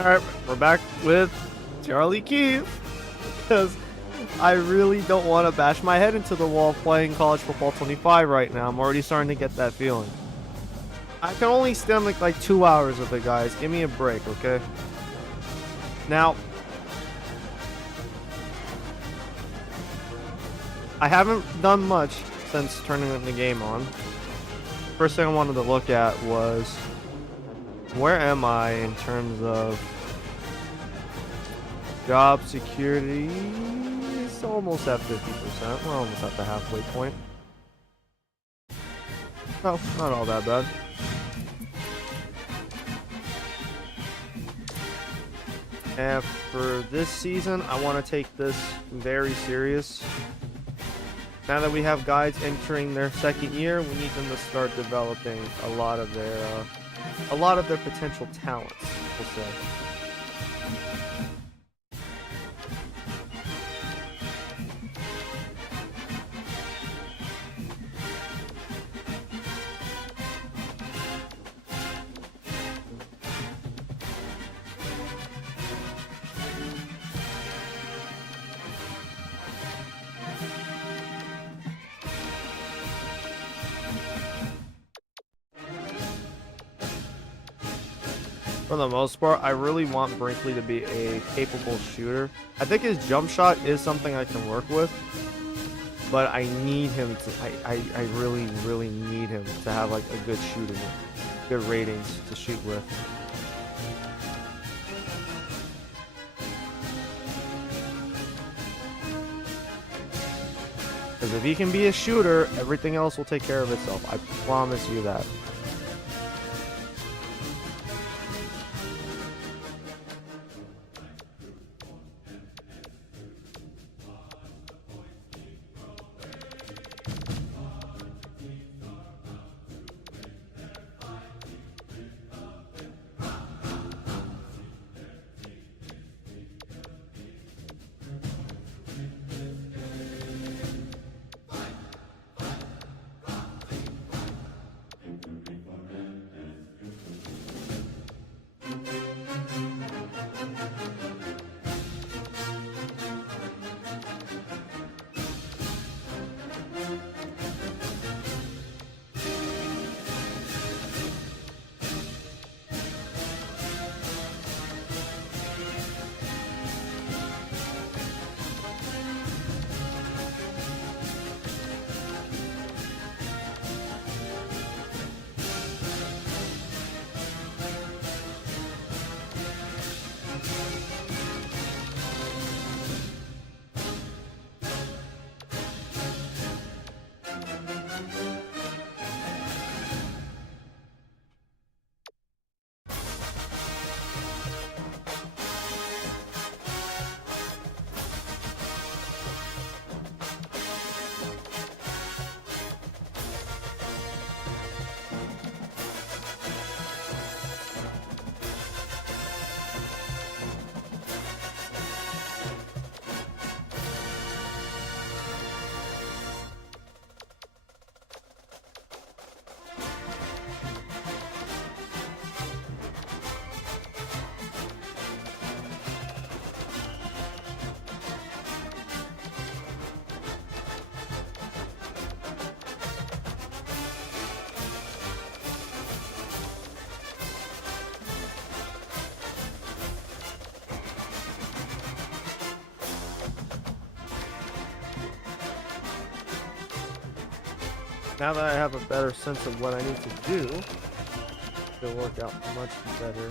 Alright, we're back with Charlie Keefe. Because I really don't want to bash my head into the wall playing College Football 25 right now. I'm already starting to get that feeling. I can only stand like 2 hours of it, guys. Give me a break, okay? Now, I haven't done much since turning the game on. First thing I wanted to look at was, where am I in terms of job security? It's almost at 50%. We're almost at the halfway point. No, not all that bad. And for this season, I want to take this very serious. Now that we have guys entering their second year, we need them to start developing a lot of their potential talents, we'll say. For the most part, I really want Brinkley to be a capable shooter. I think his jump shot is something I can work with, but I need him to. I really, really need him to have like a good shooting, good ratings to shoot with. Because if he can be a shooter, everything else will take care of itself. I promise you that. Now that I have a better sense of what I need to do, it'll work out much better.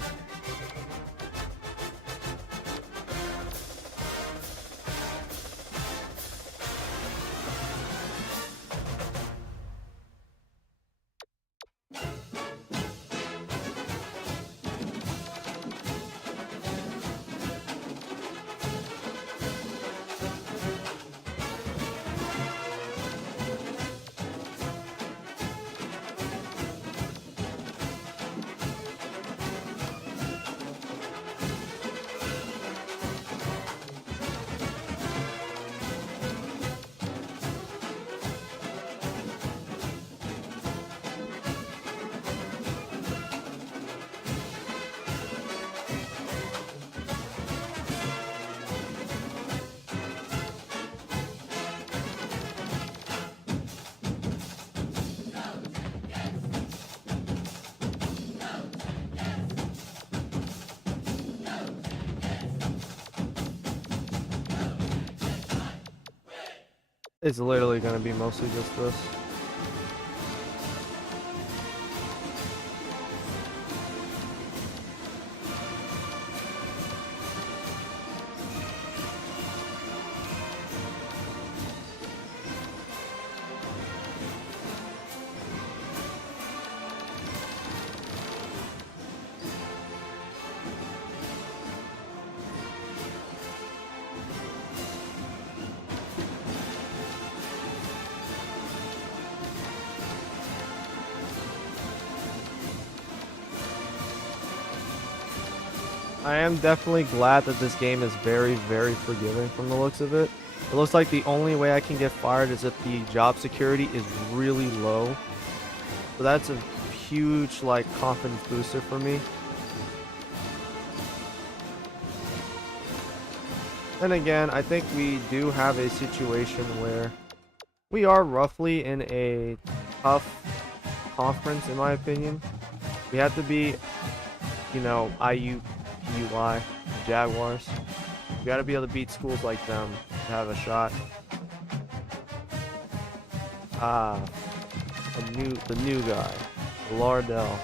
It's literally gonna be mostly just this. I am definitely glad that this game is very, very forgiving from the looks of it. It looks like the only way I can get fired is if the job security is really low. So that's a huge, like, confidence booster for me. And again, I think we do have a situation where we are roughly in a tough conference, in my opinion. We have to be, you know, UI, Jaguars. We got to be able to beat schools like them to have a shot. Ah, the new guy, Lardell.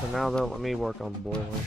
So now though, let me work on boiling.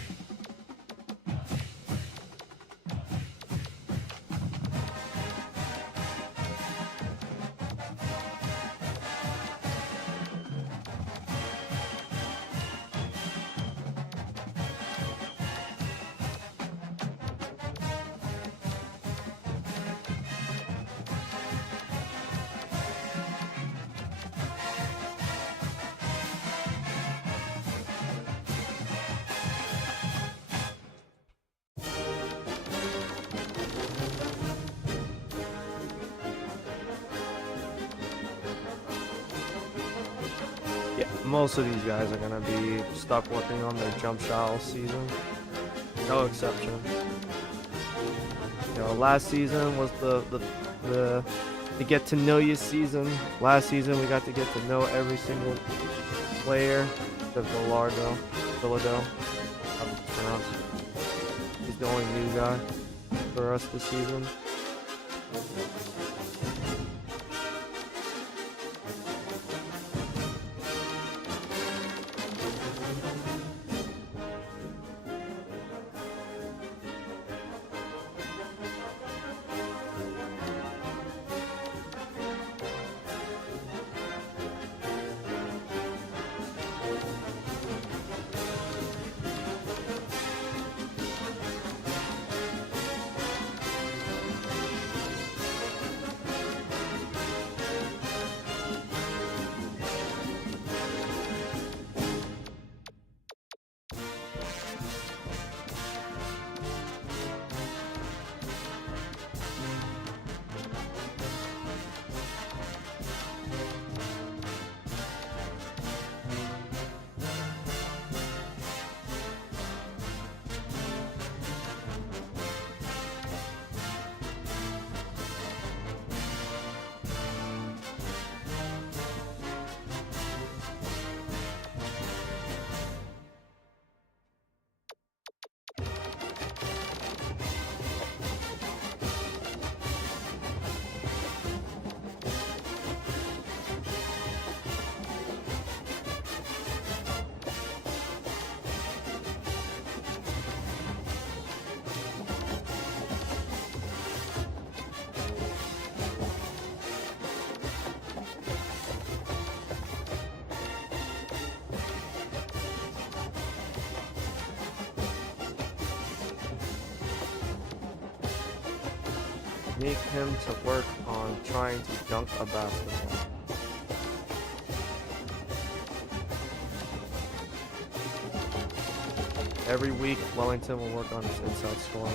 Yeah, most of these guys are gonna be stuck working on their jump shot all season. No exception. You know, last season was the to get to know you season. Last season we got to get to know every single player except for Philadelphia. He's the only new guy for us this season. Make him to work on trying to dunk a basketball. Every week, Wellington will work on his inside scoring.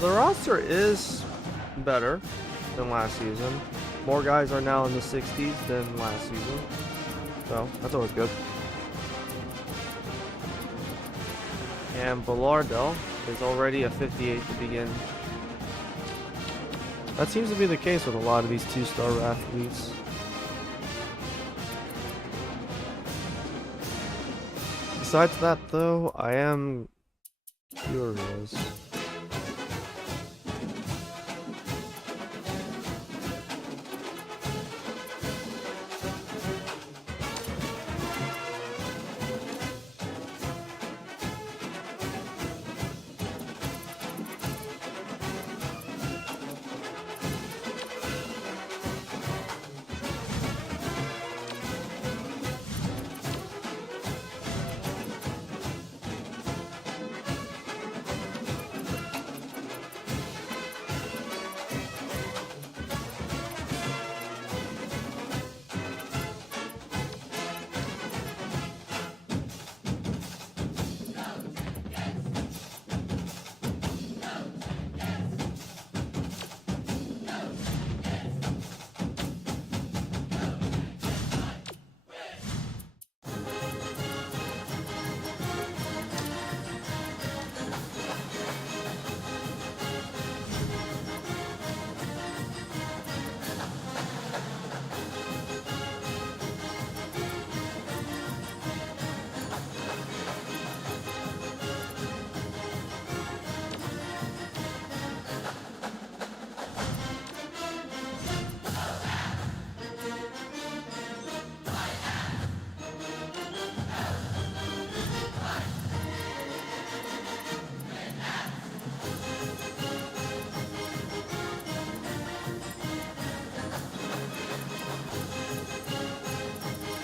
The roster is better than last season. More guys are now in the 60s than last season. So, that's always good. And Ballardell is already a 58 to begin. That seems to be the case with a lot of these 2-star athletes. Besides that, though, I am curious.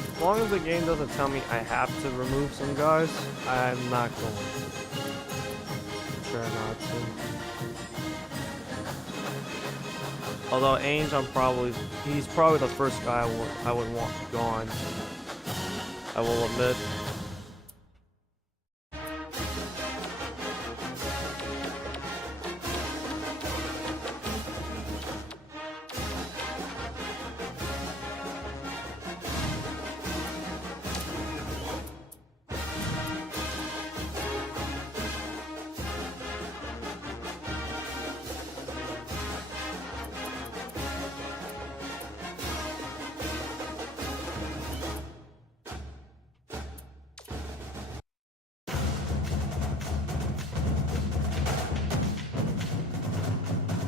As long as the game doesn't tell me I have to remove some guys, I'm not going to. Try not to. Although Ainge, he's probably the first guy I would want gone. I will admit.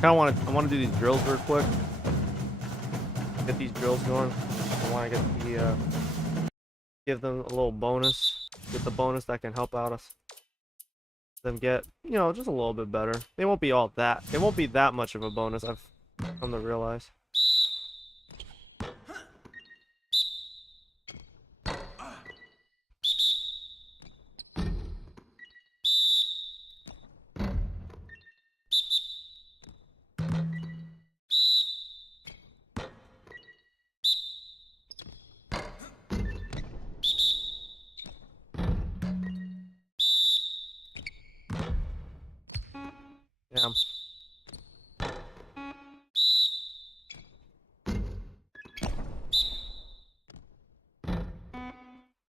I want to do these drills real quick. Get these drills going. I want to get the give them a little bonus. Get the bonus that can help out us. Them get, you know, just a little bit better. They won't be all that. It won't be that much of a bonus. I've come to realize. Damn.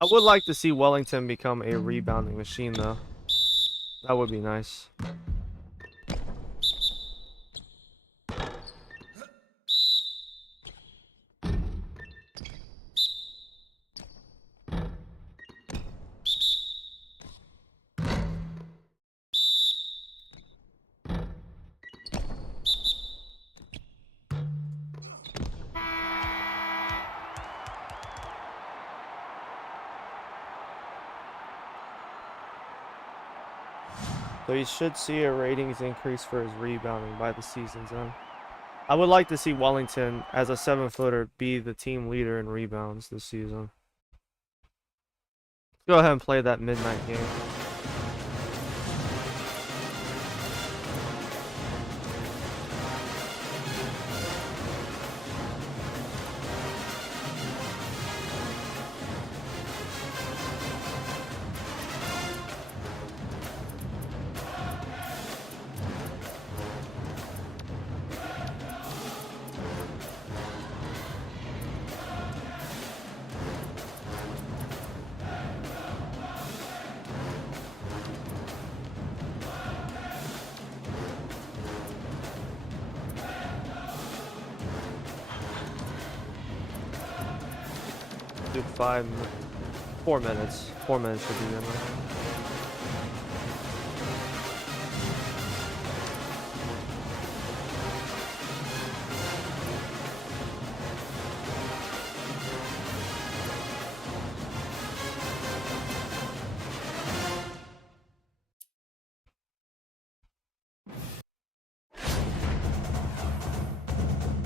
I would like to see Wellington become a rebounding machine, though. That would be nice. So he should see a ratings increase for his rebounding by the season's end. I would like to see Wellington, as a 7-footer, be the team leader in rebounds this season. Let's go ahead and play that midnight game. Do 4 minutes. 4 minutes to begin with.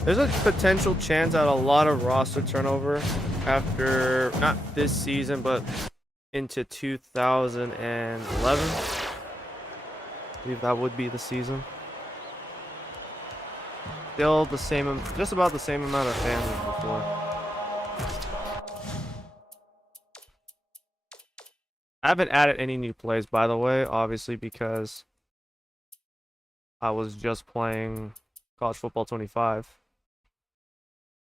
There's a potential chance at a lot of roster turnover after, not this season, but into 2011. I believe that would be the season. Still the same, just about the same amount of fans as before. I haven't added any new plays, by the way, obviously, because I was just playing College Football 25.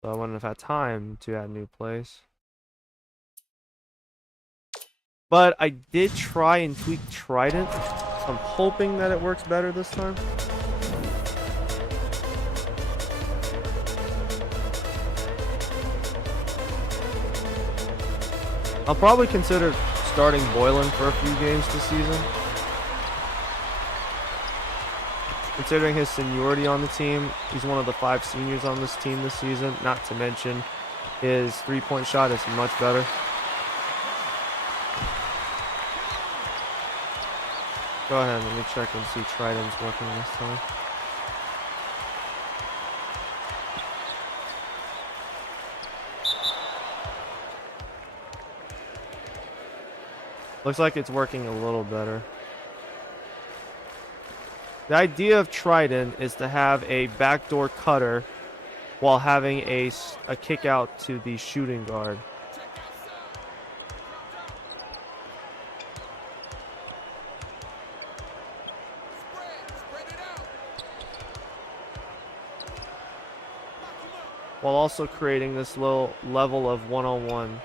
So I wouldn't have had time to add new plays. But I did try and tweak Trident. So I'm hoping that it works better this time. I'll probably consider starting Boylan for a few games this season. Considering his seniority on the team, he's one of the 5 seniors on this team this season. Not to mention, his 3-point shot is much better. Go ahead, let me check and see Trident's working this time. Looks like it's working a little better. The idea of Trident is to have a backdoor cutter while having a kick out to the shooting guard. While also creating this little level of one-on-one.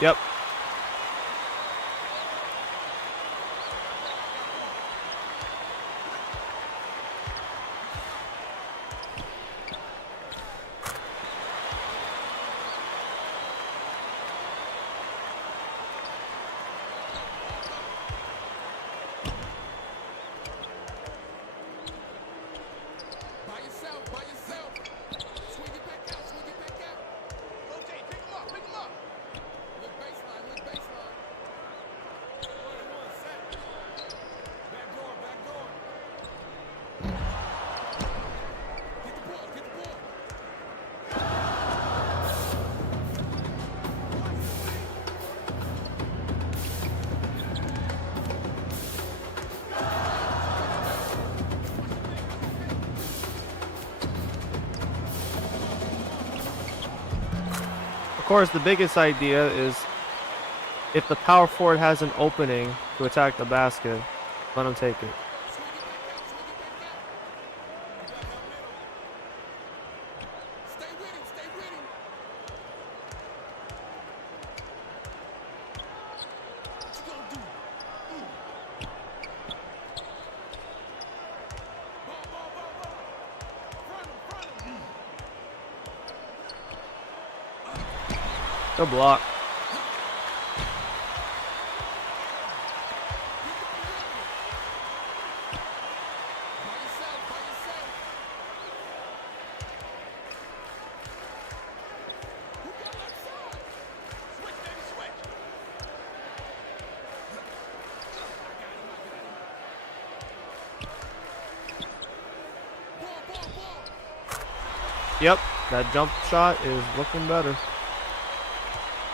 Yep. Of course, the biggest idea is if the power forward has an opening to attack the basket, let him take it. Good block. Yep, that jump shot is looking better.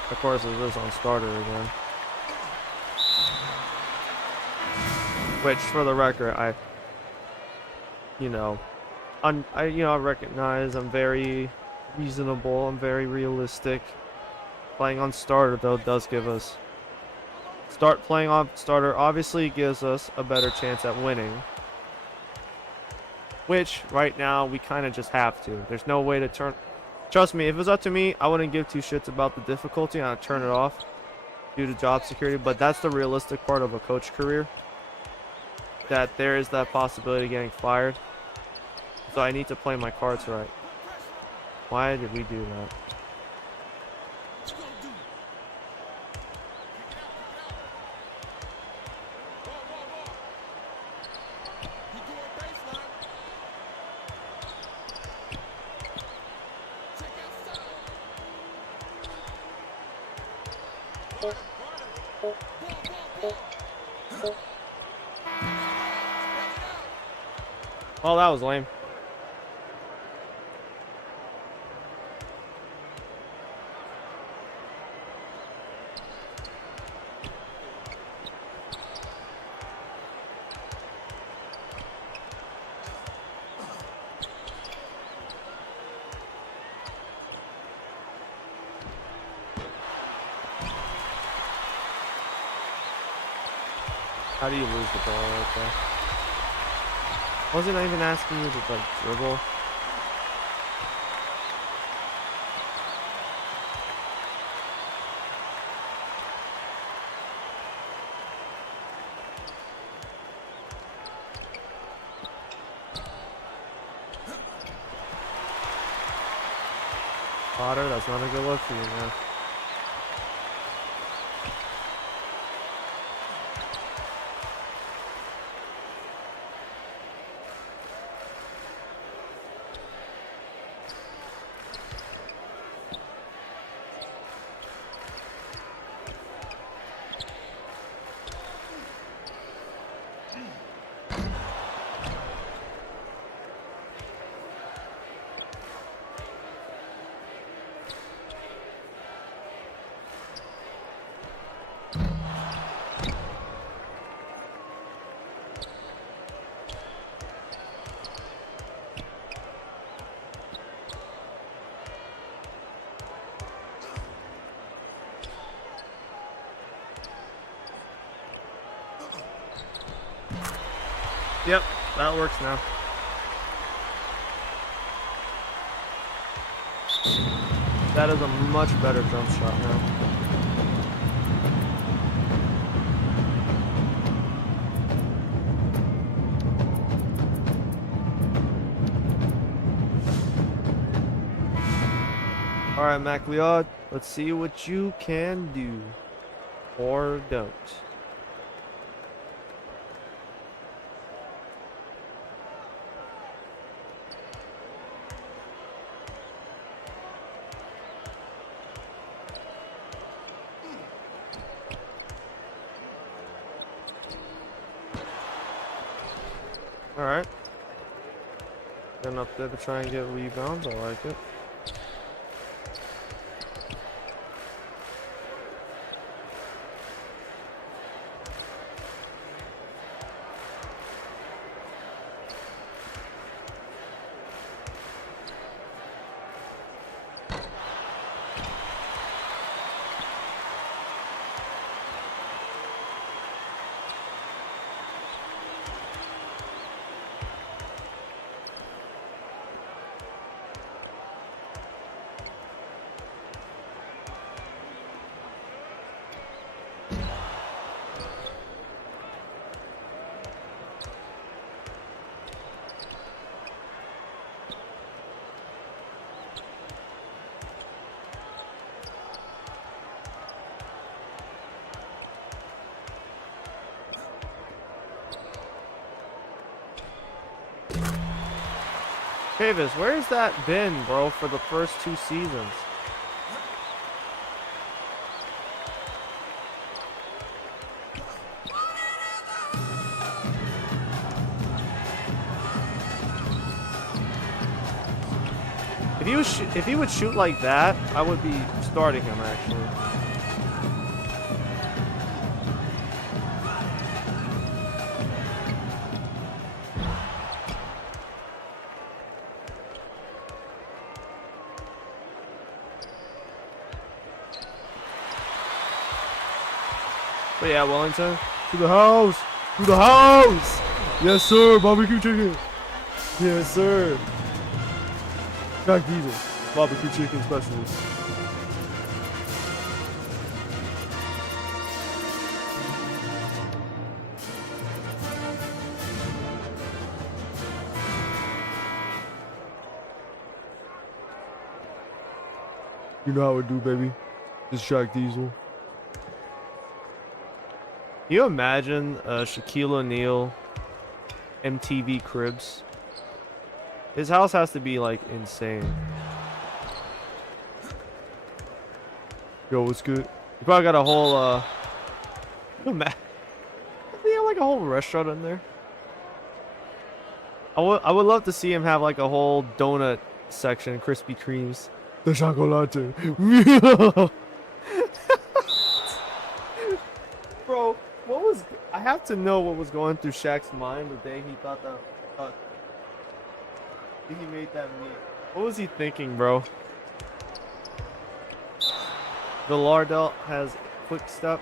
Of course, it is on starter again. which for the record, you know, I recognize I'm very reasonable, I'm very realistic. Playing on starter though does give us playing on starter obviously gives us a better chance at winning. Which right now we kind of just have to. There's no way to turn. Trust me, if it was up to me, I wouldn't give two shits about the difficulty and I'd turn it off due to job security, but that's the realistic part of a coach career. That there is that possibility of getting fired. So I need to play my cards right. Why did we do that? Oh, that was lame. How do you lose the ball right there? Wasn't I even asking you to like dribble? Potter, that's not a good look for you, man. Yep, that works now. That is a much better jump shot now. Alright, MacLeod, let's see what you can do. Or don't. Alright. Getting up there to try and get rebounds. I like it. Keefe, where's that been, bro, for the first 2 seasons? If he would shoot like that, I would be starting him actually. But yeah, Wellington. To the house! To the house! Yes, sir. Barbecue chicken. Yes, sir. Jack Diesel. Barbecue chicken specialist. You know how it do, baby. This Shaq Diesel. Can you imagine Shaquille O'Neal MTV Cribs? His house has to be like insane. Yo, what's good? You probably got a whole they have like a whole restaurant in there. I would love to see him have like a whole donut section, Krispy Kremes. The chocolate. Bro, I have to know what was going through Shaq's mind the day he thought he made that meme. What was he thinking, bro? The Lardell has quick step.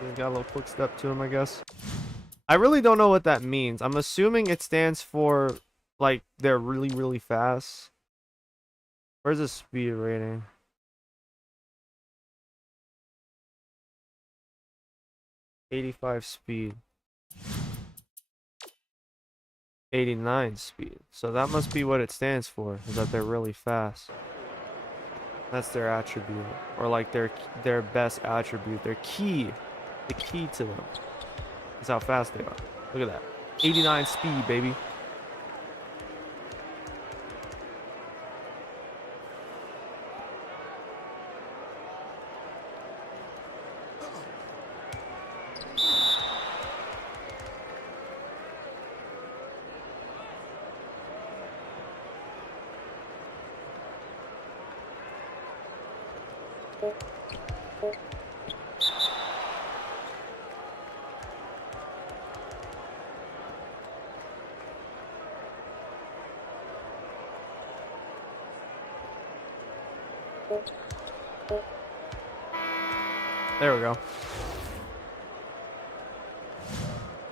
He's got a little quick step to him, I guess. I really don't know what that means. I'm assuming it stands for like they're really, really fast. Where's the speed rating? $85 speed. 89 speed. So that must be what it stands for, is that they're really fast. That's their attribute, or like their best attribute, their key. The key to them is how fast they are. Look at that. 89 speed, baby. There we go.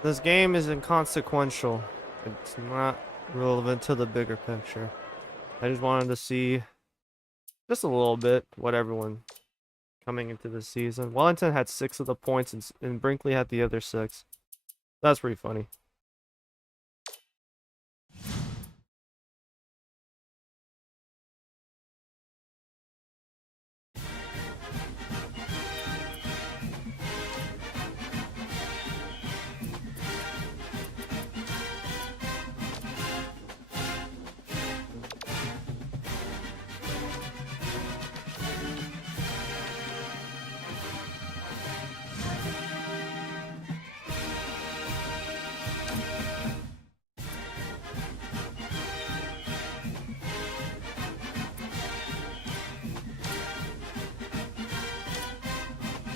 This game is inconsequential. It's not relevant to the bigger picture. I just wanted to see just a little bit what everyone coming into the season. Wellington had 6 of the points and Brinkley had the other 6. That's pretty funny.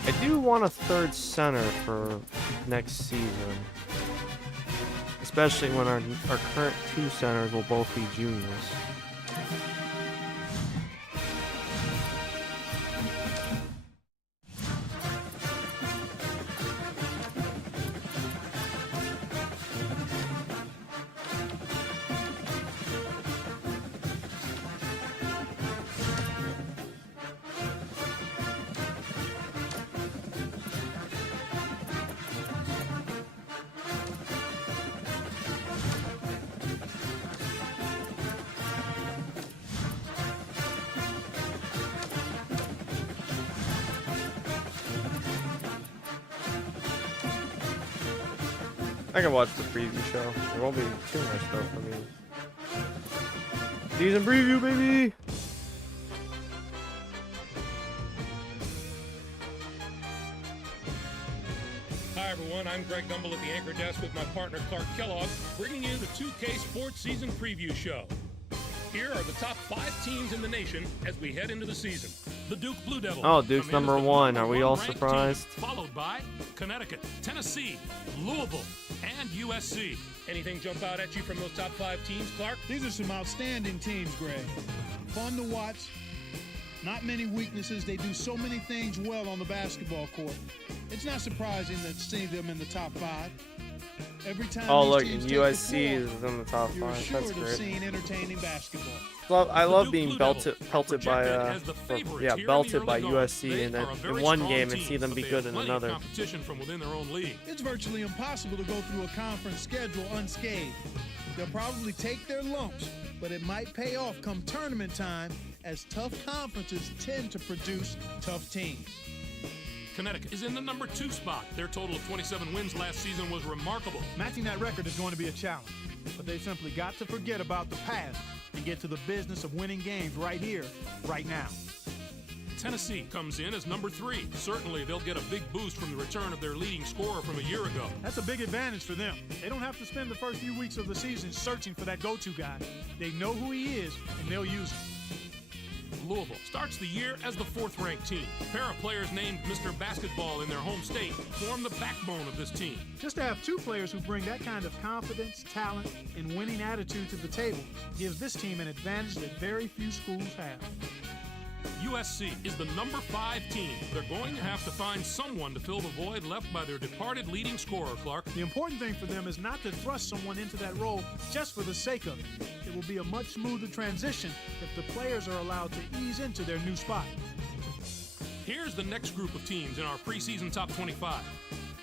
I do want a 3rd center for next season. Especially when our current 2 centers will both be juniors. I can watch the preview show. There won't be too much though for me. Season preview, baby! Hi everyone, I'm Greg Gumbel at the anchor desk with my partner Clark Kellogg, bringing you the 2K Sports Season Preview Show. Here are the top 5 teams in the nation as we head into the season. The Duke Blue Devils. Oh, Duke's number 1. Are we all surprised? Team, followed by Connecticut, Tennessee, Louisville, and USC. Anything jump out at you from those top 5 teams, Clark? These are some outstanding teams, Greg. Fun to watch. Not many weaknesses. They do so many things well on the basketball court. It's not surprising that seeing them in the top 5. Every time Oh, these look, teams and take the USC floor, is in the top you're 5. assured That's of great. seeing entertaining basketball. I The love Duke being Blue pelted Devils are by projected as the favorites here in the belted by early going. USC They and are then a very in one strong game and team, see them but be they good have in plenty of another. competition from within their own league. It's virtually impossible to go through a conference schedule unscathed. They'll probably take their lumps, but it might pay off come tournament time, as tough conferences tend to produce tough teams. Connecticut is in the number 2 spot. Their total of 27 wins last season was remarkable. Matching that record is going to be a challenge, but they've simply got to forget about the past and get to the business of winning games right here, right now. Tennessee comes in as number 3. Certainly, they'll get a big boost from the return of their leading scorer from a year ago. That's a big advantage for them. They don't have to spend the first few weeks of the season searching for that go-to guy. They know who he is, and they'll use him. Louisville starts the year as the 4th-ranked team. A pair of players named Mr. Basketball in their home state form the backbone of this team. Just to have 2 players who bring that kind of confidence, talent, and winning attitude to the table gives this team an advantage that very few schools have. USC is the number 5 team. They're going to have to find someone to fill the void left by their departed leading scorer, Clark. The important thing for them is not to thrust someone into that role just for the sake of it. It will be a much smoother transition if the players are allowed to ease into their new spot. Here's the next group of teams in our preseason top 25.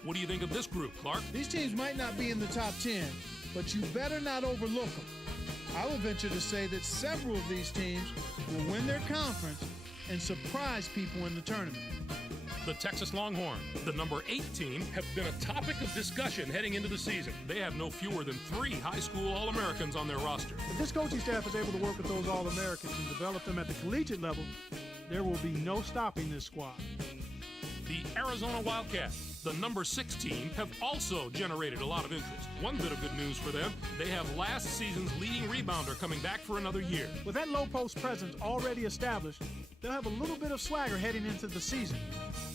What do you think of this group, Clark? These teams might not be in the top 10, but you better not overlook them. I would venture to say that several of these teams will win their conference and surprise people in the tournament. The Texas Longhorns, the number 8 team, have been a topic of discussion heading into the season. They have no fewer than 3 high school All-Americans on their roster. If this coaching staff is able to work with those All-Americans and develop them at the collegiate level, there will be no stopping this squad. The Arizona Wildcats, the number 6 team, have also generated a lot of interest. One bit of good news for them, they have last season's leading rebounder coming back for another year. With that low post presence already established, they'll have a little bit of swagger heading into the season.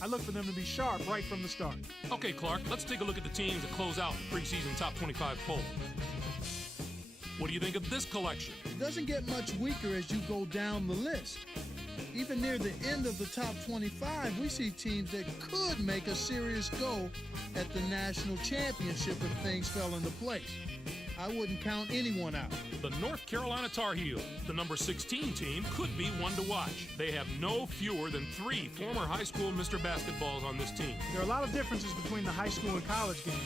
I look for them to be sharp right from the start. Okay, Clark, let's take a look at the teams that close out the preseason top 25 poll. What do you think of this collection? It doesn't get much weaker as you go down the list. Even near the end of the top 25, we see teams that could make a serious go at the national championship if things fell into place. I wouldn't count anyone out. The North Carolina Tar Heels, the number 16 team, could be one to watch. They have no fewer than 3 former high school Mr. Basketballs on this team. There are a lot of differences between the high school and college games.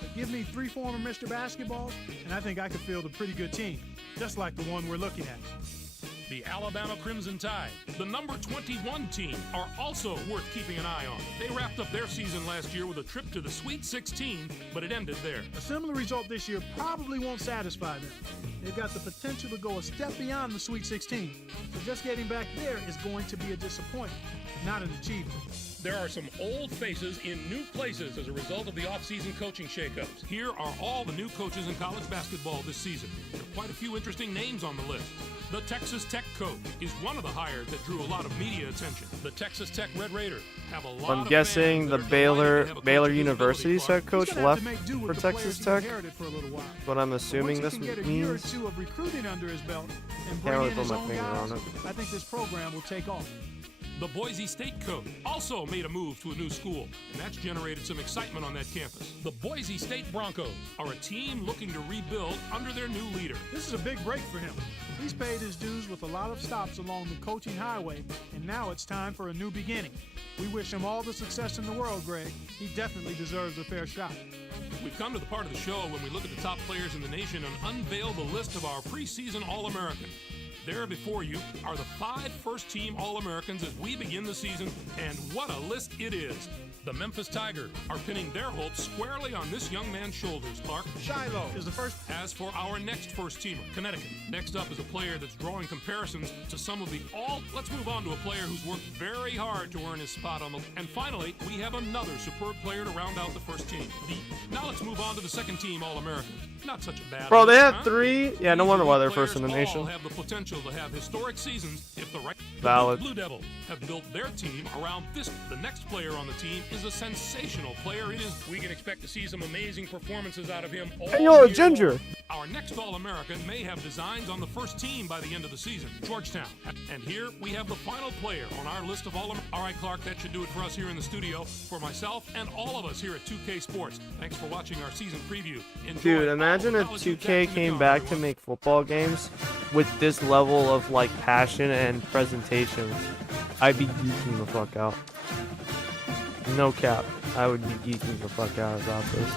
But give me 3 former Mr. Basketballs, and I think I could field a pretty good team, just like the one we're looking at. The Alabama Crimson Tide, the number 21 team, are also worth keeping an eye on. They wrapped up their season last year with a trip to the Sweet 16, but it ended there. A similar result this year probably won't satisfy them. They've got the potential to go a step beyond the Sweet 16, so just getting back there is going to be a disappointment, not an achievement. There are some old faces in new places as a result of the offseason coaching shakeups. Here are all the new coaches in college basketball this season. There are quite a few interesting names on the list. The Texas Tech coach is one of the hires that drew a lot of media attention. The Texas Tech Red Raiders have a lot I'm of guessing fans the that are delighted to have a Baylor coach with University's visibility, head coach He's gonna have left to make do for with the Texas players he Tech. inherited for a little while. What I'm Once assuming he this can get a year or means. 2 of recruiting under his belt and Can't bring really in put his my own finger guys, on it. I think this program will take off. The Boise State coach also made a move to a new school, and that's generated some excitement on that campus. The Boise State Broncos are a team looking to rebuild under their new leader. This is a big break for him. He's paid his dues with a lot of stops along the coaching highway, and now it's time for a new beginning. We wish him all the success in the world, Greg. He definitely deserves a fair shot. We've come to the part of the show when we look at the top players in the nation and unveil the list of our preseason All-Americans. There before you are the 5 first-team All-Americans as we begin the season, and what a list it is. The Memphis Tigers are pinning their hopes squarely on this young man's shoulders, Clark. Shiloh is the first. As for our next first-teamer, Connecticut. Next up is a player that's drawing comparisons to some of the all. Let's move on to a player who's worked very hard to earn his spot on the. And finally, we have another superb player to round out the first team. Now let's move on to the second-team All-Americans. Not such a bad. Bro, they list, had huh? 3. Yeah, no These wonder why they're players first in the all nation. have the potential to have historic seasons if the right. Valid. The Blue Devils have built their team around this. The next player on the team is a sensational player. We can expect to see some amazing performances out of him all Hey, yo, year Ginger. long. Our next All-American may have designs on the first team by the end of the season, Georgetown. And here we have the final player on our list of All-Americans. All right, Clark, that should do it for us here in the studio. For myself and all of us here at 2K Sports, thanks for watching our season preview. Enjoy. Dude, imagine if 2K came back to make football games with this level of like passion and presentation. I'd be geeking the fuck out. No cap. I would be geeking the fuck out about this.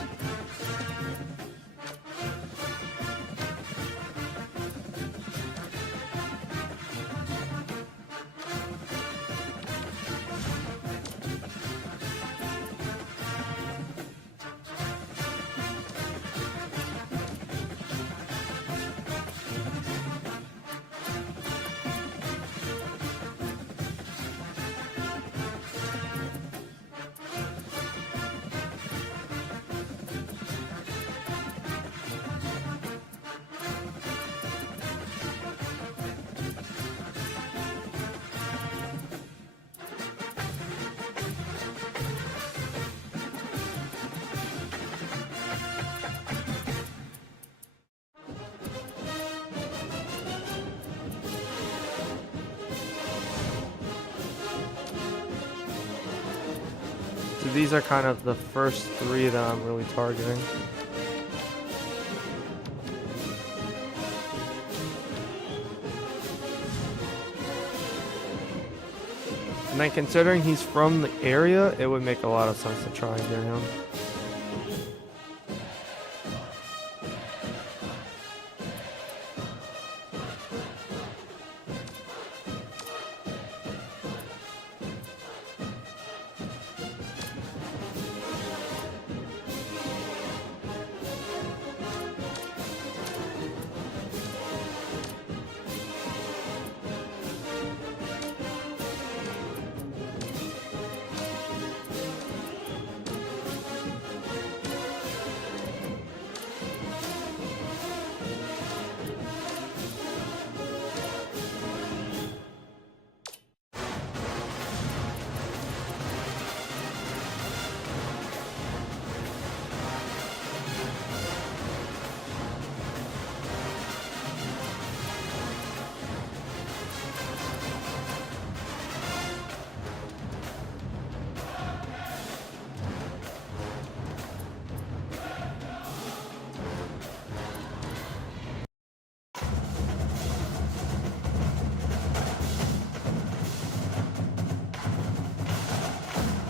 So these are kind of the first three that I'm really targeting. And then considering he's from the area, it would make a lot of sense to try and get him.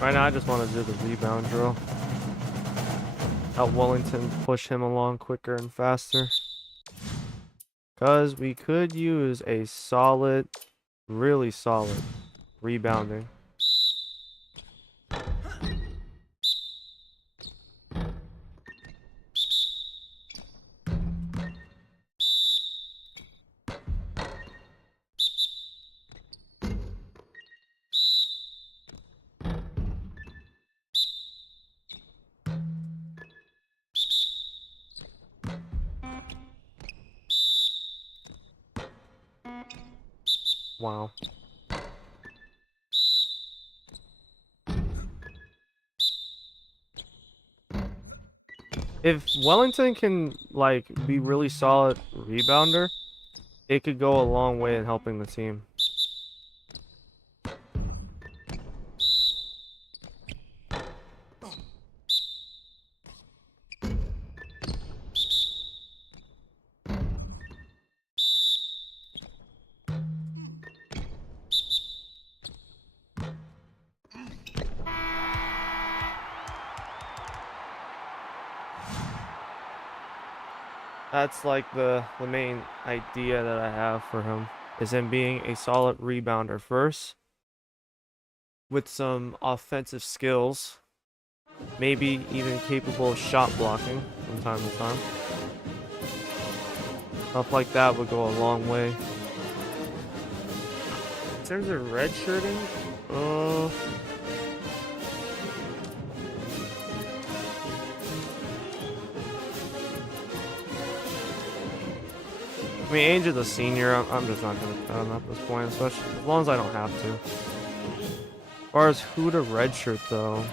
Right now, I just want to do the rebound drill. Help Wellington push him along quicker and faster. Because we could use a solid, really solid rebounding. Wow. If Wellington can, like, be really solid rebounder, it could go a long way in helping the team. That's like the main idea that I have for him, is him being a solid rebounder first, with some offensive skills, maybe even capable of shot blocking from time to time. Stuff like that would go a long way. In terms of redshirting, I mean, age of the senior, I'm just not going to cut him at this point, especially as long as I don't have to. As far as who to redshirt, though.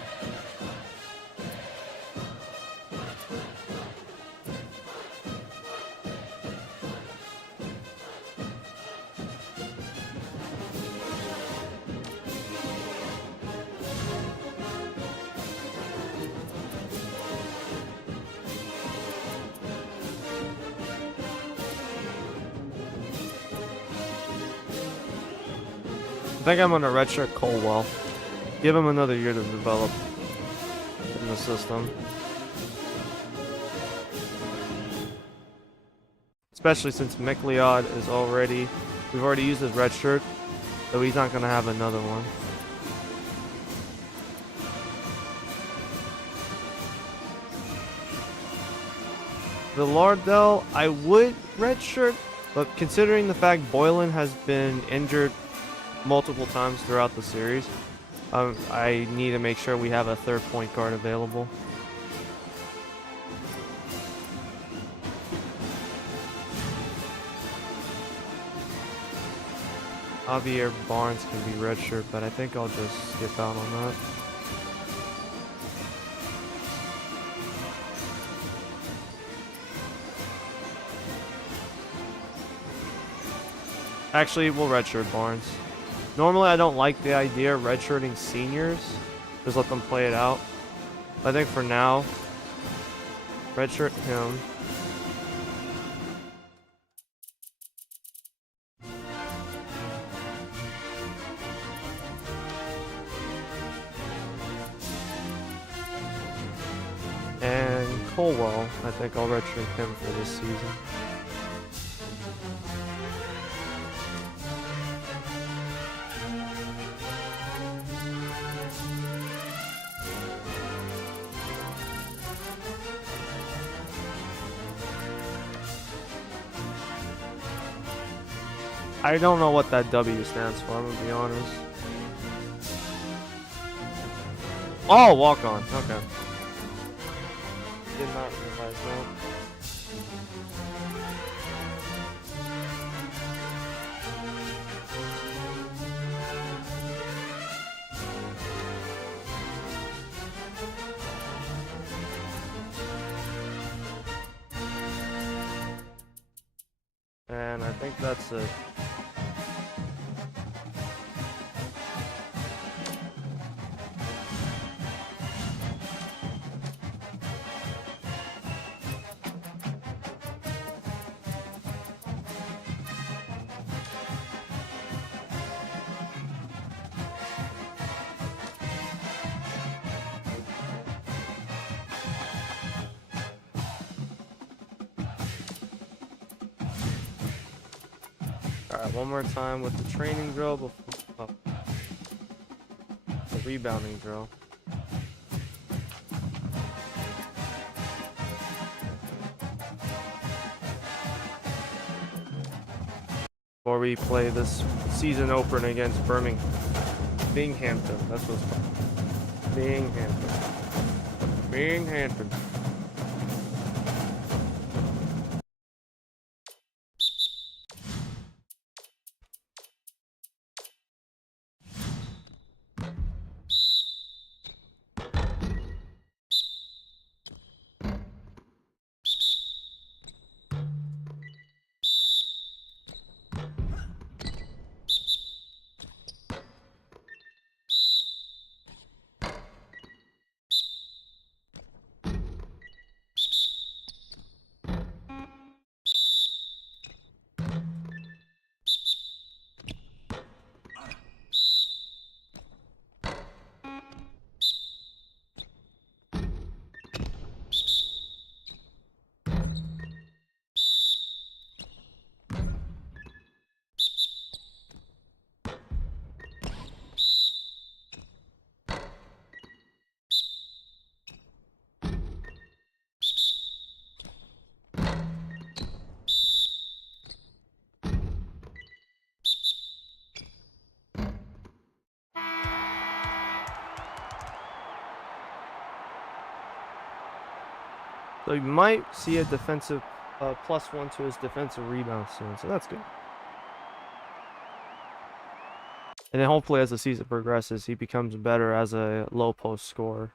I think I'm gonna redshirt Colwell. Give him another year to develop in the system. Especially since McLeod is already... We've already used his red shirt, so he's not gonna have another one. The Lardell, I would redshirt, but considering the fact Boylan has been injured multiple times throughout the series, I need to make sure we have a third point guard available. Javier Barnes can be redshirt, but I think I'll just skip out on that. Actually, we'll redshirt Barnes. Normally, I don't like the idea of redshirting seniors. Just let them play it out. I think for now, redshirt him. And Colwell, I think I'll redshirt him for this season. I don't know what that W stands for, I'm gonna be honest. Oh, walk on. Okay. Did not realize that. And I think that's it. Alright, one more time with the training drill before the rebounding drill. Before we play this season opener against Binghamton. That's what's called. Binghamton. So you might see a defensive +1 to his defensive rebound soon, so that's good. And then hopefully as the season progresses, he becomes better as a low post scorer.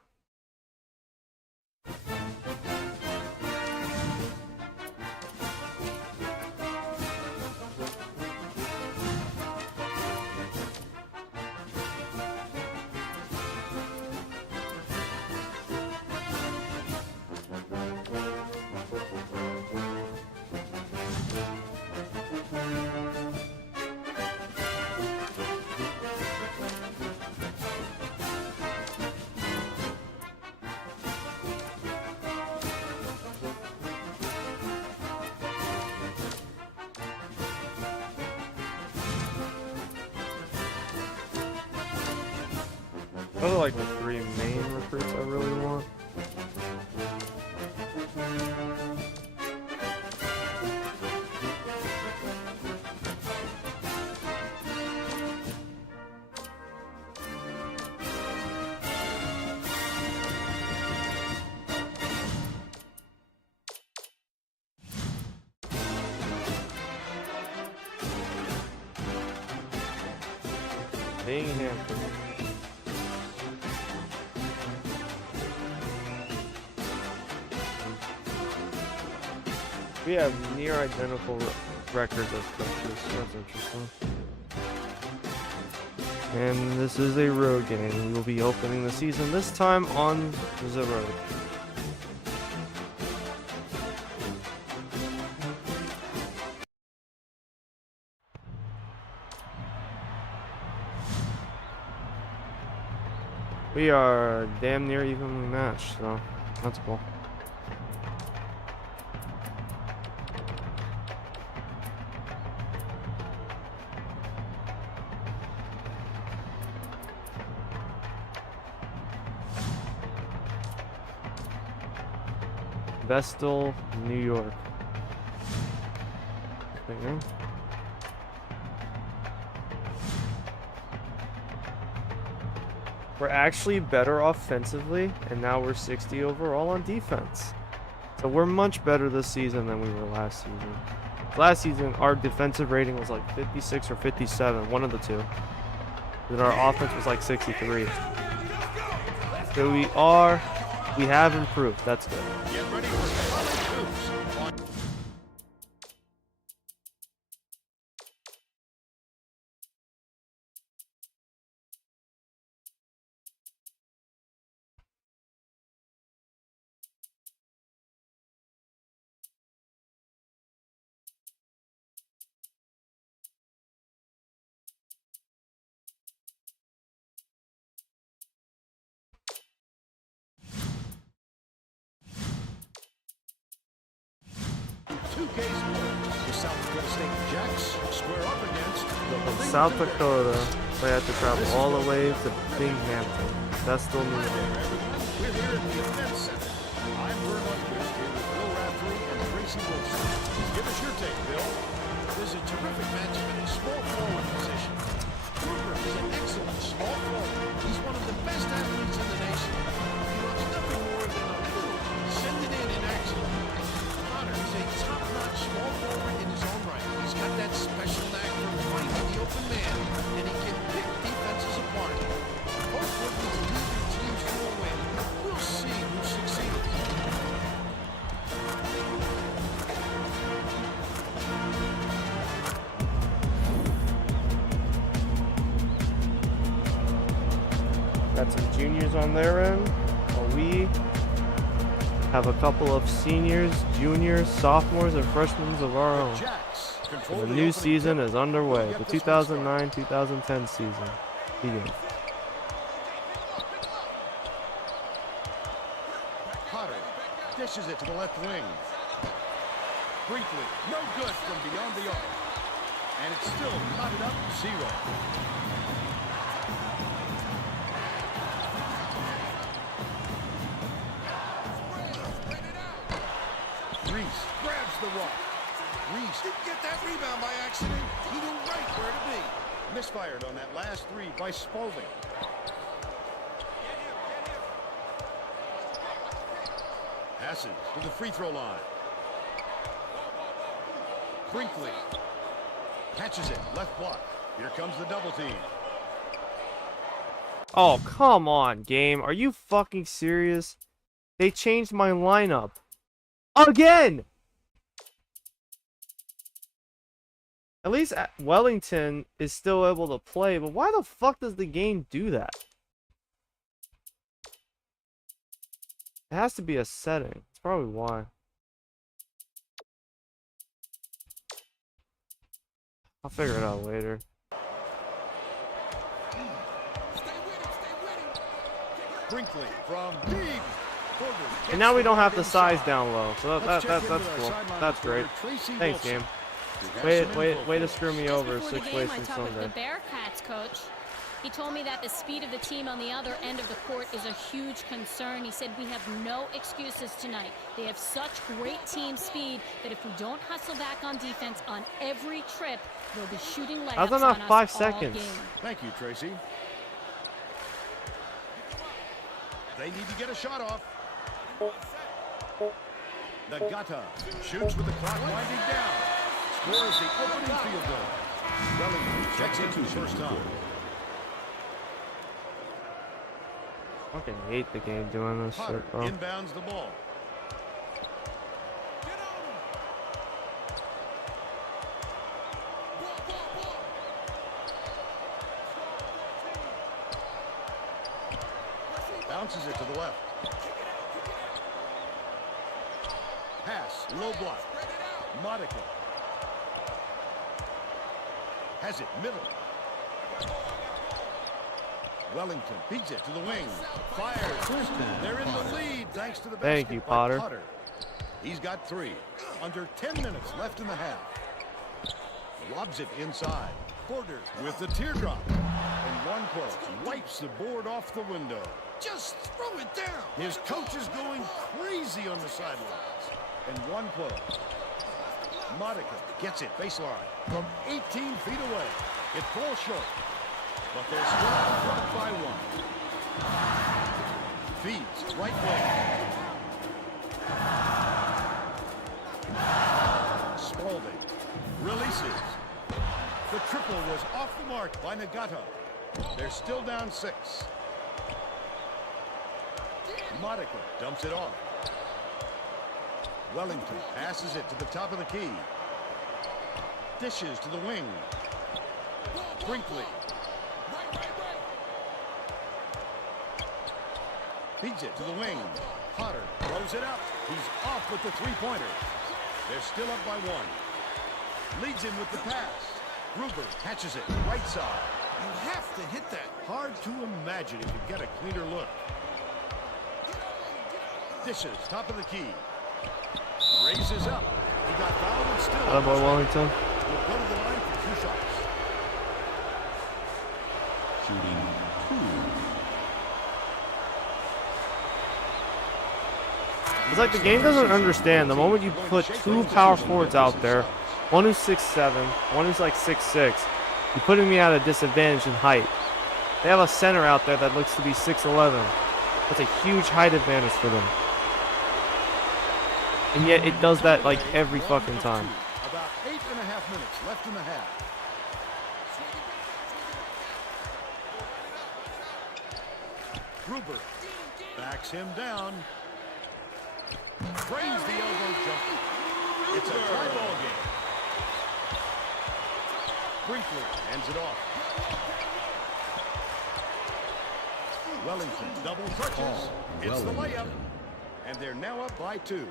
Those are like the 3 main recruits I really want. Binghamton. We have near identical records as coaches. That's interesting. And this is a road game. We will be opening the season this time on the road. We are damn near evenly matched, so that's cool. Vestal, New York. Okay. We're actually better offensively, and now we're 60 overall on defense. So we're much better this season than we were last season. Last season, our defensive rating was like 56 or 57, one of the two. And our offense was like 63. So we have improved. That's good. Get ready for college hoops. The South Dakota State Jacks square up against From South Dakota, they had to travel all the way to Binghamton. That's still New York. We're here at the Event Center. I'm Vern Lundquist here with Bill Raftery and Tracy Wilson. Give us your take, Bill. There's a terrific matchup in a small forward position. Cooper is an excellent small forward. He's one of the best athletes in the nation. He wants nothing more than a little send it in action. Connor is a top-notch small forward in his own right. He's got that special knack for finding the open man, and he can pick defenses apart. Both would lead their teams to a win. We'll see who succeeds. Got some juniors on their end. While we have a couple of seniors, juniors, sophomores, and freshmen of our own. Jacks And control the the new opening season tip. is underway. Get The this one started. 2009-2010 season begins. Potter dishes it to the left wing. Briefly, no good from beyond the arc. And it's still knotted up 0. Reese grabs the rock. Reese didn't get that rebound by accident. He knew right where to be. Misfired on that last 3 by Spalding. Passes to the free throw line. Brinkley catches it, left block. Here comes the double team. Oh, come on, game. Are you fucking serious? They changed my lineup. Again! At least Wellington is still able to play, but why the fuck does the game do that? It has to be a setting. That's probably why. I'll figure it out later. Brinkley from deep. And now we don't have the size down low, so that's cool. That's great. Thanks, Wilson. game. Way to screw me over Just before the 6 game, ways I from talked with Sunday. the Bearcats coach. He told me that the speed of the team on the other end of the court is a huge concern. He said we have no excuses tonight. They have such great team speed that if we don't hustle back on defense on every trip, they'll be shooting layups How's that on not us 5 all seconds? game. Thank you, Tracy. They need to get a shot off. Nagata shoots with the clock winding down. Scores the opening field goal. Wellington checks into first time. I fucking hate the game doing this Potter shit, bro. inbounds the ball. Bounces it to the left. Pass, low block. Monica. Has it, middle. Wellington beats it to the wing. Fires. They're in the lead thanks to the Thank basket you, by Potter. He's got 3. Under 10 minutes left in the half. Lobs it inside. Borders with the teardrop. And one close. Wipes the board off the window. Just throw it down. His coach is going crazy on the sidelines. And one close. Monica gets it baseline from 18 feet away. It falls short. But they're still in front by 1. Feeds right wing. Spalding releases. The triple was off the mark by Nagata. They're still down 6. Monica dumps it off. Wellington passes it to the top of the key. Dishes to the wing. Brinkley. Feeds it to the wing. Potter throws it up. He's off with the three-pointer. They're still up by 1. Leads him with the pass. Gruber catches it right side. You have to hit that. Hard to imagine if you get a cleaner look. Dishes, top of the key. Raises up. He got fouled and still. Hello, boy, Wellington. Will go to the line for 2 shots. Shooting 2. It's like the game doesn't understand. The moment you put 2 power forwards out there, one who's 6'7", one who's like 6'6", you're putting me at a disadvantage in height. They have a center out there that looks to be 6'11". That's a huge height advantage for them. And yet it does that like every fucking time. About 8.5 minutes left in the half. Gruber backs him down. Frames the elbow jumper. It's a tie ball game. Brinkley ends it off. Wellington double touches. It's the layup. And they're now up by 2.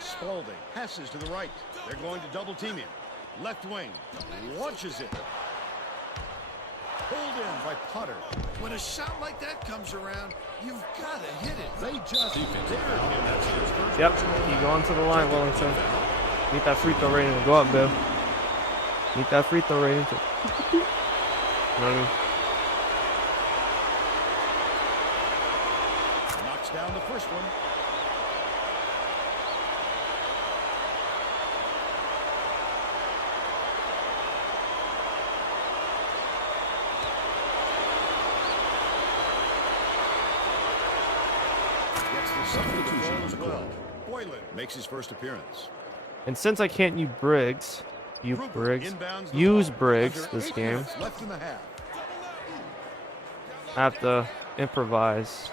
Spalding passes to the right. They're going to double team him. Left wing. Launches it. Pulled in by Potter. When a shot like that comes around, you've got to hit it. They just dared him. That's his first. Yep, you go onto the line, Wellington. Meet that free throw rating. Go up, Bill. Meet that free throw rating. You know what I mean? Knocks down the first one. Gets the substitution as well. Boylan makes his first appearance. And since I can't use Briggs, Inbounds the use ball. Briggs Under this 8 game, minutes left in the half. I have to improvise.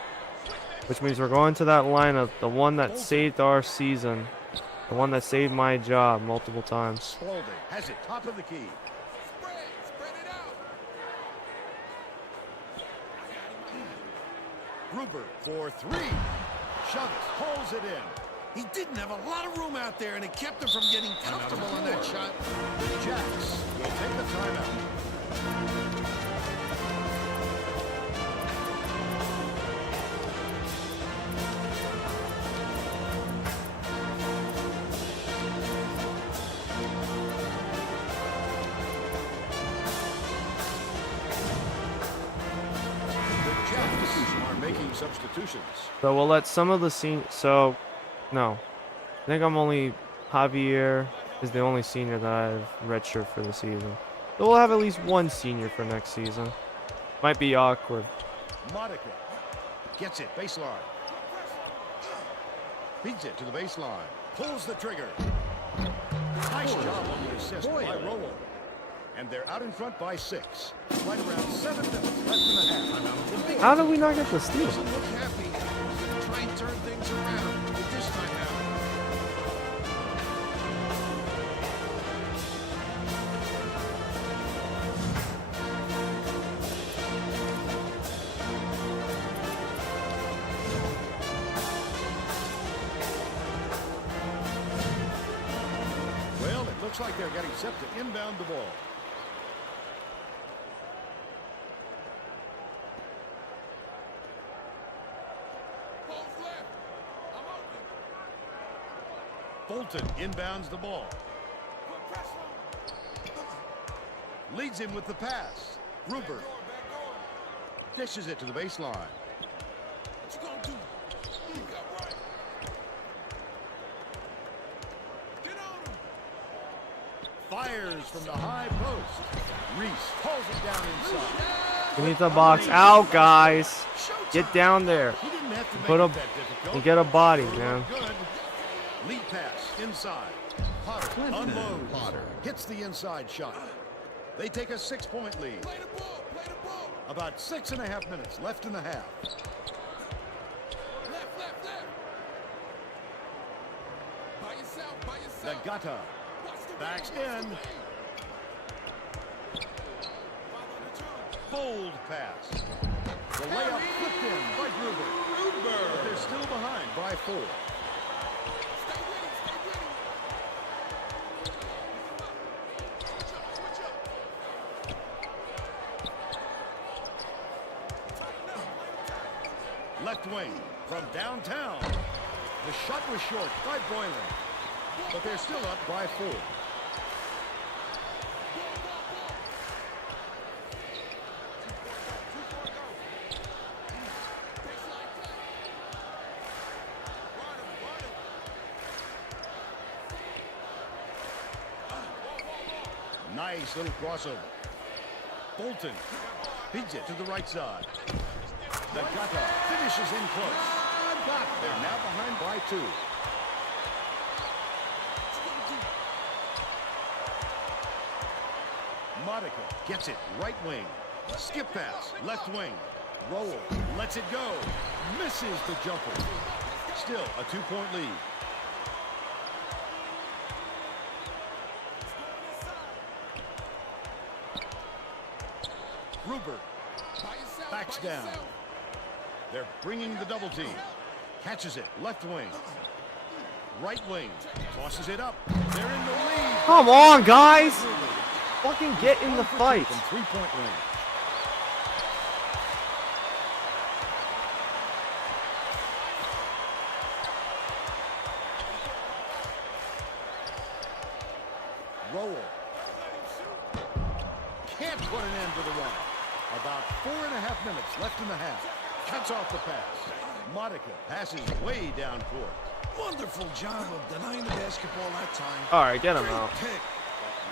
Which means we're going to that lineup, the one that saved our season, the one that saved my job multiple times. Spalding has it top of the key. Gruber for 3. Shoves, pulls it in. He didn't have a lot of room out there, and it kept him from getting comfortable on that shot. Jacks will take the timeout. substitutions. So we'll let some of the So, no. I think Javier is the only senior that I've redshirt for the season. So we'll have at least one senior for next season. Might be awkward. Monica gets it, baseline. Beats it to the baseline. Pulls the trigger. Nice job on the assist by Rowell. And they're out in front by 6. Right around 7 minutes left in the half. How did we not get the steal? Doesn't look happy. Try and turn things around. But this time out. Well, it looks like they're getting set to inbound the ball. Bolton inbounds the ball. Leads him with the pass. Gruber dishes it to the baseline. Fires from the high post. Reese pulls it down inside. We need the box out, guys. Get down there. He didn't have to Put make a it that difficult. and get a body, Good. man. Lead pass inside. Potter unloads. Potter hits the inside shot. They take a 6-point lead. About 6.5 minutes left in the half. Nagata backs in. Bold pass. The layup flipped in by Gruber. But they're still behind by 4. Left wing from downtown. The shot was short by Boylan. But they're still up by 4. Nice little crossover. Bolton beats it to the right side. Nagata finishes in close. They're now behind by 2. Monica gets it right wing. Skip pass left wing. Rowell lets it go. Misses the jumper. Still a 2-point lead. Gruber backs down. They're bringing the double team. Catches it left wing. Right wing. Tosses it up. They're in the lead. Come on, guys. Fucking get in the fight. From 3-point range. Rowell can't put an end to the run. About 4.5 minutes left in the half. Cuts off the pass. Monica passes way down court. Wonderful job of denying the basketball that time. All right, get him out. Pick.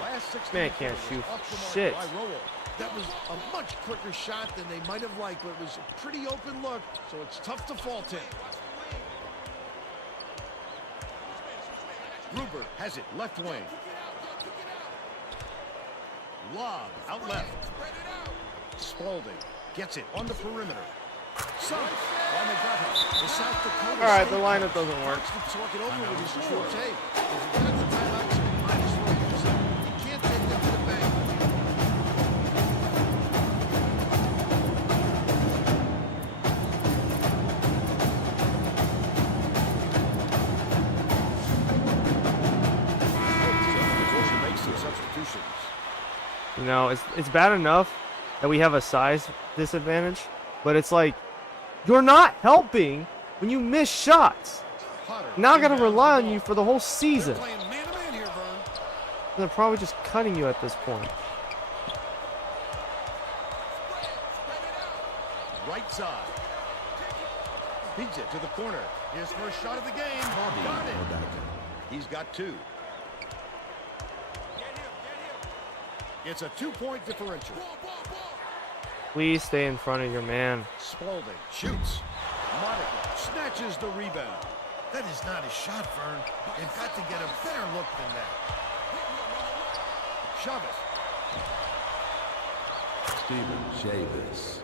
Last 6 Man minutes can't was shoot off the mark shit. by Rowell. That was a much quicker shot than they might have liked, but it was a pretty open look, so it's tough to fault him. Gruber has it left wing. Lob out left. Spalding gets it on the perimeter. Sunk by Nagata. The South Dakota All right, the State lineup doesn't work. wants to talk it over with his coach. Hey, if you got the timeouts, you might as well use them. You can't take them to the bank. Substitution makes the substitutions. You know, it's bad enough that we have a size disadvantage, but it's like you're not helping when you miss shots. Potter Now I gotta inbounds rely the on you ball. for the whole They're season. playing man-to-man here, Vern. They're probably just cutting you at this point. Right side. Feeds it to the corner. His first shot of the game. Bobby Got it. Rebecca. He's got 2. It's a 2-point differential. Please stay in front of your man. Spalding shoots. Monica snatches the rebound. That is not a shot, Vern. They've got to get a better look than that. Chavez. Steven Chavis.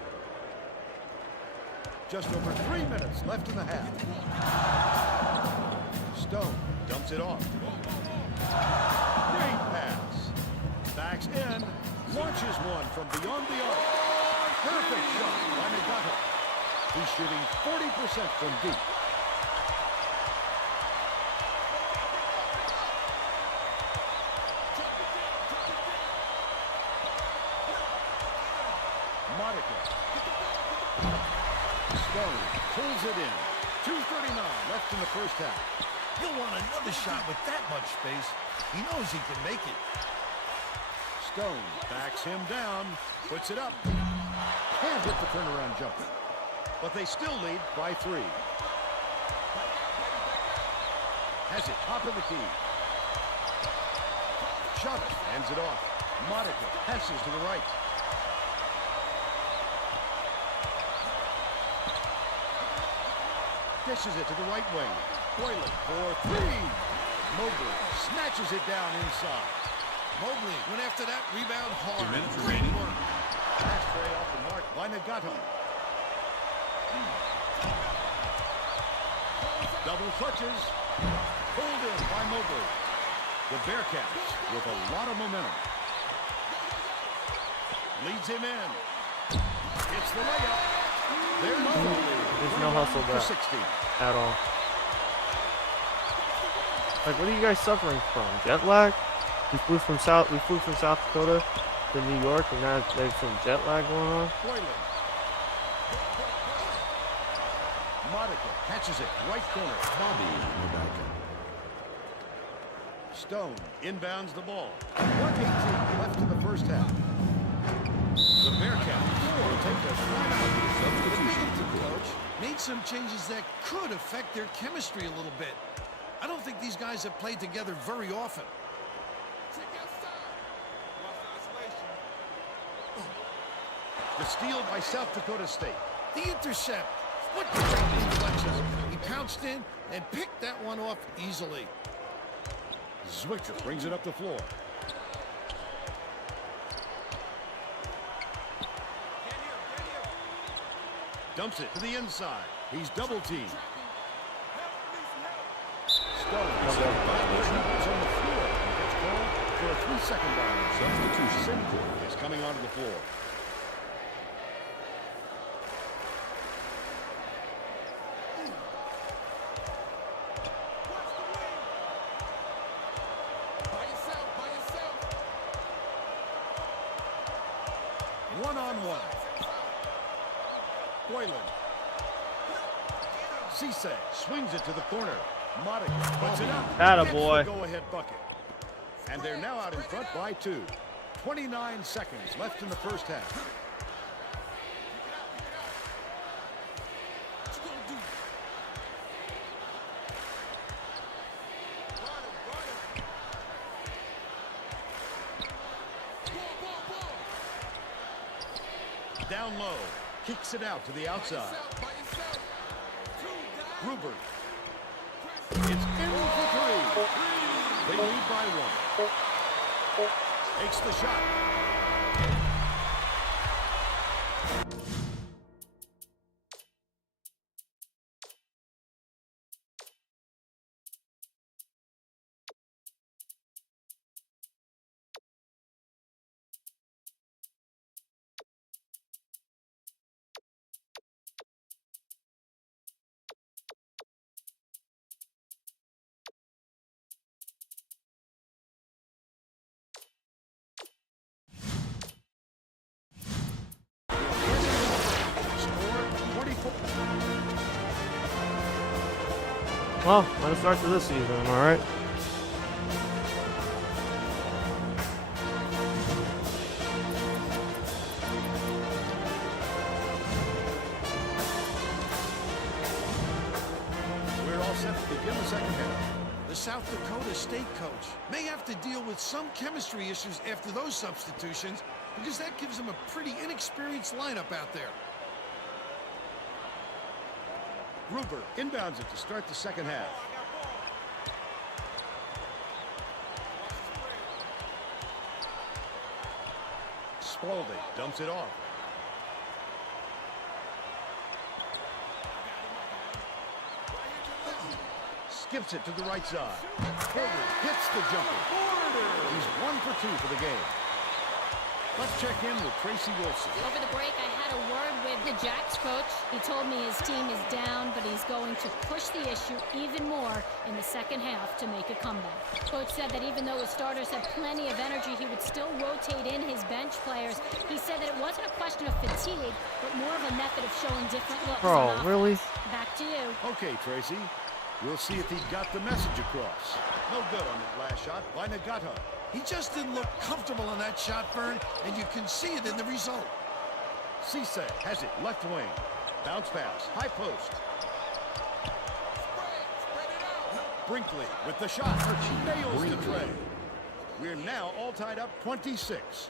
Just over 3 minutes left in the half. Stone dumps it off. Great pass. Backs in. Launches one from beyond the arc. Perfect shot by Nagata. He's shooting 40% from deep. Monica. Stone pulls it in. 2:39 left in the first half. He'll want another shot with that much space. He knows he can make it. Stone backs him down, puts it up. Can't hit the turnaround jumper. But they still lead by 3. Has it top of the key. Chavez hands it off. Monica passes to the right. Dishes it to the right wing. Boylan for 3. Mobley snatches it down inside. Mobley went after that rebound 2 hard. minutes Great remaining. work. Pass tray off the mark by Nagata. Double clutches. Pulled in by Mobley. The Bearcats with a lot of momentum. Leads him in. It's the layup. There's no hustle for back 60. at all. Like, what are you guys suffering from? Jet lag? We flew from South Dakota to New York, and now there's some jet lag going on. Boylan. Monica catches it right corner. Bobby Rebecca. Stone inbounds the ball. 1:18 left in the first half. The Bearcats will take the timeout. Substitution to coach. Coach made some changes that could affect their chemistry a little bit. I don't think these guys have played together very often. The steal by South Dakota State. The intercept. What great reflexes. He pounced in and picked that one off easily. Zwicker brings it up the floor. Dumps it to the inside. He's double teamed. Stone is on the floor. Gets called for a 3-second violation. Substitution. Simcoe is coming onto the floor. One-on-one. Boylan. Cisse swings it to the corner. Monica puts it up. Attaboy. Gets the go-ahead bucket. And they're now out in front by 2. 29 seconds left in the first half. Down low. Kicks it out to the outside. Gruber. It's in for 3. They lead by 1. Takes the shot. Well, let us start to this season, alright? second half. The South Dakota State coach may have to deal with some chemistry issues after those substitutions because that gives him a pretty inexperienced lineup out there. Gruber inbounds it to start the second half. Spalding dumps it off. Skips it to the right side. Porter hits the jumper. He's 1 for 2 for the game. Let's check in with Tracy Wilson. Over the break, I had a word with the Jacks coach. He told me his team is down, but he's going to push the issue even more in the second half to make a comeback. Coach said that even though his starters had plenty of energy, he would still rotate in his bench players. He said that it wasn't a question of fatigue, but more of a method of showing different looks. Bro, really? Back to you. Okay, Tracy. We'll see if he got the message across. No good on that last shot by Nagata. He just didn't look comfortable on that shot, Vern, and you can see it in the result. Cisse has it left wing. Bounce pass, high post. Brinkley with the shot. Nails the tray. We're now all tied up 26.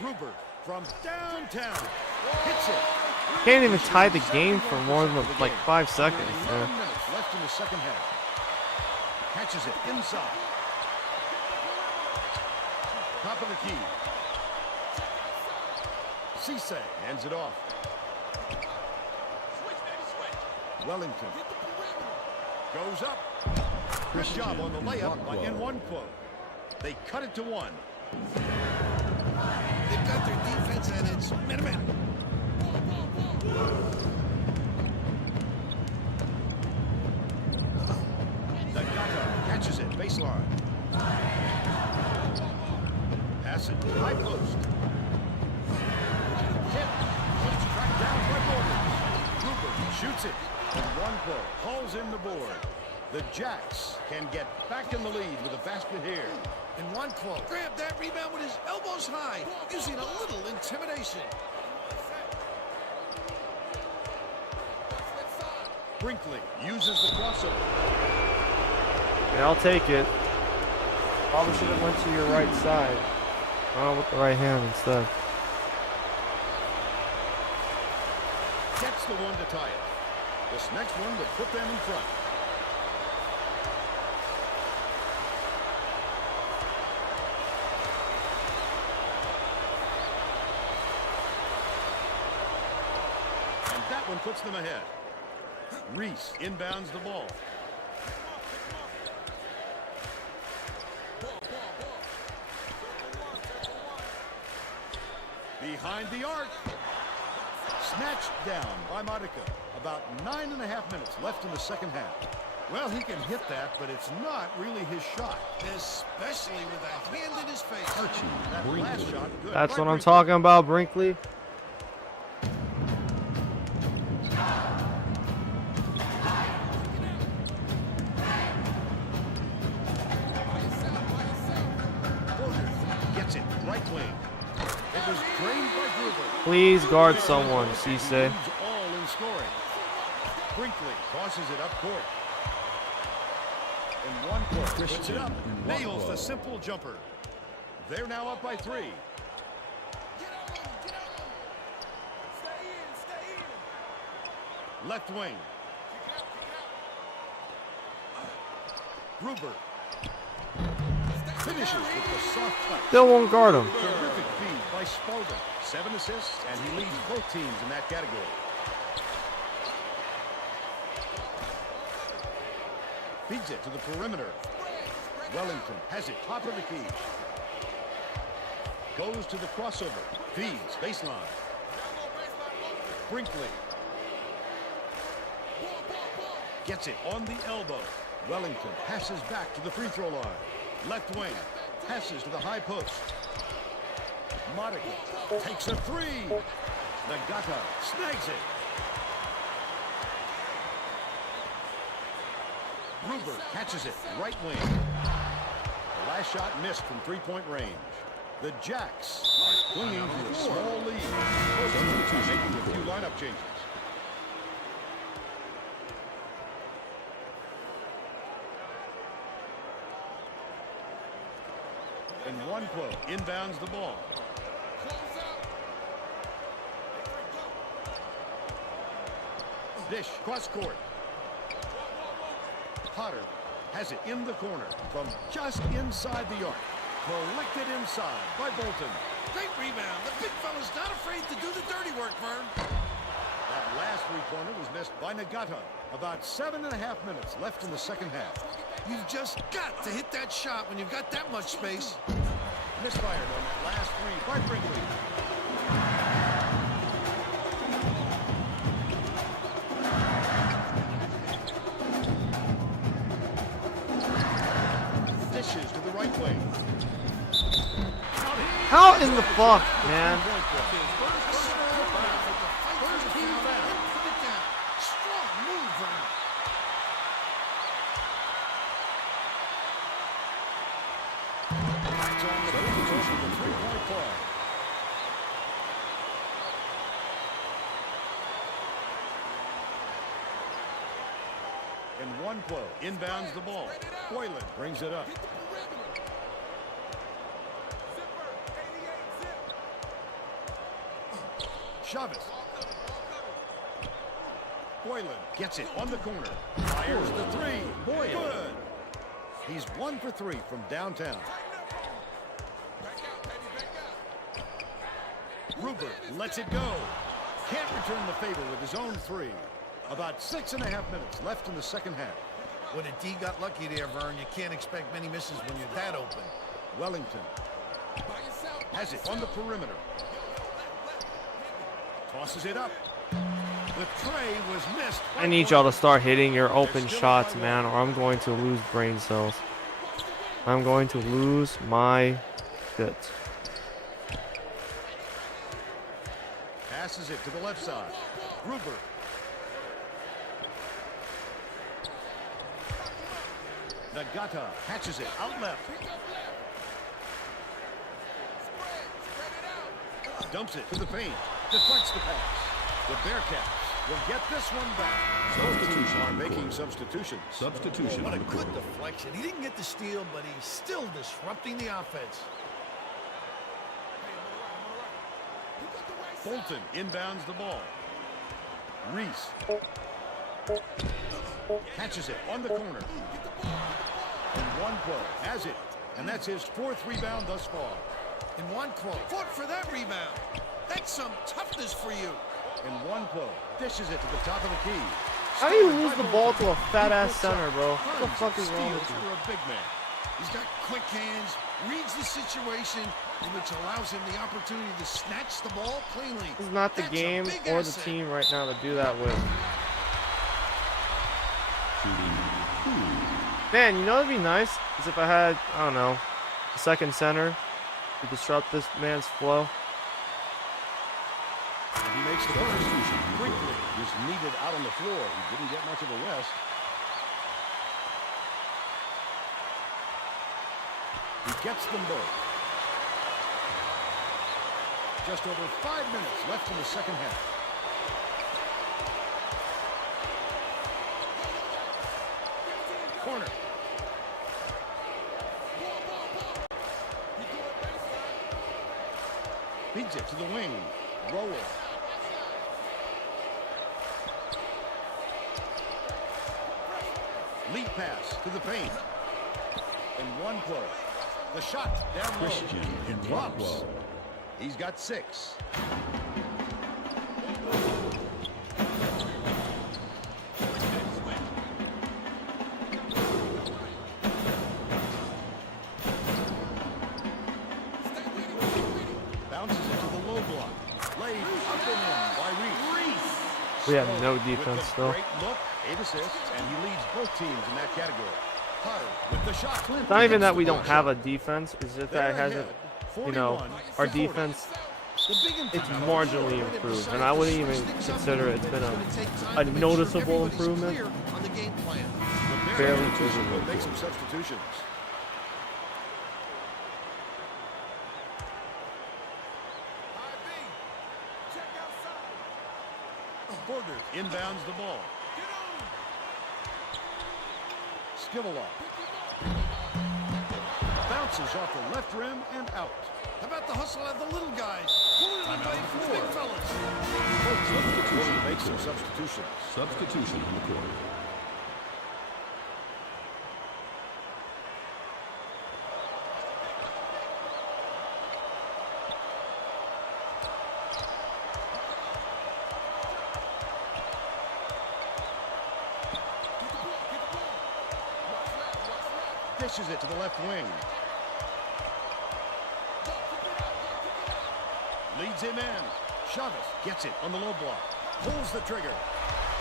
Gruber from downtown. Hits it. Can't even tie the game for more than like 5 seconds. 9 Man. minutes left in the second half. Catches it inside. Top of the key. Cisse hands it off. Wellington goes up. Good job on the layup by Nwankwo. They cut it to 1. They've got their defense and it's minute. Nagata catches it, baseline. Pass it, high post. Tip. It's tracked down by Borders. Gruber shoots it, and Nwankwo hauls in the board. The Jacks can get back in the lead with a basket here. And Nwankwo grabbed that rebound with his elbows high, using a little intimidation. Brinkley uses the crossover. Yeah, I'll take it. Probably should have went to your right side. Oh, with the right hand instead. Gets the one to tie it. This next one will put them in front. And that one puts them ahead. Reese inbounds the ball. Behind the arc. Snatched down by Monica. About 9.5 minutes left in the second half. Well, he can hit that, but it's not really his shot. Especially with a hand in his face. That last shot, good. That's by what I'm Brinkley. talking about, Brinkley. Porter gets it right wing. It was drained by Gruber. Please guard someone, Cisse. Leads all in scoring. Brinkley tosses it up court. In one court, puts it up, nails the simple jumper. They're now up by 3. Left wing. Gruber finishes with the soft touch. Still won't guard him. Terrific feed by Spalding. 7 assists, and he leads both teams in that category. Feeds it to the perimeter. Wellington has it top of the key. Goes to the crossover. Feeds baseline. Brinkley gets it on the elbow. Wellington passes back to the free throw line. Left wing passes to the high post. Monica takes a 3. Nagata snags it. Gruber catches it right wing. The last shot missed from 3-point range. The Jacks are clinging to a small lead. Both teams are making a few lineup changes. And one play. Inbounds the ball. Dish, cross court. Potter has it in the corner from just inside the arc. Collected inside by Bolton. Great rebound. The big fella's not afraid to do the dirty work, Vern. That last three-pointer was missed by Nagata. About 7.5 minutes left in the second half. You've just got to hit that shot when you've got that much space. Misfired on that last three by Brinkley. Dishes to the right wing. How in the fuck, man? Strong move, Vern. It's on the substitution for the three-point play. In one play, inbounds the ball. Boylan brings it up. Chavez. Boylan gets it on the corner. Fires the three. Boylan. Good. He's 1 for 3 from downtown. Rupert lets it go. Can't return the favor with his own three. About 6.5 minutes left in the second half. When a D got lucky there, Vern, you can't expect many misses when you're that open. Wellington has it on the perimeter. Tosses it up. The tray was missed. I need y'all to start hitting your open shots, man, or I'm going to lose brain cells. I'm going to lose my shit. Passes it to the left side. Gruber. Nagata catches it out left. Dumps it to the paint. Deflects the pass. The Bearcats will get this one back. Substitution are making substitutions. Substitution. What a good deflection. He didn't get the steal, but he's still disrupting the offense. Bolton inbounds the ball. Reese catches it on the corner. And one quote has it. And that's his 4th rebound thus far. In one quote, fought for that rebound. That's some toughness for you. In one quote, dishes it to the top of the key. How do you lose the ball to a fat ass center, bro? What the fuck is wrong with Steals you? for a big man. He's got quick hands, reads the situation, which allows him the opportunity to snatch the ball cleanly. This is not the That's a game big or the asset. team right now to do that with. Man, you know what'd be nice is if I had, I don't know, a second center to disrupt this man's flow. And he makes the first. Brinkley is needed out on the floor. He didn't get much of a rest. He gets them both. Just over 5 minutes left in the second half. Corner. Feeds it to the wing. Roller. Lead pass to the paint. And one play. The shot down low. Christian It drops. He's got 6. Bounces it to the low block. Laid up and in by Reese. We have no With defense the still. great look, 8 assists, and he leads both teams in that category. Potter with the shot. It's not even that we don't have a defense, it's just that it hasn't, you know, our defense, it's marginally improved, and I wouldn't even consider it's been a noticeable improvement. On the game plan. Barely Will visible. make some substitutions. Borders inbounds the ball. Skivalov. Bounces off the left rim and out. How about the hustle of the little guys? Pulling it away from the big fellas. Substitution. Make some substitutions. Substitution on the court. Dishes it to the left wing. Leads him in. Chavez gets it on the low block. Pulls the trigger.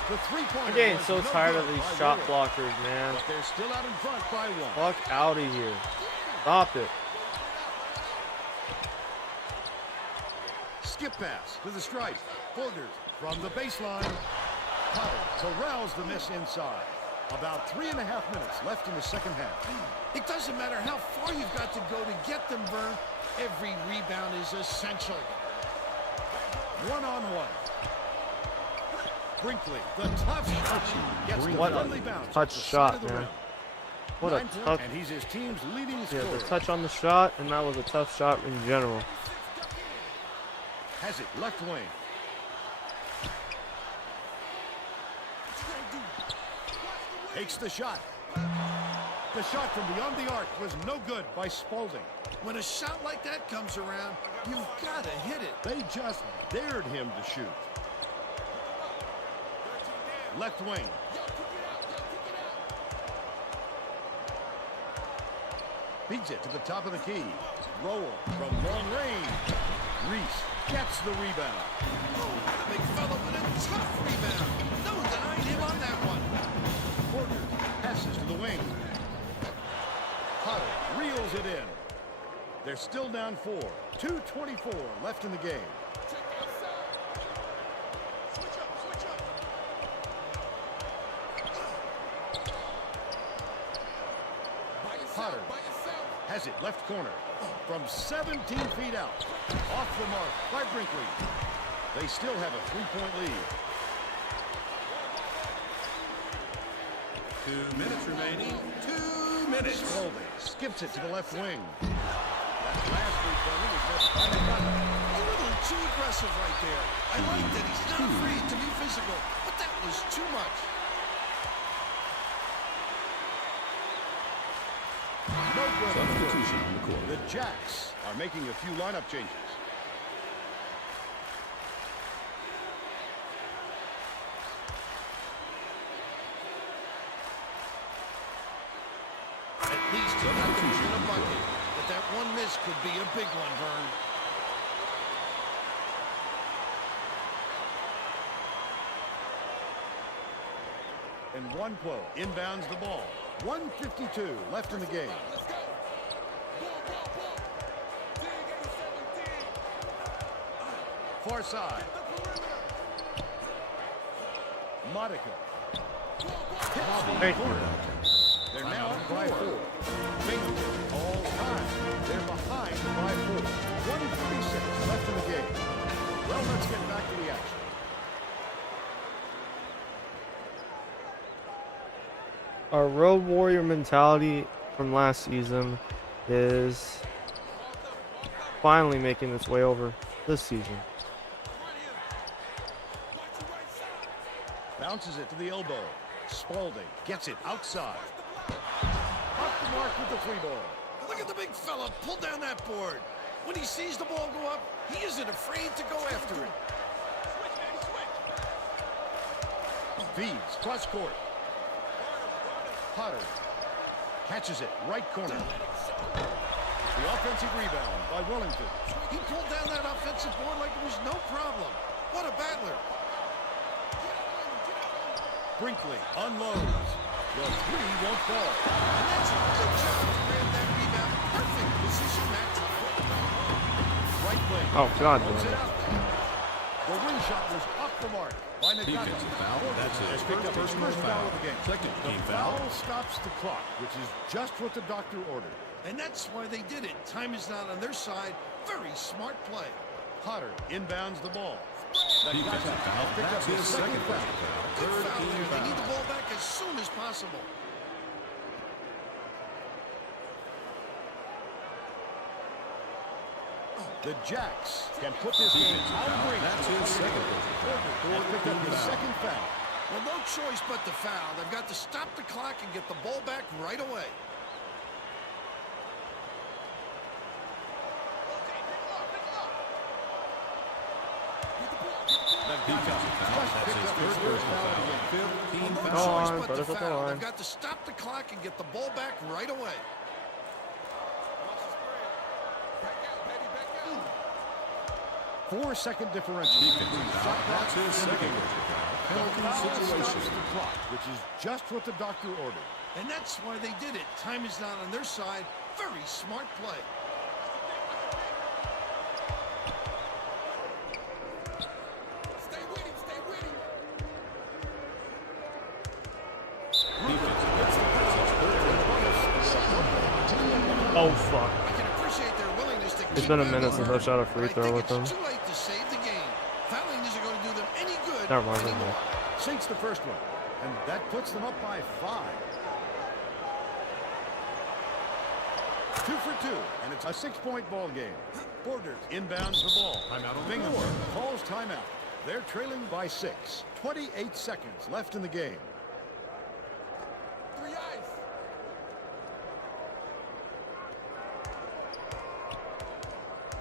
The three-pointer. I'm getting was so no tired good of these by shot Wheeler. blockers, man. But they're still out in front by one. Fuck out of here. Stop it. Skip pass to the stripe. Borders from the baseline. Potter corrals the miss inside. About 3.5 minutes left in the second half. It doesn't matter how far you've got to go to get them, Vern. Every rebound is essential. One-on-one. Brinkley, the tough shot. Gets the What friendly a bounce touch off the side shot, of the man. rim. What a 9 points, tough. and he's his team's leading Yeah, scorer. the touch on the shot, and that was a tough shot in general. Has it left wing. Takes the shot. The shot from beyond the arc was no good by Spalding. When a shot like that comes around, you've got to hit it. They just dared him to shoot. Left wing. Beats it to the top of the key. Roll from long range. Reese gets the rebound. Oh, the big fella with a tough rebound. No denying him on that one. Porter passes to the wing. Potter reels it in. They're still down 4. 2:24 left in the game. Potter has it left corner from 17 feet out. Off the mark by Brinkley. They still have a 3-point lead. 2 minutes remaining. 2 minutes. Spalding skips it to the left wing. That last recovery was missed by McDonough. A little too aggressive right there. I like that he's not afraid to be physical, but that was too much. No good. Substitution on the court. The Jacks are making a few lineup changes. At least he got to in a bucket, but that one miss could be a big one, Vern. And one quote inbounds the ball. 1:52 left in the game. Far side. Modica. Hey. They're now up by 4. Binghamton all time. They're behind by 4. 1:36 left in the game. Well, let's get back to the action. Our road warrior mentality from last season is finally making its way over this season. Bounces it to the elbow. Spalding gets it outside. Off the mark with the free ball. Look at the big fella pull down that board. When he sees the ball go up, he isn't afraid to go after it. Feeds cross court. Potter catches it right corner. The offensive rebound by Wellington. He pulled down that offensive board like it was no problem. What a battler. Brinkley unloads. The three won't fall. And that's a good job to grab that rebound. Perfect position that time. Right wing. Oh, God, Pulls man. it out. The wing shot was off the mark by Nagata. Defensive foul. That's his Has picked up his personal first foul of the game. Second The team foul foul. stops the clock, which is just what the doctor ordered. And that's why they did it. Time is not on their side. Very smart play. Potter inbounds the ball. Defensive foul. Picked up That's his his second second foul. foul. Good Third foul team there. They foul. need the ball back as soon as possible. The Jacks can put this game out of reach. That's his second personal foul. Ford picked up his second foul. Well, no choice but to foul. They've got to stop the clock and get the ball back right away. That's his first personal foul. Team No foul. choice on, but put to us at the foul. line. They've got to stop the clock and get the ball back right away. Four-second differential. That's his second personal foul. Penalty Stops situation. the clock, which is just what the doctor ordered. And that's why they did it. Time is not on their side. Very smart play. Stay with him. Stay with him. Oh fuck. I can appreciate their willingness to It's keep been a that minute on since her, I've shot a but free I throw think with them. it's too late to save the game. Fouling isn't going to do them any good Never mind, never anymore. mind. Sinks the first one, and that puts them up by 5. 2 for 2, and it's a 6-point ball game. Borders inbounds the ball. Timeout on Bingham the board. calls timeout. They're trailing by 6. 28 seconds left in the game. 3 eyes.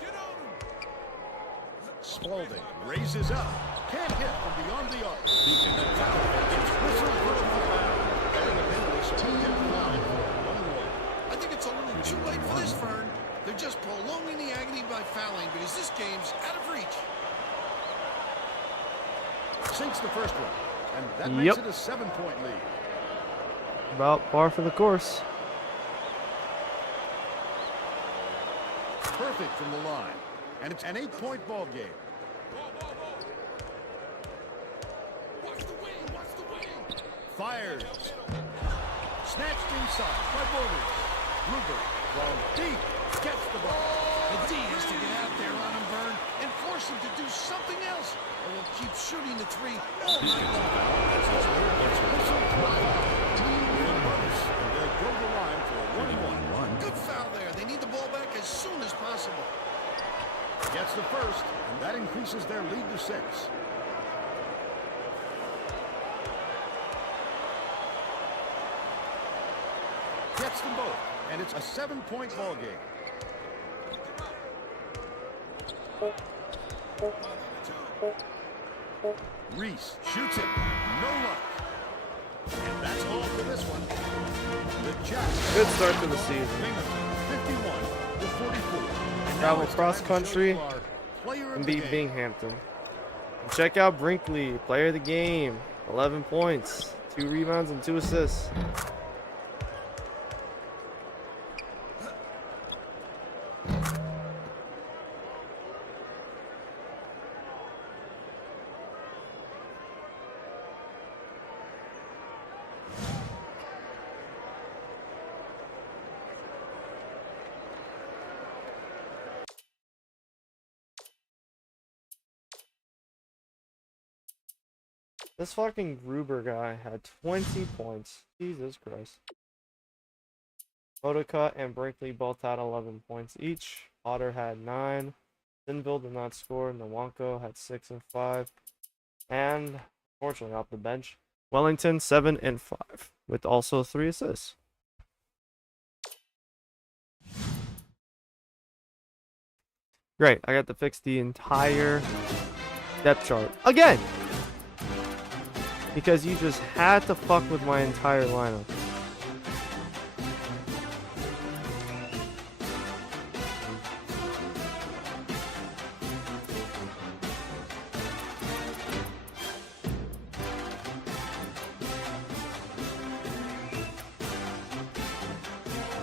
Get on him. Spalding raises up. Can't hit from beyond the arc. Defensive foul. It's whistled for a foul. And the penalty still get line for 1-1. I think it's a little too late for this, Fern. They're just prolonging the agony by fouling because this game's out of reach. Sinks the first one, and that makes it a 7-point lead. About par for the course. Perfect from the line, and it's an 8-point ball game. Watch the wing. Watch the wing. Fires. Snatched inside by Borders. Ruger from deep gets the ball. The D has to get out there on him, Vern, and force him to do something else, or he'll keep shooting the 3 all night long. It's whistled for a foul. In bonus, and they'll go to the line for a 1-1. Good foul there. They need the ball back as soon as possible. Gets the first, and that increases their lead to 6. Gets them both, and it's a 7-point ball game. Reese shoots it. No luck. And that's all for this one. The Jacks. Good start to the season. Binghamton, 51 to 44. And now Travel it's cross time to show country you our player of and the beat game. Binghamton. And check out Brinkley, player of the game. 11 points, 2 rebounds, and 2 assists. This fucking Gruber guy had 20 points. Jesus Christ. Odecutt and Brinkley both had 11 points each. Otter had 9. Sinville did not score. Nwanko had 6 and 5. And, unfortunately, off the bench, Wellington 7 and 5, with also 3 assists. Great, I got to fix the entire depth chart again! Because you just had to fuck with my entire lineup.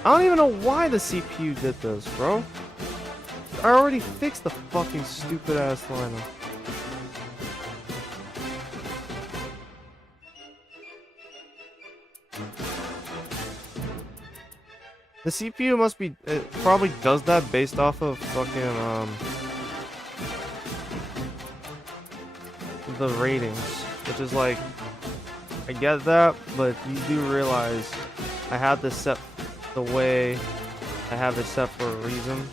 I don't even know why the CPU did this, bro. I already fixed the fucking stupid ass lineup. The CPU must be, it probably does that based off of fucking, the ratings, which is like, I get that, but you do realize I have this set the way I have it set for a reason.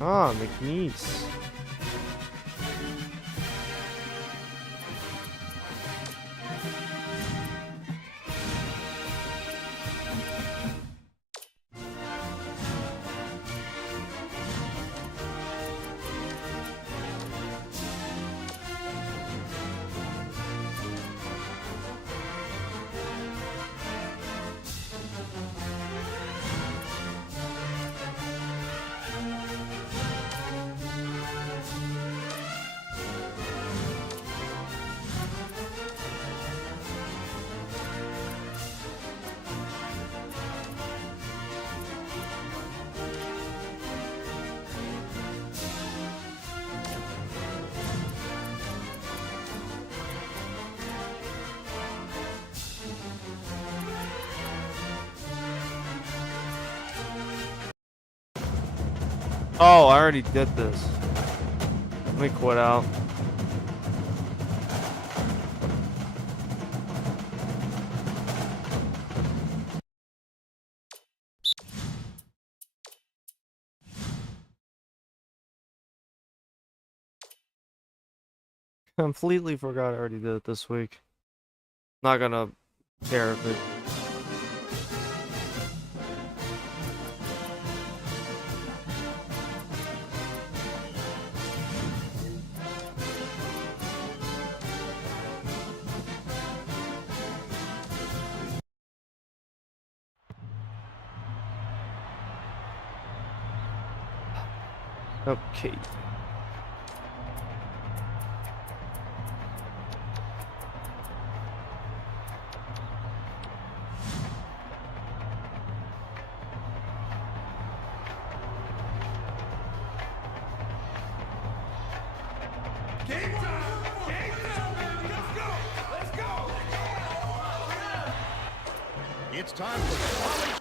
Ah, McNeese. Oh, I already did this. Let me quit out. Completely forgot I already did it this week. Not gonna care if it. Okay. It's time for the college.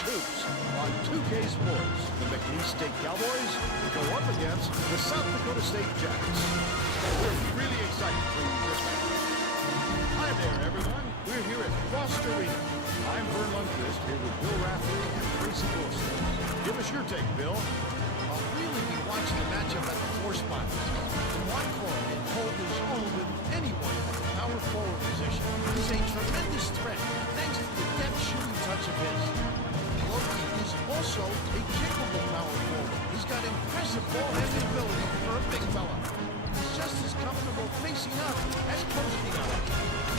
Hoops on 2K Sports. The McNeese State Cowboys go up against the South Dakota State Jacks. We're really excited for this match. Hi there, everyone. We're here at Frost Arena. I'm Vern Lundquist here with Bill Raftery and Tracy Wilson. Give us your take, Bill. I'll really be watching the matchup at the 4 spot. Juan Coral can hold his own with anyone at the power forward position. He's a tremendous threat thanks to the depth shooting touch of his. Loki is also a capable power forward. He's got impressive ball handling ability for a big fella. He's just as comfortable facing up as posting up.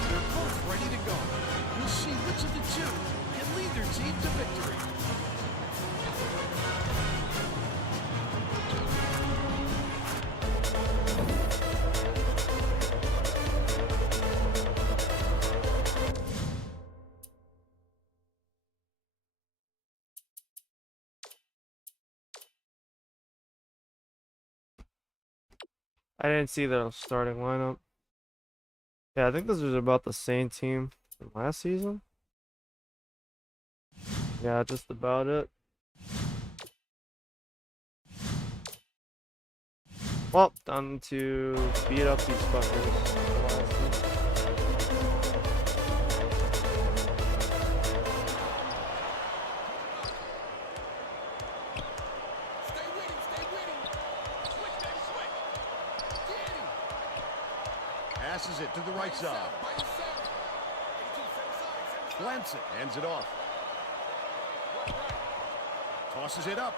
They're both ready to go. We'll see which of the two can lead their team to victory. I didn't see the starting lineup. Yeah, I think this was about the same team from last season. Yeah, just about it. Well, time to beat up these fuckers. Passes it to the right side. Glance it, hands it off. Tosses it up.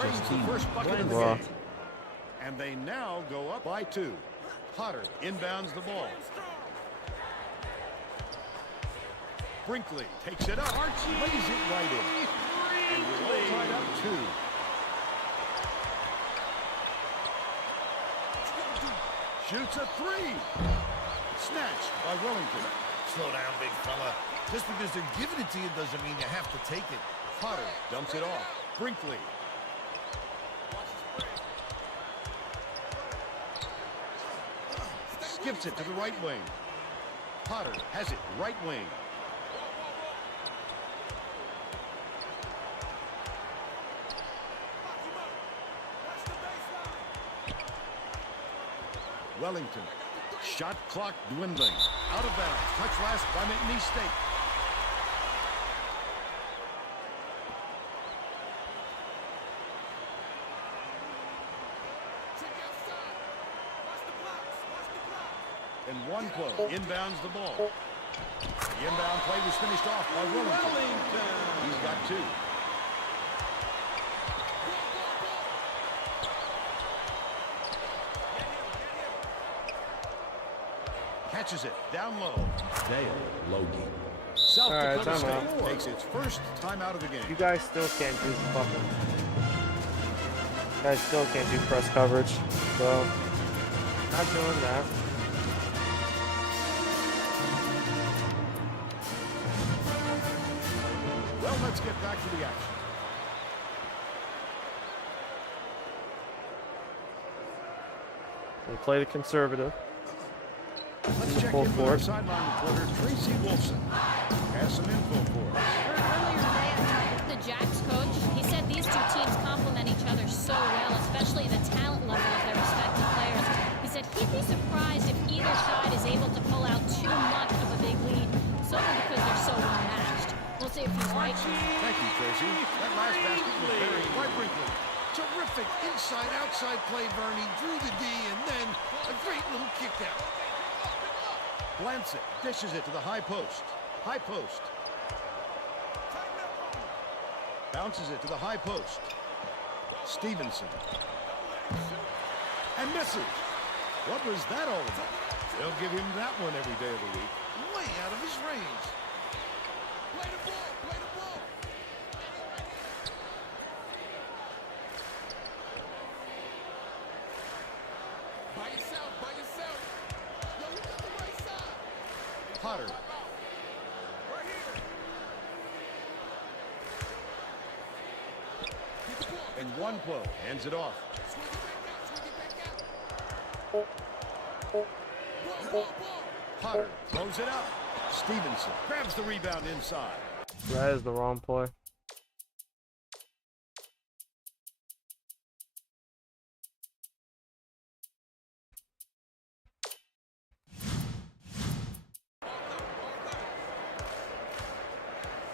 Drains the first bucket of the game. And they now go up by 2. Potter inbounds the ball. Brinkley takes it up. Archie lays it right in. And we're all tied up 2. Shoots a 3. Snatched by Wellington. Slow down, big fella. Just because they're giving it to you doesn't mean you have to take it. Potter dumps it off. Brinkley. Skips it to the right wing. Potter has it right wing. Wellington. Shot clock dwindling. Out of bounds. Touch last by McNeese State. And one quote. Inbounds the ball. The inbound play was finished off by Wellington. He's got two. Catches it down low. Dale Logie. South All right, Dakota timeout. State takes its first timeout of the game. You guys still can't do fucking. You guys still can't do press coverage, so not doing that. Well, let's get back to the action. We play the conservative. Let's check Full in with court. our sideline reporter, Tracy Wolfson. Has some info for us. Earlier today, I talked with the Jacks coach. He said these two teams complement each other so well, especially the talent level of their respective players. He said he'd be surprised if either side is able to pull out too much of a big lead, solely because they're so well matched. We'll see if he's right. Thank you, Tracy. That last basket was very Quite briefly, terrific inside-outside play, Bernie. Drew the D, and then a great little kick out. Blants it, dishes it to the high post. High post. Bounces it to the high post. Stevenson. And misses. What was that all about? They'll give him that one every day of the week. Way out of his range. Play the ball, play the ball. By yourself, by yourself. Yo, you got the right side. Potter. Right here. Get the ball. And one quote hands it off. Swing it back out, swing it back out. Ball, ball, ball. Potter throws it up. Stevenson grabs the rebound inside. That is the wrong play.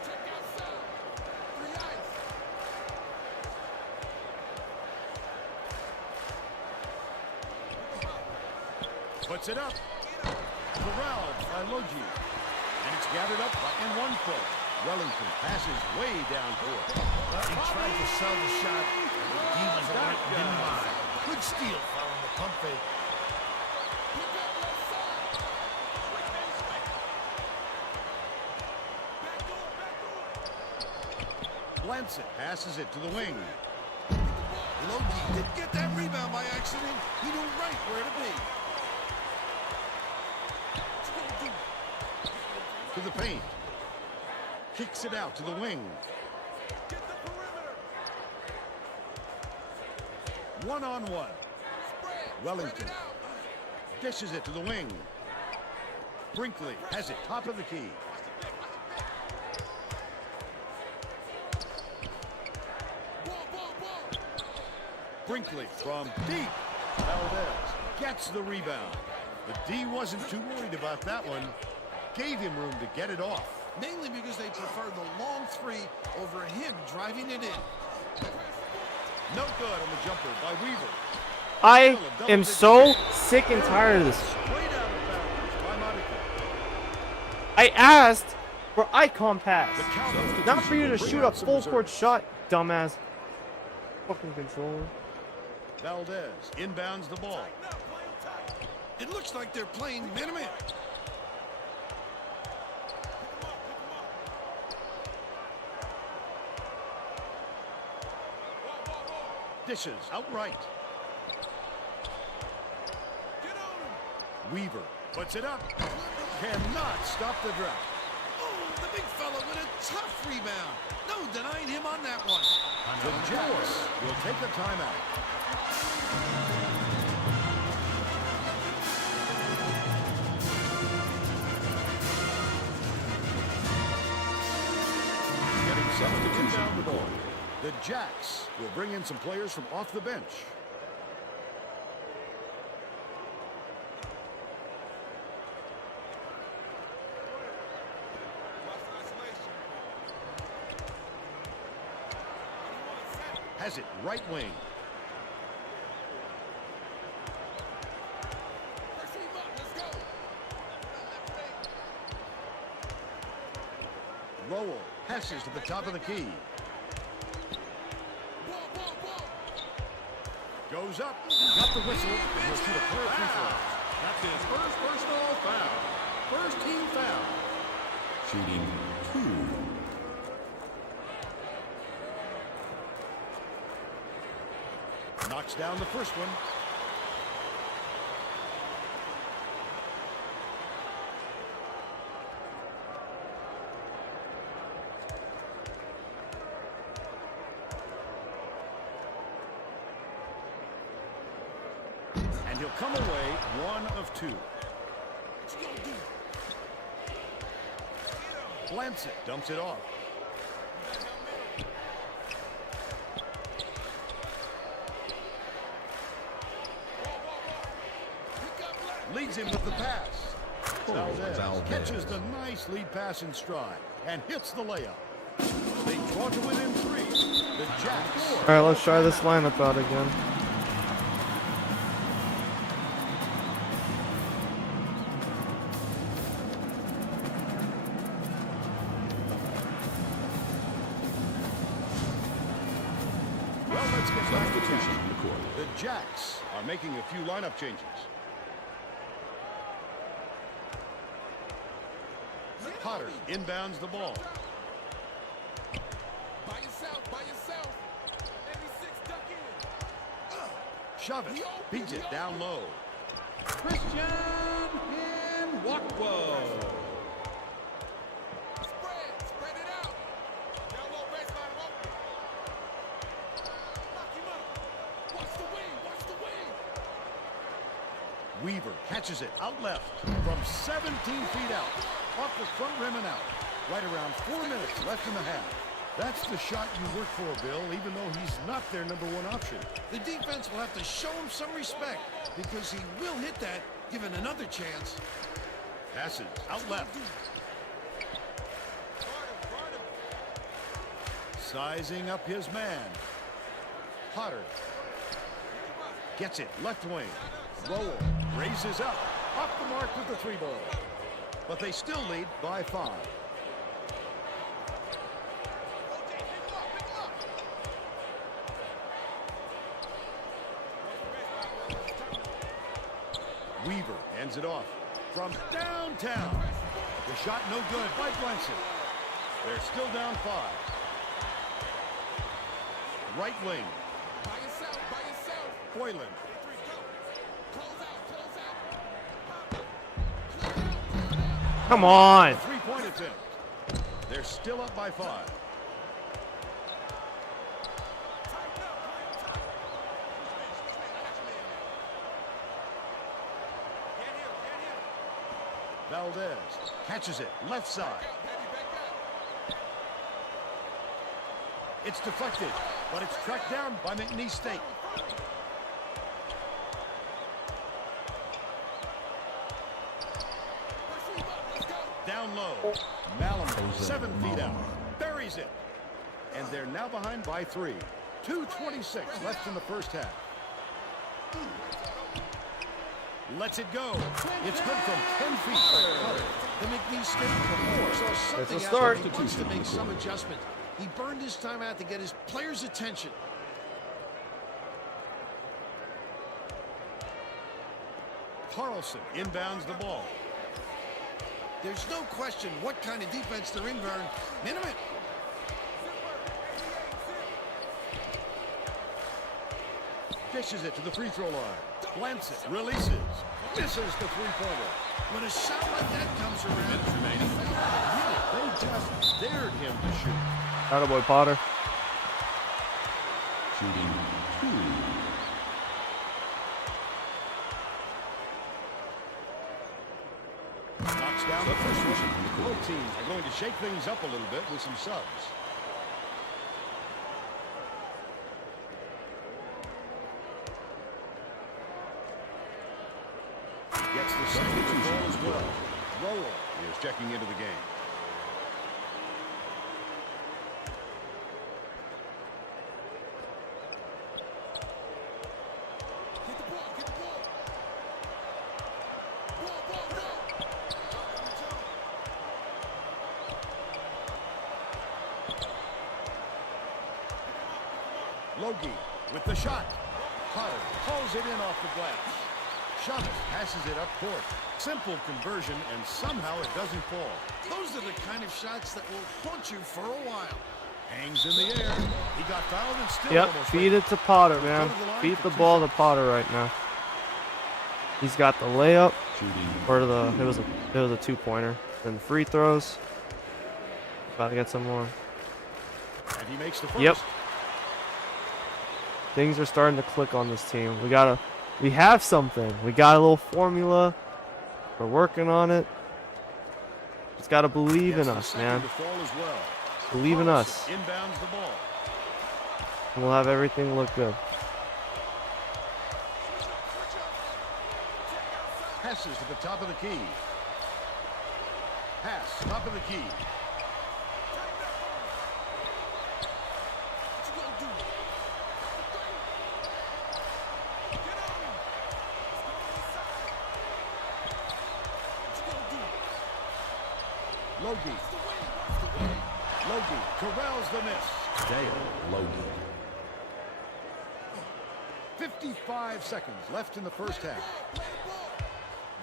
Check outside. 3 ice. Puts it up. Corralled by Logie. And it's gathered up in one quote. Wellington passes way down court. He tried to sell the shot. He was alert, didn't buy. Good steal following the pump fake. Blants it, passes it to the wing. Logie didn't get that rebound by accident. He knew right where to be. To the paint. Kicks it out to the wing. Get the perimeter. One-on-one. Wellington dishes it to the wing. Brinkley has it top of the key. Brinkley from deep. Valdez gets the rebound. The D wasn't too worried about that one. Gave him room to get it off. Mainly because they prefer the long three over him driving it in. No good on the jumper by Weaver. I am so sick and tired of this. Straight out of bounds by Monica. I asked for icon pass, The Cowboys not for you to bring shoot a out some full court reserves. shot, dumbass. Fucking controller. Valdez inbounds the ball. It looks like they're playing man-to-man. Dishes outright. Weaver puts it up. Cannot stop the drop. Oh, the big fella with a tough rebound. No denying him on that one. The Jets will take a timeout. Substitution down the ball. The Jacks will bring in some players from off the bench. Has it right wing. Lowell passes to the top of the key. Goes up, got the whistle, and he'll shoot a pair of free throws. That's his first personal foul. First team foul. Shooting 2. Knocks down the first one. And he'll come away 1 of 2. Blants it, dumps it off. Leads him with the pass. Valdez catches the nice lead pass in stride and hits the layup. They draw to within 3. The Jacks. All right, let's try this lineup out again. Well, let's get back to action. The Jacks are making a few lineup changes. Potter inbounds the ball. By yourself. Maybe 6 duck in. Shove it. Beats it down low. Christian Nwakwo. Spread it out. Down low baseline, him open. Knock him up. Watch the wing. Weaver catches it out left from 17 feet out. Off the front rim and out. Right around 4 minutes left in the half. That's the shot you work for, Bill, even though he's not their number 1 option. The defense will have to show him some respect because he will hit that given another chance. Passes out left. Sizing up his man. Potter gets it left wing. Lowell raises up. Off the mark with the 3 ball. But they still lead by 5. Weaver hands it off from downtown. The shot no good by Blanchard. They're still down 5. Right wing. By yourself. Boylan. Come on. 3-point attempt. They're still up by 5. Valdez catches it left side. It's deflected, but it's tracked down by McNeese State. Down low. Malum 7 feet out. Buries it. And they're now behind by 3. 2:26 left in the first half. Lets it go. It's good from 10 feet. The McNeese State before saw something It's a out start. there. He wants to make some adjustment. He burned his time out to get his players' attention. Carlson inbounds the ball. There's no question what kind of defense they're in, Vern. Minimum. Dishes it to the free throw line. Blants it. Releases. Misses the 3-pointer. When a shot like that comes around, They just dared him to shoot. Attaboy, Potter. Shooting 2. Knocks down the first one. Both teams are going to shake things up a little bit with some subs. Pitches the ball as well. Rowell is checking into the game. Logie with the shot. Potter pulls it in off the glass. Chavez passes it up court. Simple conversion, and somehow it doesn't fall. Those are the kind of shots that will haunt you for a while. Hangs in the air. He got fouled and still Yep, almost feed went. it to Potter, man. Feed the ball to Potter right now. He's got the layup, or it was a 2-pointer. Then the free throws. About to get some more. And he makes the first. Yep. Things are starting to click on this team. We have something. We got a little formula. We're working on it. Just gotta believe in us, man. To fall as well. Believe in us. Inbounds the ball. And we'll have everything look good. Passes to the top of the key. Pass, top of the key. Logie. Logie corrals the miss. Dale Logie. 55 seconds left in the first half.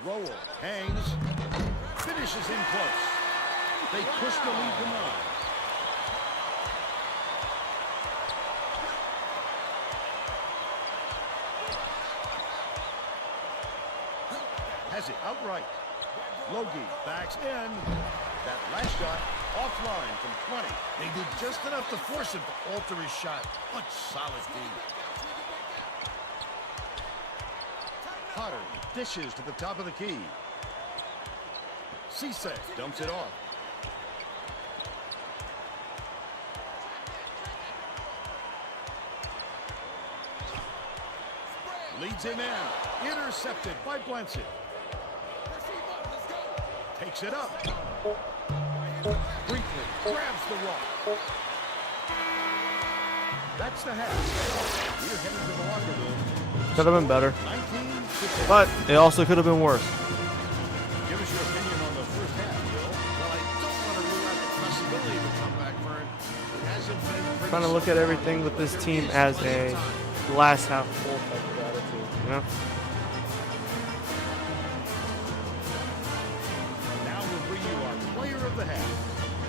Rowell hangs. Finishes in close. They push the lead to 9. Has it outright. Logie backs in. That last shot offline from 20. They did just enough to force him to alter his shot. Much solid D. Potter dishes to the top of the key. Keefe dumps it off. Leads him in. Intercepted by Blanchett. Takes it up. Brinkley grabs the rock. That's the half. We're headed to the locker room. Could have been better. 19-15. But it also could have been worse. Give us your opinion on the first half, Bill. Well, I don't want to rule out the possibility of a comeback, Vern. It hasn't been pretty Trying to look at everything with this team as a glass half full type of attitude, you know? Now we'll bring you our player of the half.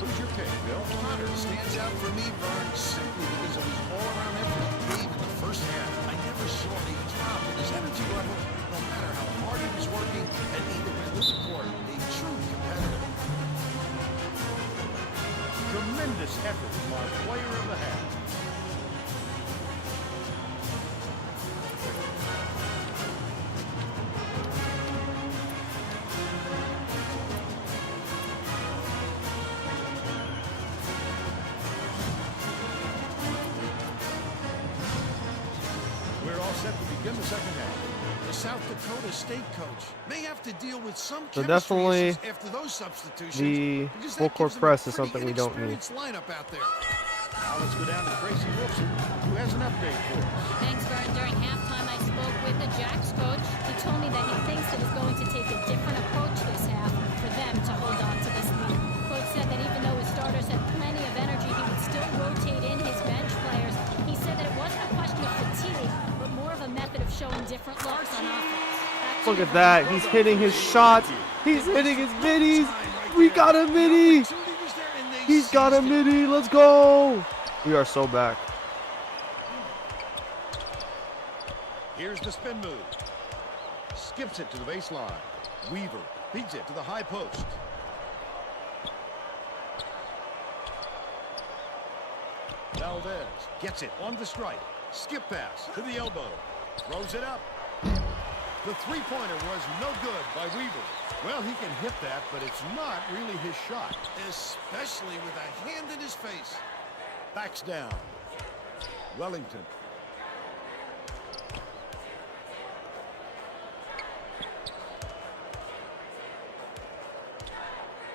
Who's your pick, Bill? Potter stands out for me, Vern, simply because of his all-around effort he gave in the first half. I never saw a drop in his energy level, no matter how hard he was working, and either end of the court. A true competitor. Tremendous effort from our player of the half. We're all set to begin the second half. The South Dakota State coach may have to deal with some So chemistry definitely issues after those substitutions. the because full that court gives them a press is pretty something we don't need. inexperienced lineup out there. Now let's go down to Tracy Wilson, who has an update for us. Thanks, Vern. During halftime, I spoke with the Jacks coach. He told me that he thinks it is going to take a different approach this half for them to hold on to this lead. Coach said that even though his starters had plenty of energy, he would still rotate in his bench players. He said that it wasn't a question of fatigue, but more of a method of showing different looks on offense. Back to Look you, at Vern. that. He's hitting his shots. He's hitting his middies. We got a midi. Opportunity was there, and they He's got a seized it. midi. Let's go. We are so back. Here's the spin move. Skips it to the baseline. Weaver beats it to the high post. Valdez gets it on the strike. Skip pass to the elbow. Throws it up. The three-pointer was no good by Weaver. Well, he can hit that, but it's not really his shot. Especially with a hand in his face. Backs down. Wellington.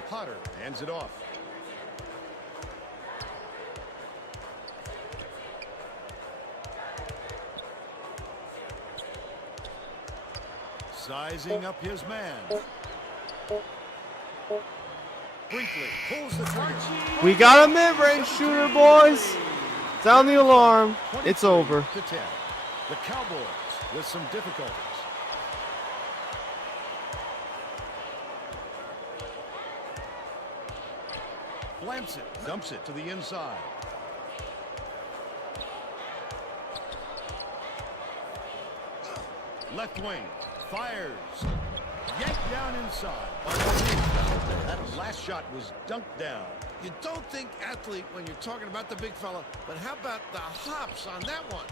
Potter hands it off. Sizing up his man. Brinkley pulls the trigger. We got a mid-range shooter, boys. Sound the alarm. It's over. To 10. The Cowboys with some difficulties. Blants it, dumps it to the inside. Left wing, fires. Yanked down inside. That last shot was dunked down. You don't think athlete when you're talking about the big fella, but how about the hops on that one?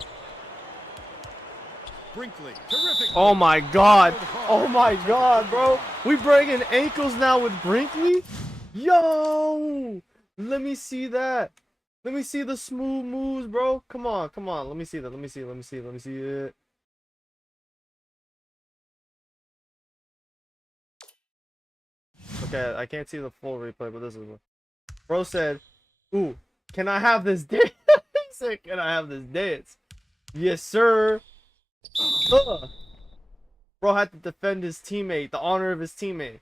Brinkley, terrific. Oh my God. Oh my God, bro. We breaking ankles now with Brinkley? Yo. Let me see that. Let me see the smooth moves, bro. Come on, come on. Let me see that. Let me see. Let me see. Let me see it. Okay, I can't see the full replay, but this is one. Bro said, ooh, can I have this dance? He said, can I have this dance? Yes, sir. Bro had to defend his teammate, the honor of his teammate.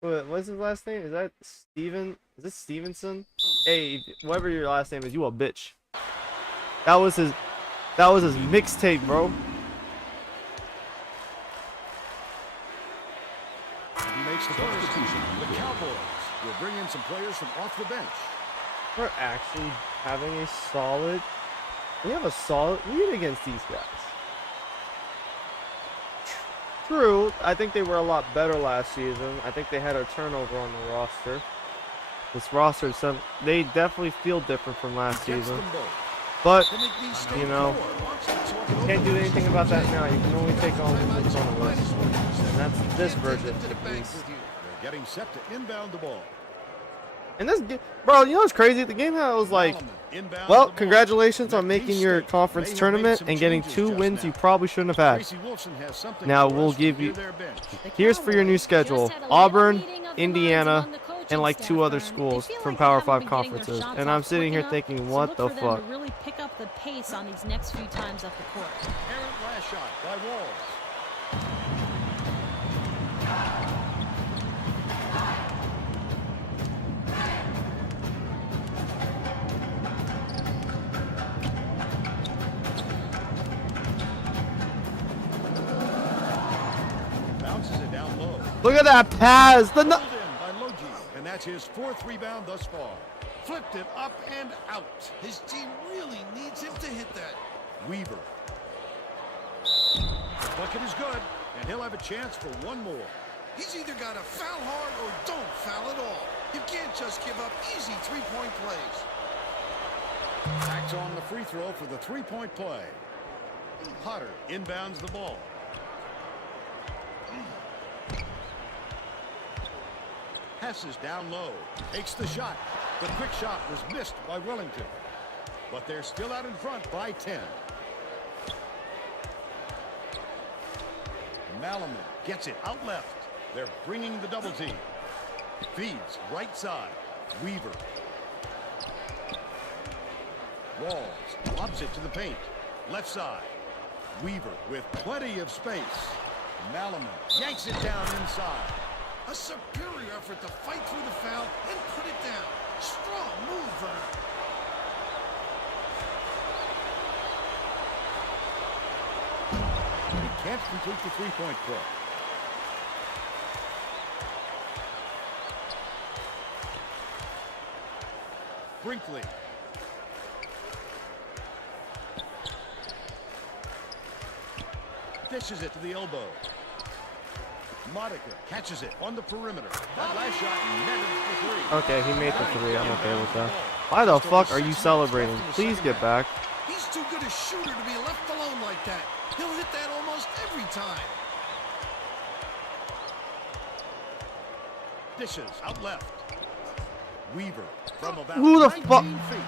What's his last name? Is that Steven? Is this Stevenson? Hey, whatever your last name is, you a bitch. That was his mixtape, bro. He makes the substitution. The Cowboys will bring in some players from off the bench. We're actually having a solid. We have a solid lead against these guys. True, I think they were a lot better last season. I think they had a turnover on the roster. This roster, they definitely feel different from last season. But, you know, you can't do anything about that now. You can only take on what's on the list. And that's this version, at least. They're getting set to inbound the ball. And this, bro, you know what's crazy? The game had was like, well, congratulations on making your conference tournament and getting 2 wins you probably shouldn't have had. Now we'll give you, here's for your new schedule: Auburn, Indiana, and like 2 other schools from Power 5 conferences. And I'm sitting here thinking, what the fuck? Really pick up the pace on these next few times up the court. Errant last shot by Walls. Bounces it down low. Look at that pass. Pulled in by Logie, and that's his 4th rebound thus far. Flipped it up and out. His team really needs him to hit that. Weaver. The bucket is good, and he'll have a chance for 1 more. He's either got to foul hard or don't foul at all. You can't just give up easy 3-point plays. Backs on the free throw for the 3-point play. Potter inbounds the ball. Passes down low. Takes the shot. The quick shot was missed by Wellington. But they're still out in front by 10. Malaman gets it out left. They're bringing the double team. Feeds right side. Weaver. Walls lobs it to the paint. Left side. Weaver with plenty of space. Malaman yanks it down inside. A superior effort to fight through the foul and put it down. Strong move, Vernon. He can't complete the 3-point play. Brinkley. Dishes it to the elbow. Modica catches it on the perimeter. That last shot netted for 3. Okay, he made the 3. I'm okay with that. Why the fuck are you celebrating? Please get back. He's too good a shooter to be left alone like that. He'll hit that almost every time. Dishes out left. Weaver from about Who the 19 fuck? feet.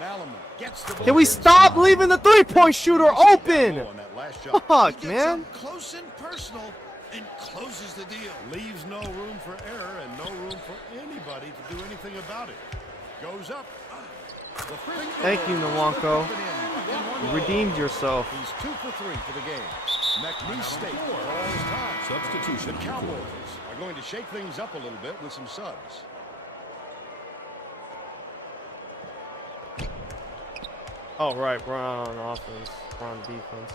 Malaman gets the ball. Can we stop leaving the 3-point shooter open? On that last shot. Fuck, He gets man. up close and personal and closes the deal. Leaves no room for error and no room for anybody to do anything about it. Goes up. The free Thank you, Nwanko. throw. You redeemed yourself. He's 2 for 3 for the game. McNeese State calls time. Substitution. The Cowboys are going to shake things up a little bit with some subs. Oh, right. We're on offense. We're on defense.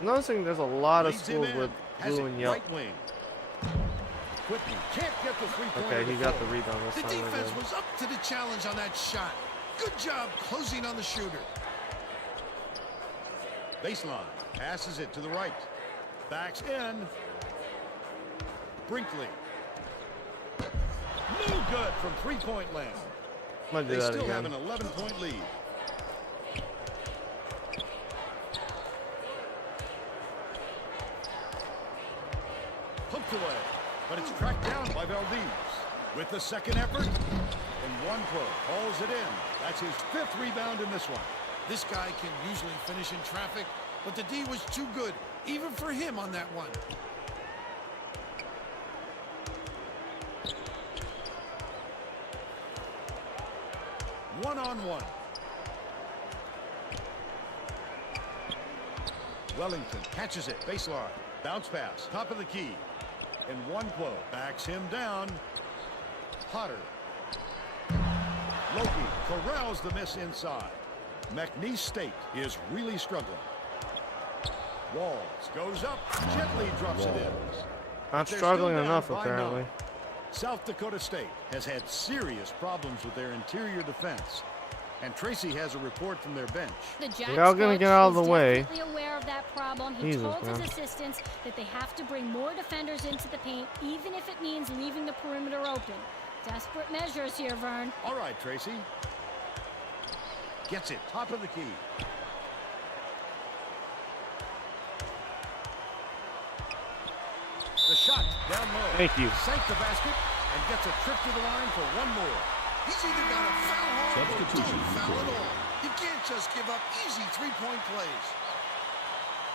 Noticing there's a lot of Leads him schools in. with Has blue it and yellow. right wing. Whitney can't get the three-pointer. Okay, he to got fall. the rebound The this time. we're defense good. was up to the challenge on that shot. Good job closing on the shooter. Baseline. Passes it to the right. Backs in. Brinkley. No good from three-point land. I'm gonna do They that still have again. an 11-point lead. Hooked away, but it's tracked down by Valdez. With the second effort, and one pro hauls it in. That's his 5th rebound in this one. This guy can usually finish in traffic, but the D was too good, even for him on that one. One-on-one. Wellington catches it, baseline. Bounce pass, top of the key. And one quo backs him down. Potter. Loki corrals the miss inside. McNeese State is really struggling. Walls goes up, gently drops it in. Not They're struggling still down enough, by apparently. 9. South Dakota State has had serious problems with their interior defense. And Tracy has a report from their bench. The Jacks You're all gonna coach get out of is the way. definitely aware of that problem. He Jesus, told man. his assistants that they have to bring more defenders into the paint, even if it means leaving the perimeter open. Desperate measures here, Vern. All right, Tracy. Gets it, top of the key. The shot down low. Thank you. Sank the basket and gets a trip to the line for one more. He's either got to foul hard or Substitution don't foul at required. all. You can't just give up easy three-point plays.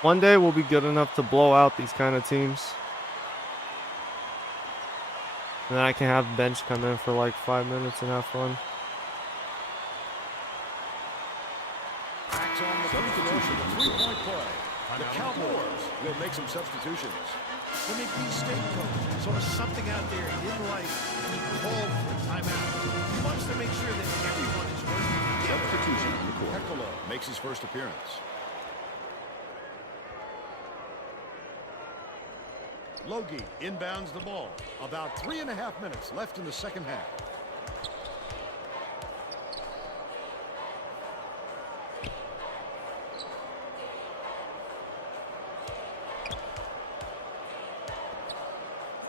One day we'll be good enough to blow out these kind of teams. And then I can have bench come in for like 5 minutes and have fun. Backs on the substitution. Three-point play. The Cowboys will make some substitutions. The McNeese State coach saw something out there he didn't like, and he called for a timeout. He wants to make sure that everyone is working together. Substitution required. Hekala makes his first appearance. Logie inbounds the ball. About 3.5 minutes left in the second half.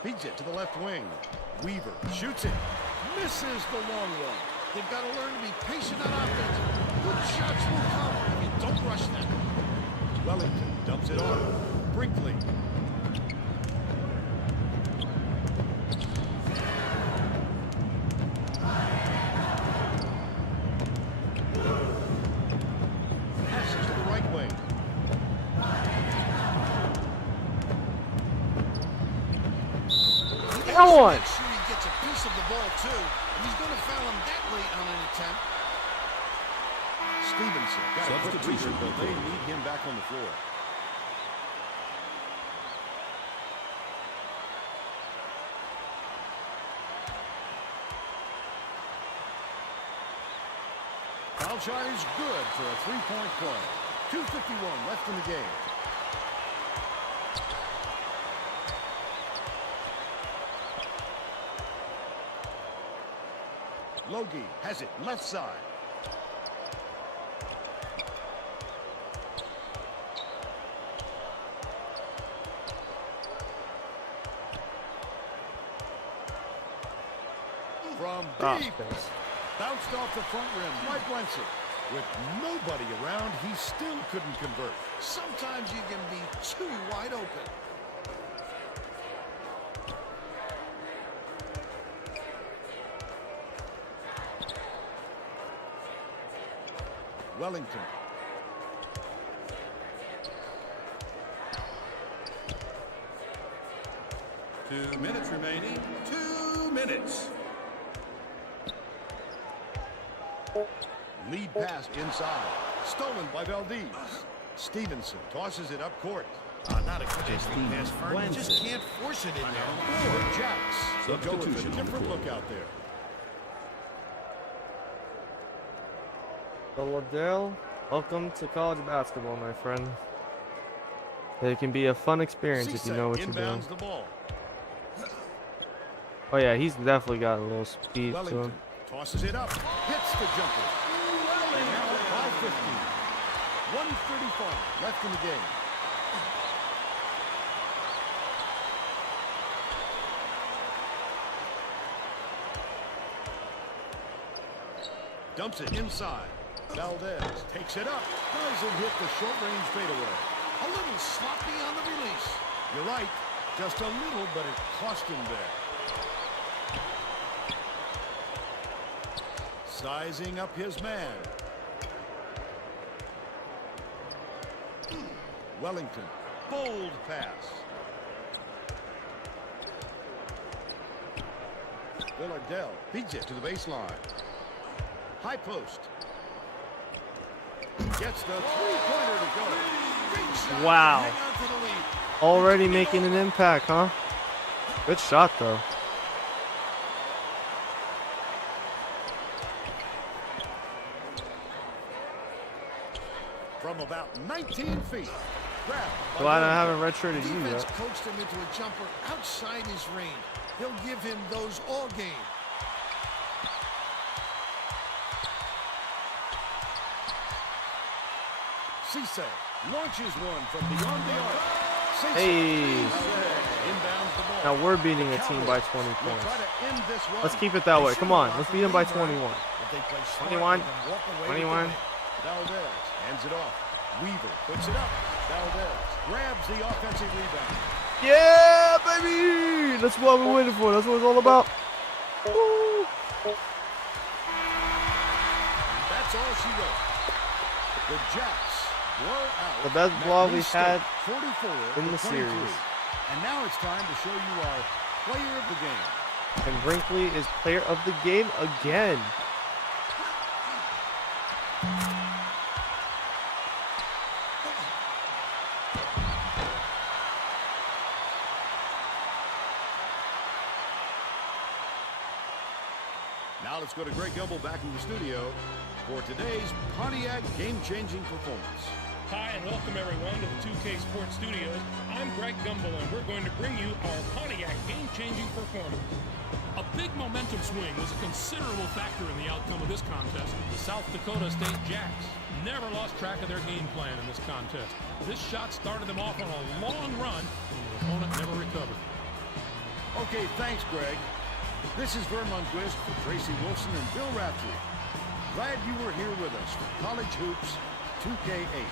Feeds it to the left wing. Weaver shoots it. Misses the long one. They've got to learn to be patient on offense. Good shots will come if you don't rush them. Wellington dumps it on. Brinkley. Passes to the right wing. Come on. Make sure he gets a piece of the ball too. And he's going to foul him that late on an attempt. Stevenson got a quick Substitution breather, but they required. need him back on the floor. Foul shot is good for a three-point play. 2:51 left in the game. Logie has it left side. From Ah, deep, thanks. bounced off the front rim by Blenson. With nobody around, he still couldn't convert. Sometimes you can be too wide open. Wellington. 2 minutes remaining. 2 minutes. Lead pass inside. Stolen by Valdez. Stevenson tosses it up court. Not a good entry pass, Fern. You just can't force it in there. For Jacks. They'll go with a Substitution on the different court. look out there. So Liddell, welcome to college basketball, my friend. It can be a fun experience if you know what you're doing. Inbounds the ball. Oh yeah, he's definitely got a little speed to Wellington him. tosses it up. Hits the jumper. And now 5:15. 1:35 left in the game. Dumps it inside. Valdez takes it up. Doesn't hit the short-range fadeaway. A little sloppy on the release. You're right. Just a little, but it cost him there. Sizing up his man. Wellington. Bold pass. Villardell beats it to the baseline. High post. Gets the three-pointer to go. Big shot. Wow. Hang on to the lead. Already making an impact, huh? Good shot, though. From about 19 feet. Grab by Glad I Wellington. haven't redshirted you Defense yet. coached him into a jumper outside his range. He'll give him those all game. Cisse launches one from beyond the arc. Cisse. Hey. Inbounds the ball. Now we're beating a team by 20 Will points. try to end this run. Let's keep it that way. They Come on. should Let's beat them by 21. If they play smart, 21, they can walk away with the 21. win. Valdez hands it off. Weaver puts it up. Valdez grabs the offensive rebound. Yeah, baby! That's what we're waiting for. That's what it's all about. Woo. That's all she wrote. The Jacks blow out. The best blow McNeese we've State, had 44 in to the 23. series. And now it's time to show you our player of the game. And Brinkley is player of the game again. Now let's go to Greg Gumbel back in the studio for today's Pontiac game-changing performance. Hi, and welcome everyone to the 2K Sports Studios. I'm Greg Gumbel, and we're going to bring you our Pontiac game-changing performance. A big momentum swing was a considerable factor in the outcome of this contest. The South Dakota State Jacks never lost track of their game plan in this contest. This shot started them off on a long run, and the opponent never recovered. Okay, thanks, Greg. This is Vern Lundquist for Tracy Wilson and Bill Raftery. Glad you were here with us for College Hoops 2K8.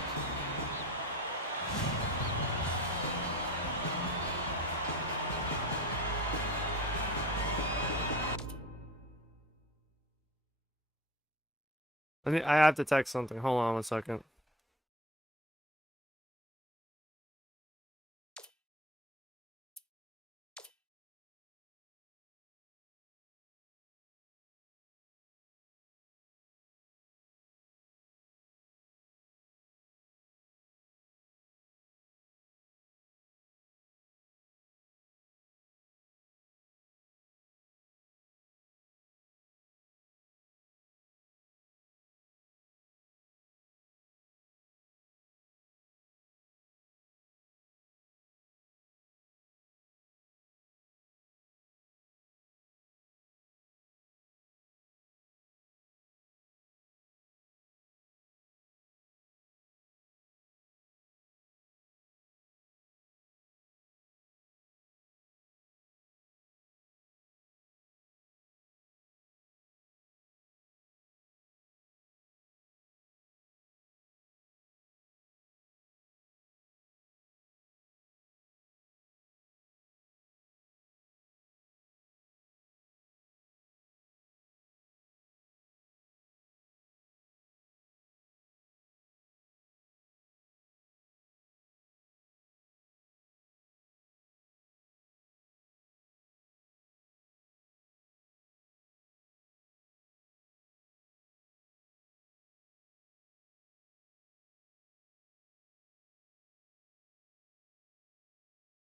I have to text something. Hold on 1 second.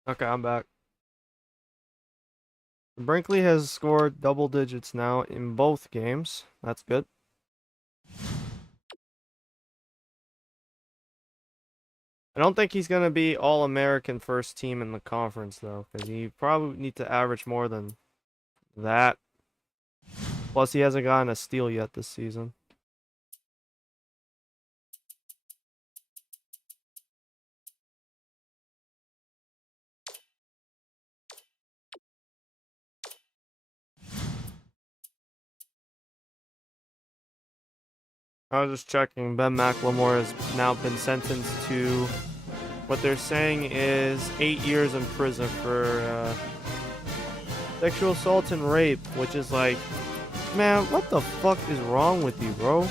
Okay, I'm back. Brinkley has scored double digits now in both games. That's good. I don't think he's going to be All-American first team in the conference, though, because he probably need to average more than that. Plus, he hasn't gotten a steal yet this season. I was just checking. Ben McLemore has now been sentenced to what they're saying is 8 years in prison for sexual assault and rape, which is like, man, what the fuck is wrong with you, bro?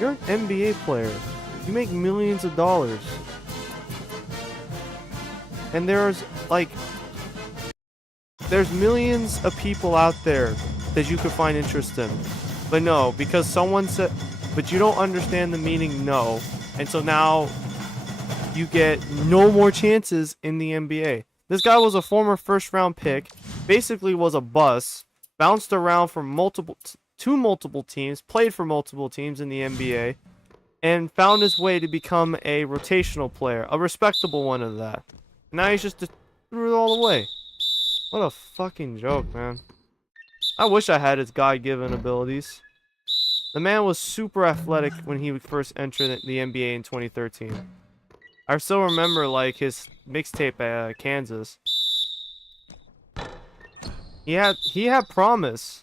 You're an NBA player. You make millions of dollars. And there's millions of people out there that you could find interest in. But no, because someone said, but you don't understand the meaning no. And so now you get no more chances in the NBA. This guy was a former first round pick, basically was a bust, bounced around from multiple teams, played for multiple teams in the NBA, and found his way to become a rotational player, a respectable one of that. Now he's just threw it all away. What a fucking joke, man. I wish I had his God-given abilities. The man was super athletic when he first entered the NBA in 2013. I still remember, like, his mixtape at Kansas. He had promise.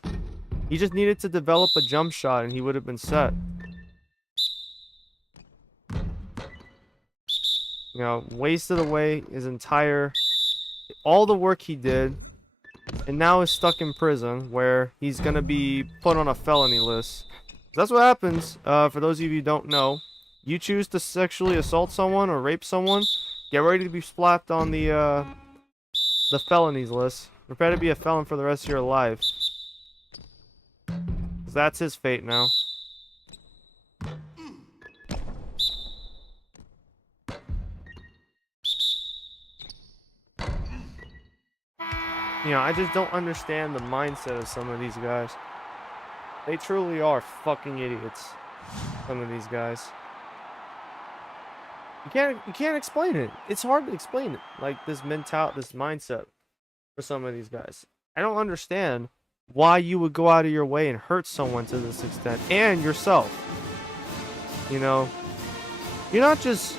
He just needed to develop a jump shot and he would have been set. You know, wasted away his entire... all the work he did. And now is stuck in prison where he's going to be put on a felony list. That's what happens, for those of you who don't know. You choose to sexually assault someone or rape someone, get ready to be slapped on the felonies list. Prepare to be a felon for the rest of your life. 'Cause that's his fate now. You know, I just don't understand the mindset of some of these guys. They truly are fucking idiots. Some of these guys. You can't explain it. It's hard to explain it. Like this mindset for some of these guys. I don't understand why you would go out of your way and hurt someone to this extent and yourself. You know, you're not just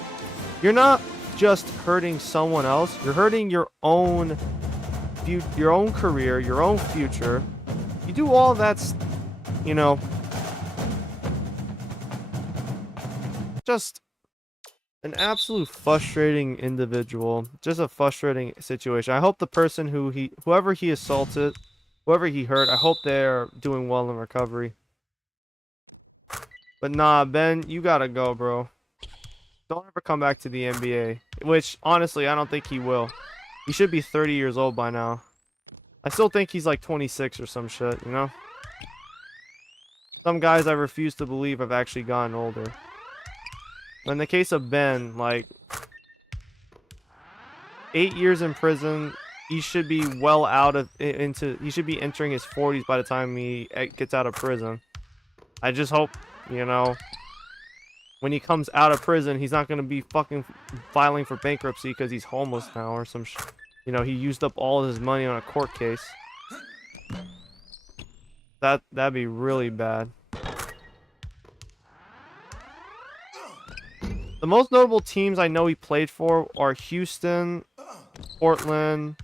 hurting someone else. You're hurting your own career, your own future. You do all that's, you know, just an absolute frustrating individual. Just a frustrating situation. I hope the person whoever he assaulted, whoever he hurt, I hope they're doing well in recovery. But nah, Ben, you gotta go, bro. Don't ever come back to the NBA. Which, honestly, I don't think he will. He should be 30 years old by now. I still think he's like 26 or some shit, you know? Some guys I refuse to believe have actually gotten older. But in the case of Ben, like, 8 years in prison, he should be well he should be entering his 40s by the time he gets out of prison. I just hope, you know, when he comes out of prison, he's not going to be fucking filing for bankruptcy because he's homeless now or some you know, he used up all of his money on a court case. That'd be really bad. The most notable teams I know he played for are Houston, Portland,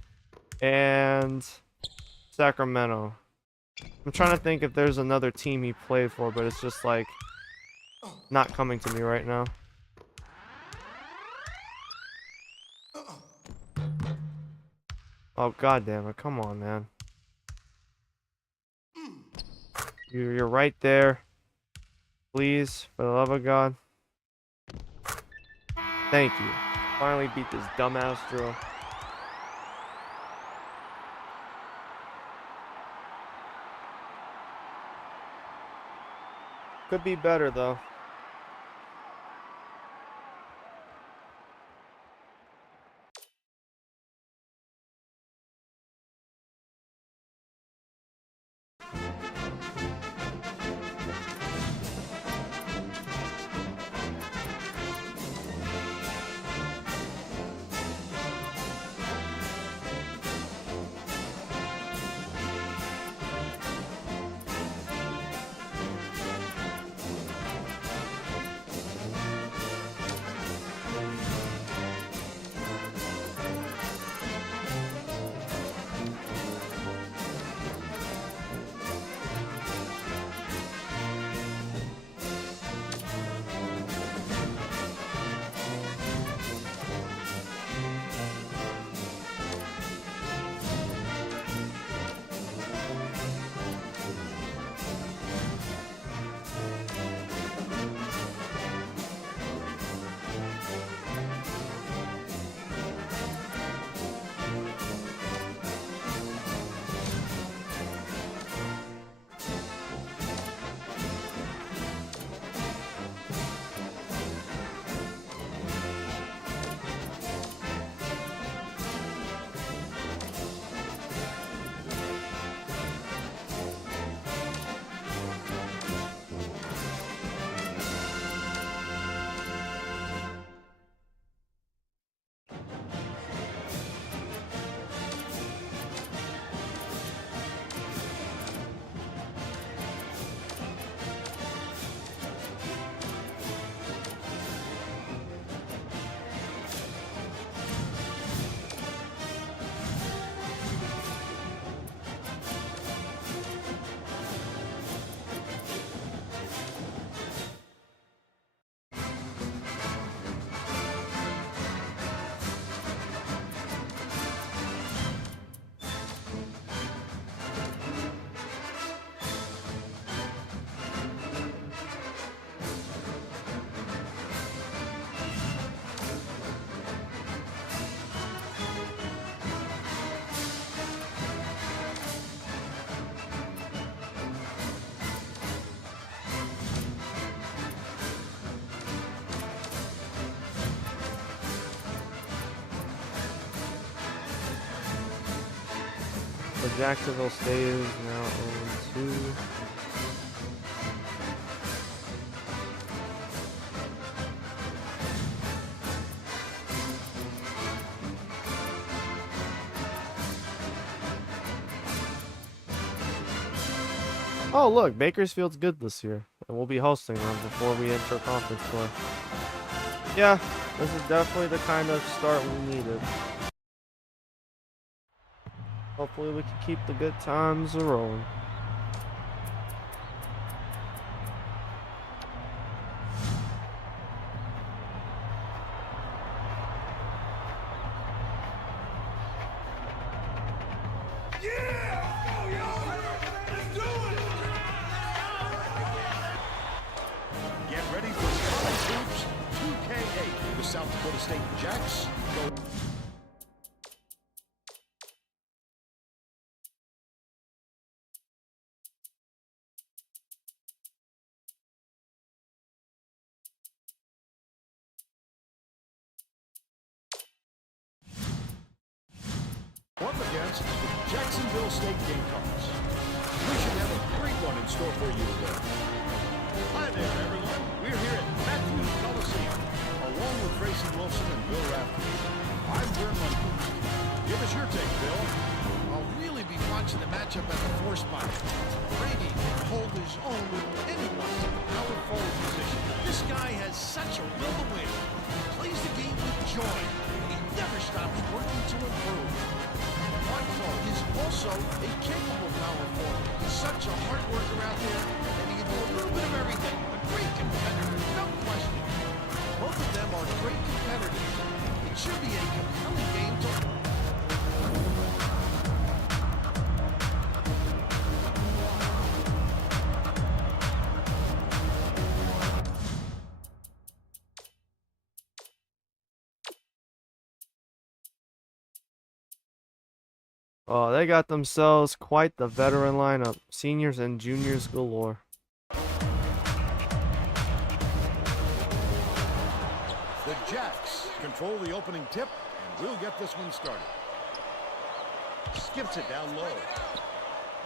and Sacramento. I'm trying to think if there's another team he played for, but it's just like not coming to me right now. Oh, goddamn it. Come on, man. You're right there. Please, for the love of God. Thank you. Finally beat this dumbass drill. Could be better, though. But Jacksonville State is now 0-2. Oh, look, Bakersfield's good this year, and we'll be hosting them before we enter conference play. Yeah, this is definitely the kind of start we needed. Hopefully we can keep the good times rolling. Get ready for college hoops 2K8. The South Dakota State Jacks go. Up against the Jacksonville State Gamecocks. We should have a great one in store for you today. Hi there, everyone. We're here at Matthews Coliseum, along with Tracy Wilson and Bill Raftery. I'm Vern Lundquist. Give us your take, Bill. I'll really be watching the matchup at the 4 spot. Brady can hold his own with anyone in the power forward position. This guy has such a will to win. He plays the game with joy. He never stops working to improve. Is also a capable power forward. He's such a hard worker out there, and he can do a little bit of everything. A great competitor, no question. Both of them are great competitors. It should be a compelling game to... Oh, they got themselves quite the veteran lineup. Seniors and juniors galore. The Jacks control the opening tip, and we'll get this one started. Skips it down low.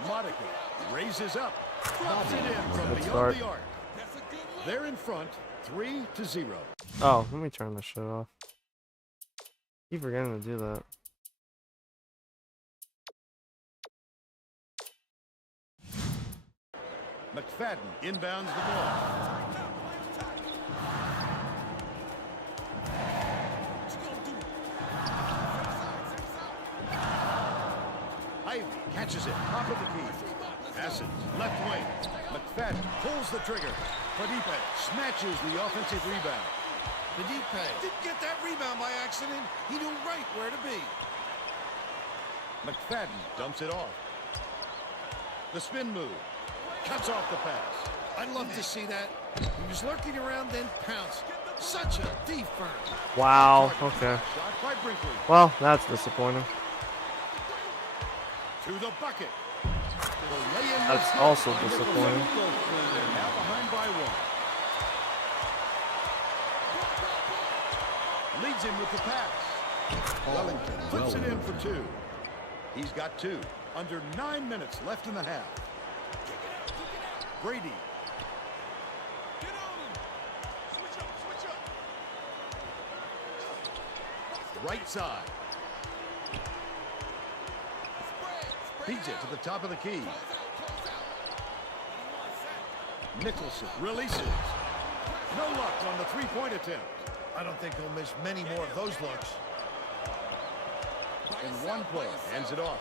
Modica raises up. Drops it in from Good beyond start. the arc. They're in front, 3-0. Oh, let me turn this shit off. Keep forgetting to do that. McFadden inbounds the ball. Ivy catches it, top of the key. Passes, left wing. McFadden pulls the trigger. Felipe snatches the offensive rebound. Felipe didn't get that rebound by accident. He knew right where to be. McFadden dumps it off. The spin move. Cuts off the pass. I'd love to see that. He was lurking around, then pounced. Such a deep burn. Wow, okay. Shot by Brinkley. Well, that's disappointing. To the bucket. The lay-in That's was also good. disappointing. They're now behind by 1. Leads him with the pass. Wellington puts it in for 2. He's got 2. Under 9 minutes left in the half. Brady. Right side. Feeds it to the top of the key. Nicholson releases. No luck on the three-point attempt. I don't think he'll miss many more of those looks. In one play, hands it off.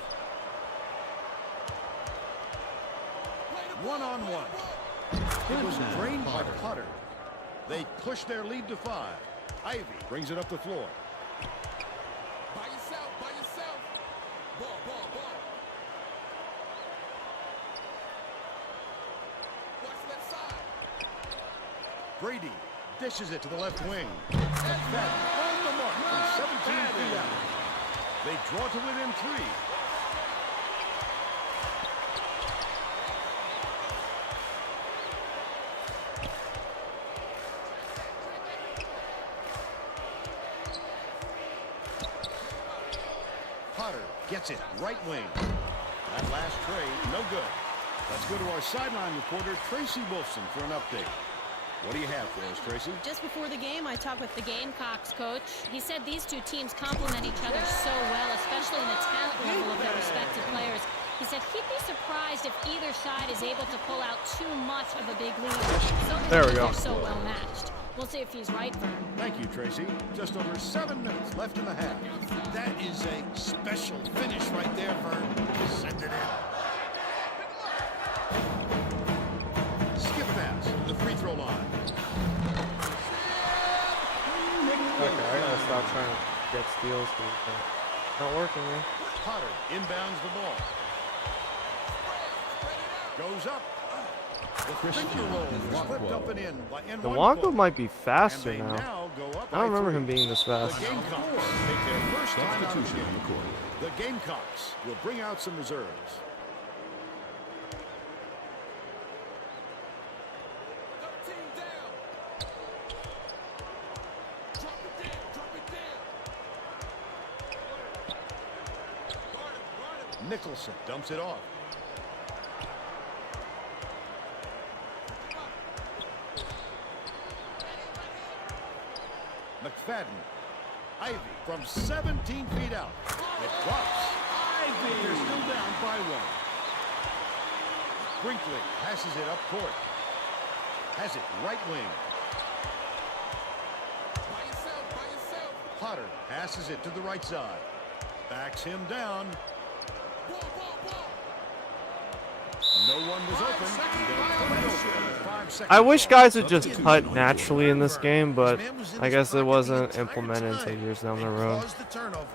One-on-one. It was drained by Potter. They push their lead to 5. Ivy brings it up the floor. By yourself. Ball. Watch left side. Brady dishes it to the left wing. McFadden on the mark from 17 feet out. They draw to within 3. Potter gets it right wing. That last trade, no good. Let's go to our sideline reporter, Tracy Wolfson, for an update. What do you have for us, Tracy? Just before the game, I talked with the Gamecocks coach. He said these two teams complement each other so well, especially in the talent level of their respective players. He said he'd be surprised if either side is able to pull out too much of a big lead. So There we go. they're so well matched. We'll see if he's right, Vern. Thank you, Tracy. Just over 7 minutes left in the half. That is a special finish right there, Vern. Send it in. Skip pass to the free throw line. Okay, I gotta stop trying to get steals. It's not working, man. Potter inbounds the ball. Goes up. The finger roll is flipped up and in by N1. The Wonko might be faster And they now. go up I don't by remember 3. him being this fast. The Gamecocks make their first time out of the game. The Gamecocks will bring out some reserves. Nicholson dumps it off. McFadden. Ivy from 17 feet out. It drops. Ivy! They're still down by 1. Brinkley passes it up court. Has it right wing. By yourself. Potter passes it to the right side. Backs him down. Ball. No one was open. I wish guys would just putt naturally in this game, but I guess it wasn't implemented until years down the road. Caused the turnover.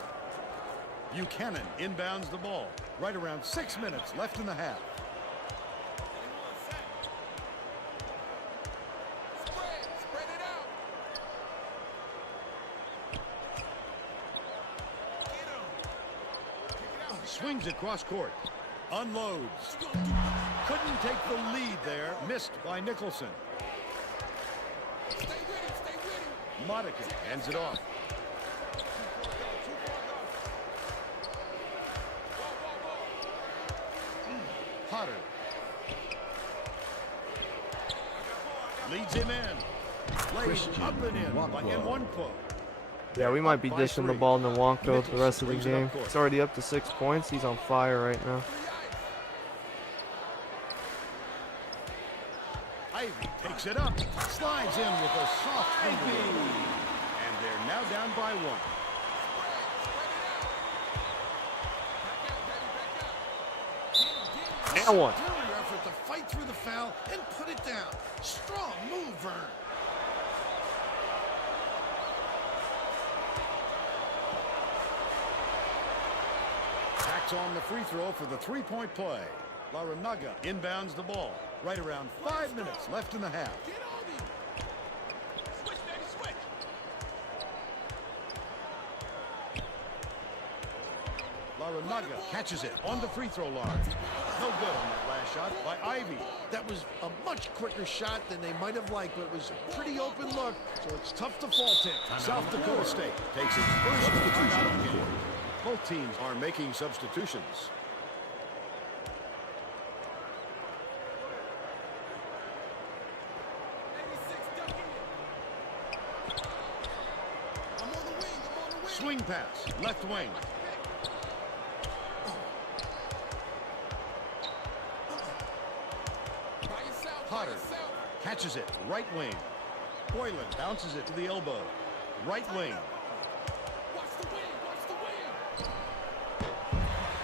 Buchanan inbounds the ball. Right around 6 minutes left in the half. Spread it out. Swings across court. Unloads. Couldn't take the lead there. Missed by Nicholson. Stay with him. Modican hands it off. Potter. Leads him in. Plays up and in by N1 Poe. Yeah, we might be dishing the ball to Wonko the rest of the game. It's already up to 6 points. He's on fire right now. Ivy takes it up. Slides in with a soft finger. And they're now down by 1. And 1. Superior effort to fight through the foul and put it down. Strong move, Vern. Backs on the free throw for the three-point play. Laranaga inbounds the ball. Right around 5 minutes left in the half. Laranaga catches it on the free throw line. No good on that last shot by Ivy. That was a much quicker shot than they might have liked, but it was a pretty open look, so it's tough to fault him. South Dakota State takes its first time out of the game. Both teams are making substitutions. Swing pass, left wing. Potter catches it, right wing. Boylan bounces it to the elbow. Right wing.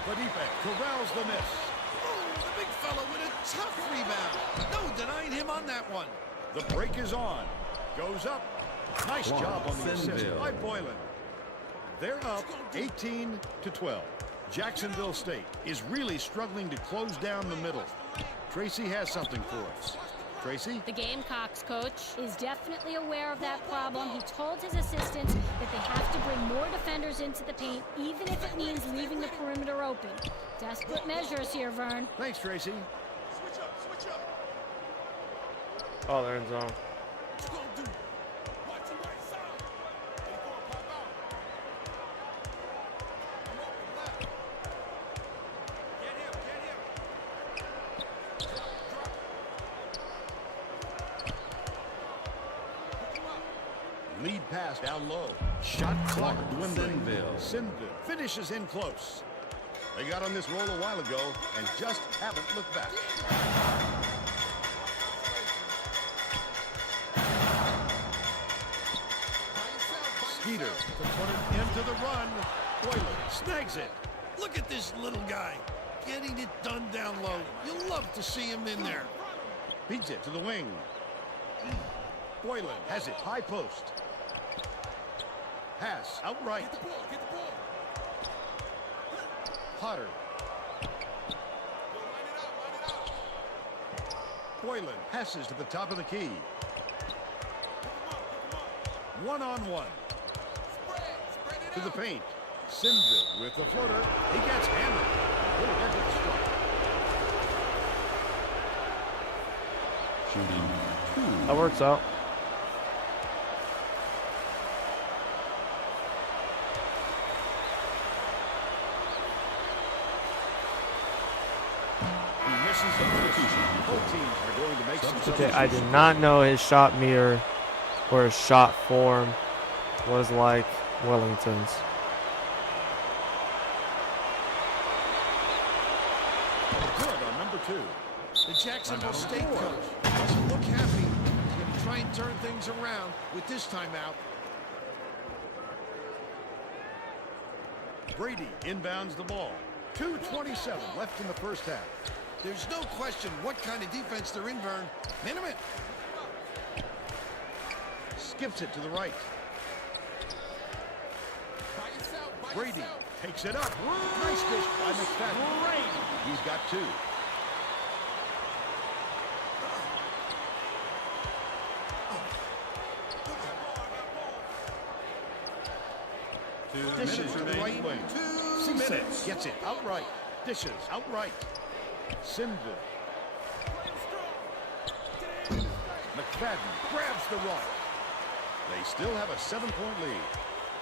Fadipe corrals the miss. Ooh, the big fella with a tough rebound. No denying him on that one. The break is on. Goes up. Nice job on the assist by Boylan. They're up 18-12. Jacksonville State is really struggling to close down the middle. Tracy has something for us. Tracy? The Gamecocks coach is definitely aware of that problem. He told his assistants that they have to bring more defenders into the paint, even if it means leaving the perimeter open. Desperate measures here, Vern. Thanks, Tracy. Oh, they're in zone. pass down low. Shot clock dwindling. Sinville finishes in close. They got on this roll a while ago and just haven't looked back. Skeeter to put it into the run. Boylan snags it. Look at this little guy. Getting it done down low. You'll love to see him in there. Beats it to the wing. Boylan has it high post. Pass outright. Get the ball, get the ball. Potter. Line it out. Boylan passes to the top of the key. One-on-one. Spread it To the out. paint. Sinville with the floater. He gets hammered. Oh, that gets struck. Shooting 2. That works out. He misses the first. Both teams are going to make some Okay, I did substitutions. not know his shot meter or his shot form was like Wellington's. Good on number 2. The Jacksonville State coach doesn't look happy. He's going to try and turn things around with this timeout. Brady inbounds the ball. 2:27 left in the first half. There's no question what kind of defense they're in, Vern. Minute. Skips it to the right. By yourself, by Brady yourself. takes it up. Nice dish by McFadden. He's got 2. Dishes to the right wing. 2 minutes. Gets it outright. Dishes outright. Sinville. McFadden grabs the rock. They still have a 7-point lead.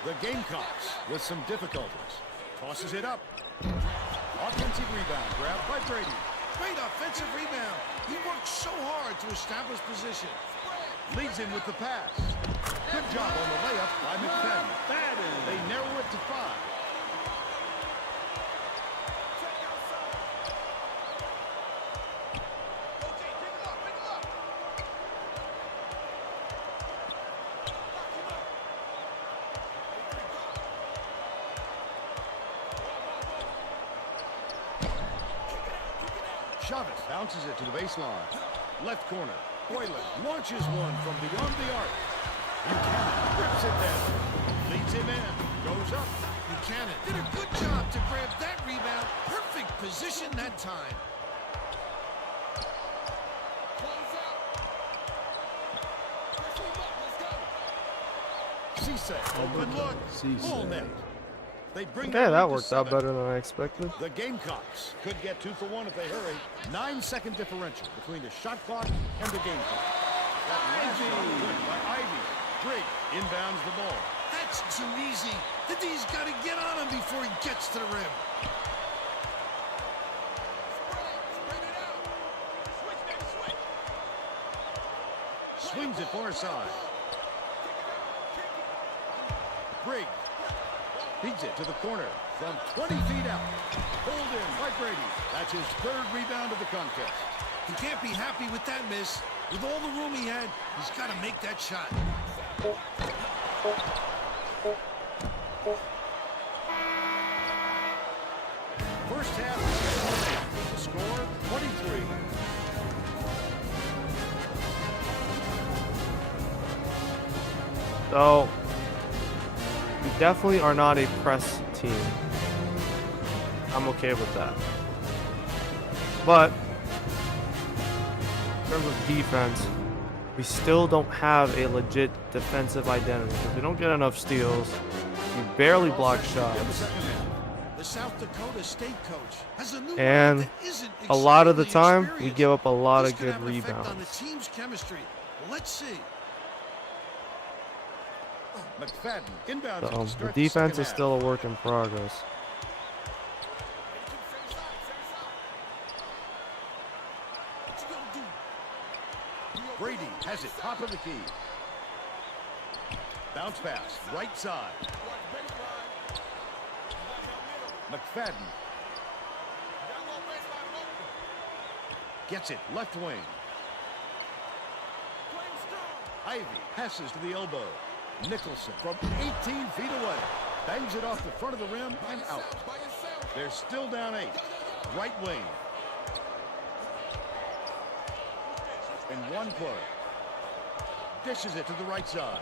The Gamecocks with some difficulties. Tosses it up. Offensive rebound grabbed by Brady. Great offensive rebound. He worked so hard to establish position. Leads him with the pass. Good job on the layup by McFadden. They narrow it to 5. Chavez bounces it to the baseline. Left corner. Boylan launches one from beyond the arc. Buchanan rips it down. Leads him in. Goes up. Buchanan did a good job to grab that rebound. Perfect position that time. Close out. Press him up, let's go. Cisse, open look. Full net. They bring Okay, the that lead to worked out 7. better than I expected. The Gamecocks could get 2 for 1 if they hurry. 9-second differential between the shot clock and the game clock. That last shot good by Ivy. Drake inbounds the ball. That's too easy. The D's got to get on him before he gets to the rim. Spread it out. Switch, baby, switch. Swings it far side. Briggs feeds it to the corner from 20 feet out. Pulled in by Brady. That's his 3rd rebound of the contest. He can't be happy with that miss. With all the room he had, he's got to make that shot. First half, the score 23. So, we definitely are not a press team. I'm okay with that. But, in terms of defense, we still don't have a legit defensive identity. Because we don't get enough steals. We barely block shots. The South Dakota State coach has a new And that isn't a lot of the extremely time, we experienced. give up a lot This of could good have an effect on the rebounds. team's chemistry. Let's see. McFadden inbounds So, to the start defense second is half. still a work in progress. Same side, same side. What you gonna do? Brady has it top of the key. Bounce pass, right side. McFadden. Gets it, left wing. Ivy passes to the elbow. Nicholson from 18 feet away. Bangs it off the front of the rim and out. They're still down 8. Right wing. In one play. Dishes it to the right side.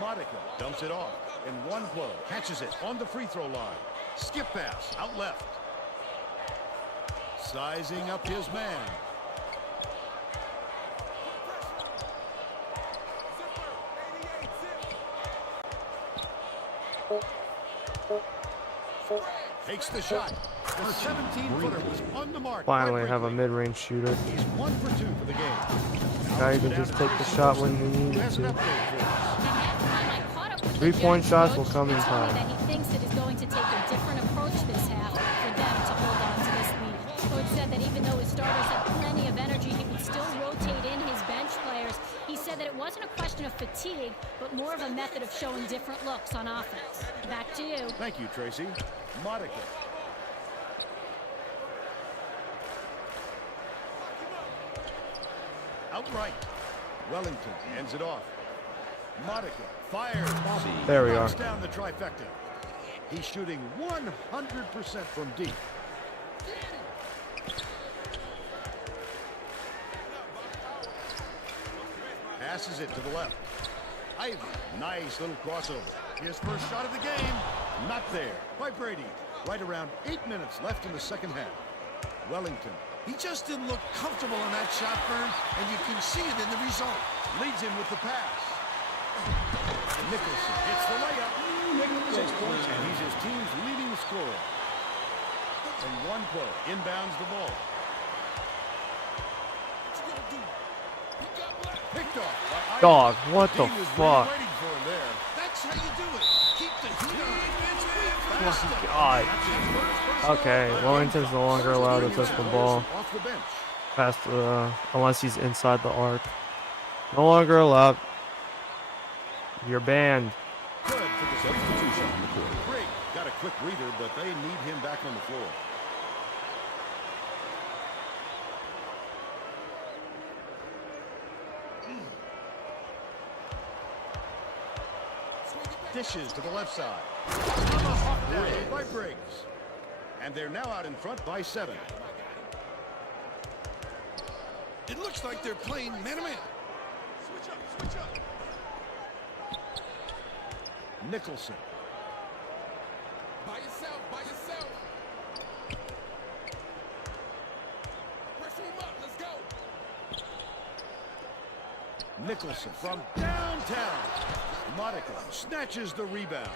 Monica dumps it off. In one play. Catches it on the free throw line. Skip pass out left. Sizing up his man. Takes the shot. The 17-footer was on the mark. Finally have a mid-range shooter. He's 1 for 2 for the game. Guy who can just take the shot when he needs Has an to. update for us. 3-point shots will come in time. That he thinks it is going to take a different approach this half for them to hold on to this lead. Coach said that even though his starters had plenty of energy, he would still rotate in his bench players. He said that it wasn't a question of fatigue, but more of a method of showing different looks on offense. Back to you. Thank you, Tracy. Monica. Outright. Wellington hands it off. Monica fires. There we are. Knocks down the trifecta. He's shooting 100% from deep. Passes it to the left. Ivy, nice little crossover. His first shot of the game, not there by Brady. Right around 8 minutes left in the second half. Wellington He just didn't look comfortable in that shot, Vern, and you can see it in the result. leads him with the pass. Nicholson hits the layup. 6 points, and he's his team's leading scorer. And one play, inbounds the ball. Picked off by Ivy. Dog, what the D was fuck? really waiting for him there. That's how you do it. Keep the heat on. Oh, God. Okay, Wellington's no longer allowed to touch the ball Off the bench. past unless he's inside the arc. No longer allowed. You're banned. Good for the substitution on the court. Brigg got a quick breather, but they need him back on the floor. Dishes to the left side. Tomahawk down by Briggs. And they're now out in front by 7. It looks like they're playing man-to-man. Switch up. Nicholson. By yourself. Pressure him up. Let's go. Nicholson from downtown. Monica snatches the rebound.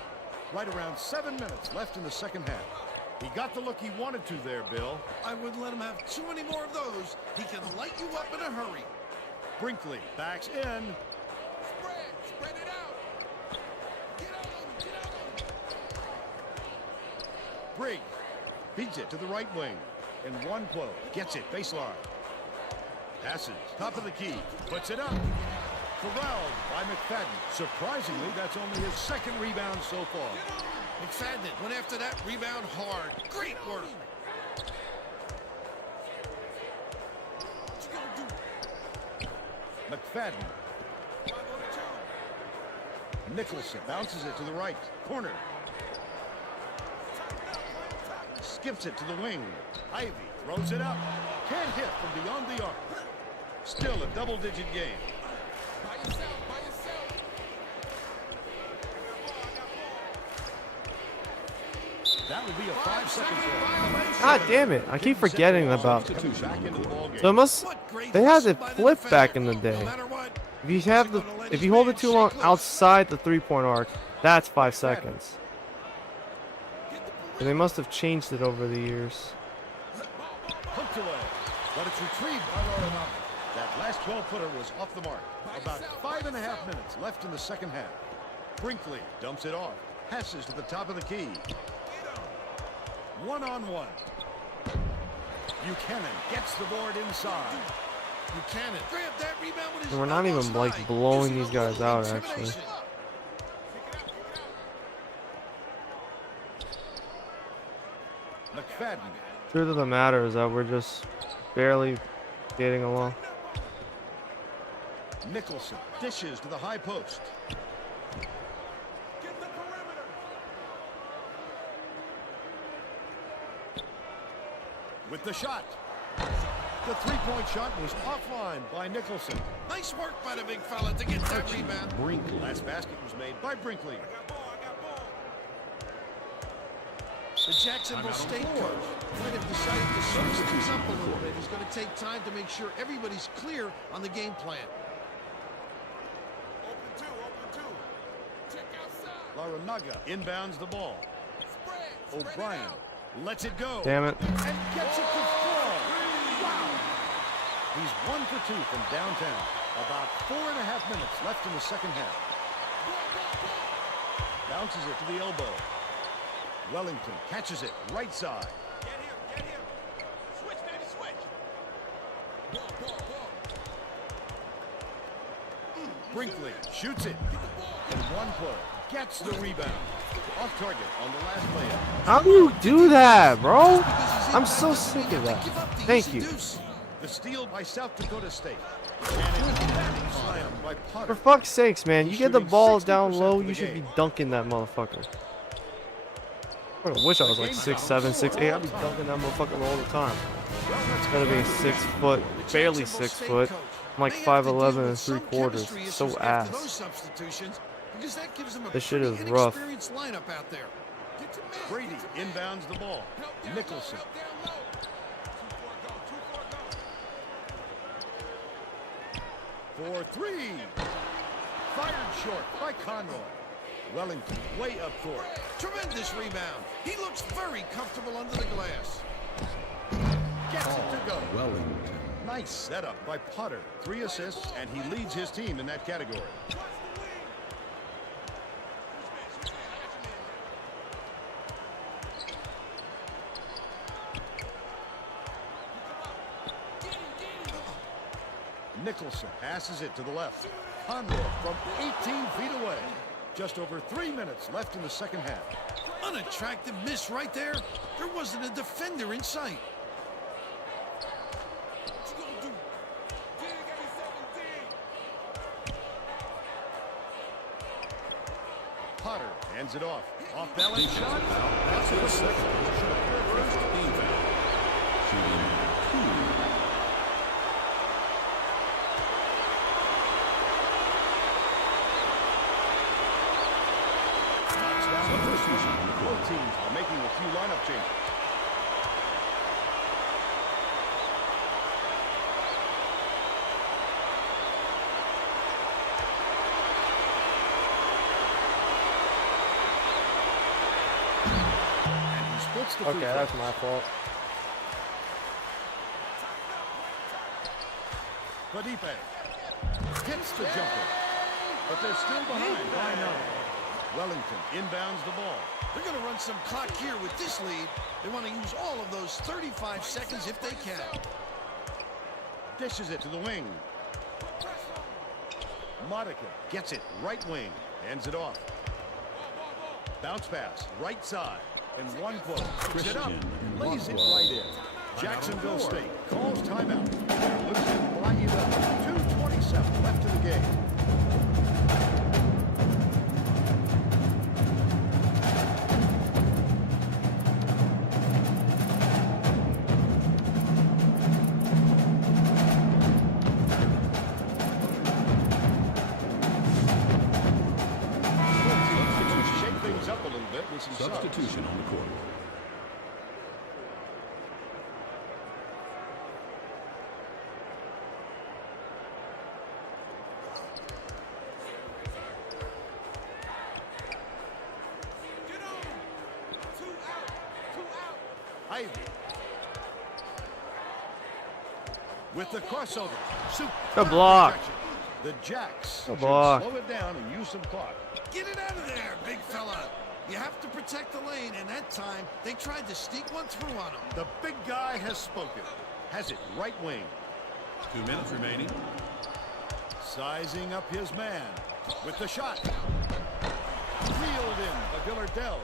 Right around 7 minutes left in the second half. He got the look he wanted to there, Bill. I wouldn't let him have too many more of those. He can light you up in a hurry. Brinkley backs in. Spread it out. Get on him. Briggs beats it to the right wing. In one blow, gets it baseline. Passes, top of the key, puts it up. Corralled by McFadden. Surprisingly, that's only his second rebound so far. McFadden went after that rebound hard. Great work. McFadden. Nicholson bounces it to the right. Corner. Skips it to the wing. Ivy throws it up. Can't hit from beyond the arc. Still a double-digit game. By yourself. That would be a 5-second violation. God damn it! I keep forgetting about. Substitution back into the ballgame. So it must. They had it flipped back in the day. If you hold it too long outside the 3-point arc, that's 5 seconds. And they must have changed it over the years. Hooked away, but it's retrieved by Lauren. That last 12-footer was off the mark. About 5.5 minutes left in the second half. Brinkley dumps it off. Passes to the top of the key. One-on-one. Buchanan gets the board inside. Buchanan grabbed that rebound with his And we're not even elbows like high, blowing using these a guys little out actually. intimidation. McFadden. Truth of the matter is that we're just barely getting along. Nicholson dishes to the high post. Get the perimeter. With the shot. The three-point shot was offline by Nicholson. Nice work by the big fella to get that rebound. Brinkley. Last basket was made by Brinkley. I got ball. The Jacksonville State coach might have decided to switch things up a little bit. He's going to take time to make sure everybody's clear on the game plan. Open two. Check outside. Laranaga inbounds the ball. Spread O'Brien it out. lets it go. Damn it. And gets it to fall. Wow. He's 1 for 2 from downtown. About 4.5 minutes left in the second half. Bounces it to the elbow. Wellington catches it right side. Get him. Switch, baby, switch. Ball. Brinkley shoots it. In one play. Gets the rebound. Off target on the last layup. How do you do that, bro? I'm so sick of that. Thank you. The steal by South Dakota State. And an emphatic slam by Potter. For fuck's sakes, man. You get the ball Shooting down 60% low, of the you should be game. dunking that motherfucker. I wish I was like 6'7", 6'8". I'd be dunking that motherfucker all the time. Instead of being 6 foot, barely 6 foot. I'm like 5'11" and 3/4. So ass. This shit is rough. Brady inbounds the ball. Nicholson. For three. Fired short by Conroy. Wellington way up court. Tremendous rebound. He looks very comfortable under the glass. Gets it to go. Wellington. Nice setup by Potter. 3 assists, and he leads his team in that category. Nicholson passes it to the left. Conroy from 18 feet away. Just over 3 minutes left in the second half. Unattractive miss right there. There wasn't a defender in sight. What you gonna do? Dig at his 17. Potter hands it off. Off balance shot. That's the second. Both teams are making a few lineup changes. And he splits the Okay, free that's throws. my fault. Fadipe hits the jumper, but they're still behind by 9. Wellington inbounds the ball. They're going to run some clock here with this lead. They want to use all of those 35 seconds if they can. Dishes it to the wing. Monica gets it right wing. Hands it off. Bounce pass right side. And one play. Picks it up. Lays it right in. Jacksonville State calls timeout. Losing by 11. 2:27 left in the game. Shake things up a little bit with some substitution on the court. Get on him. 2 out. Ivy. With the crossover. Good block. Protection. The Jacks Good should block. slow it down and use some clock. Get it out of there, big fella. You have to protect the lane, and that time they tried to sneak one through on him. The big guy has spoken. Has it right wing. 2 minutes remaining. Sizing up his man with the shot. Reeled in by Villardell.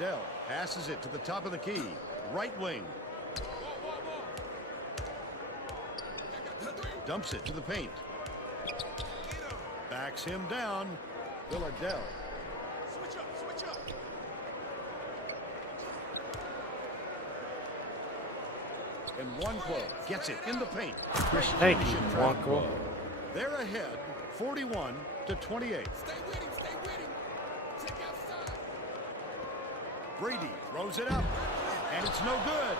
Villardell passes it to the top of the key. Right wing. Dumps it to the paint. Backs him down. Villardell. Switch up, switch up. And Nwankwo gets it in the paint. Thank you, Nwankwo. They're ahead, 41 to 28. Stay with him, stay with him. Check outside. Brady throws it up, and it's no good.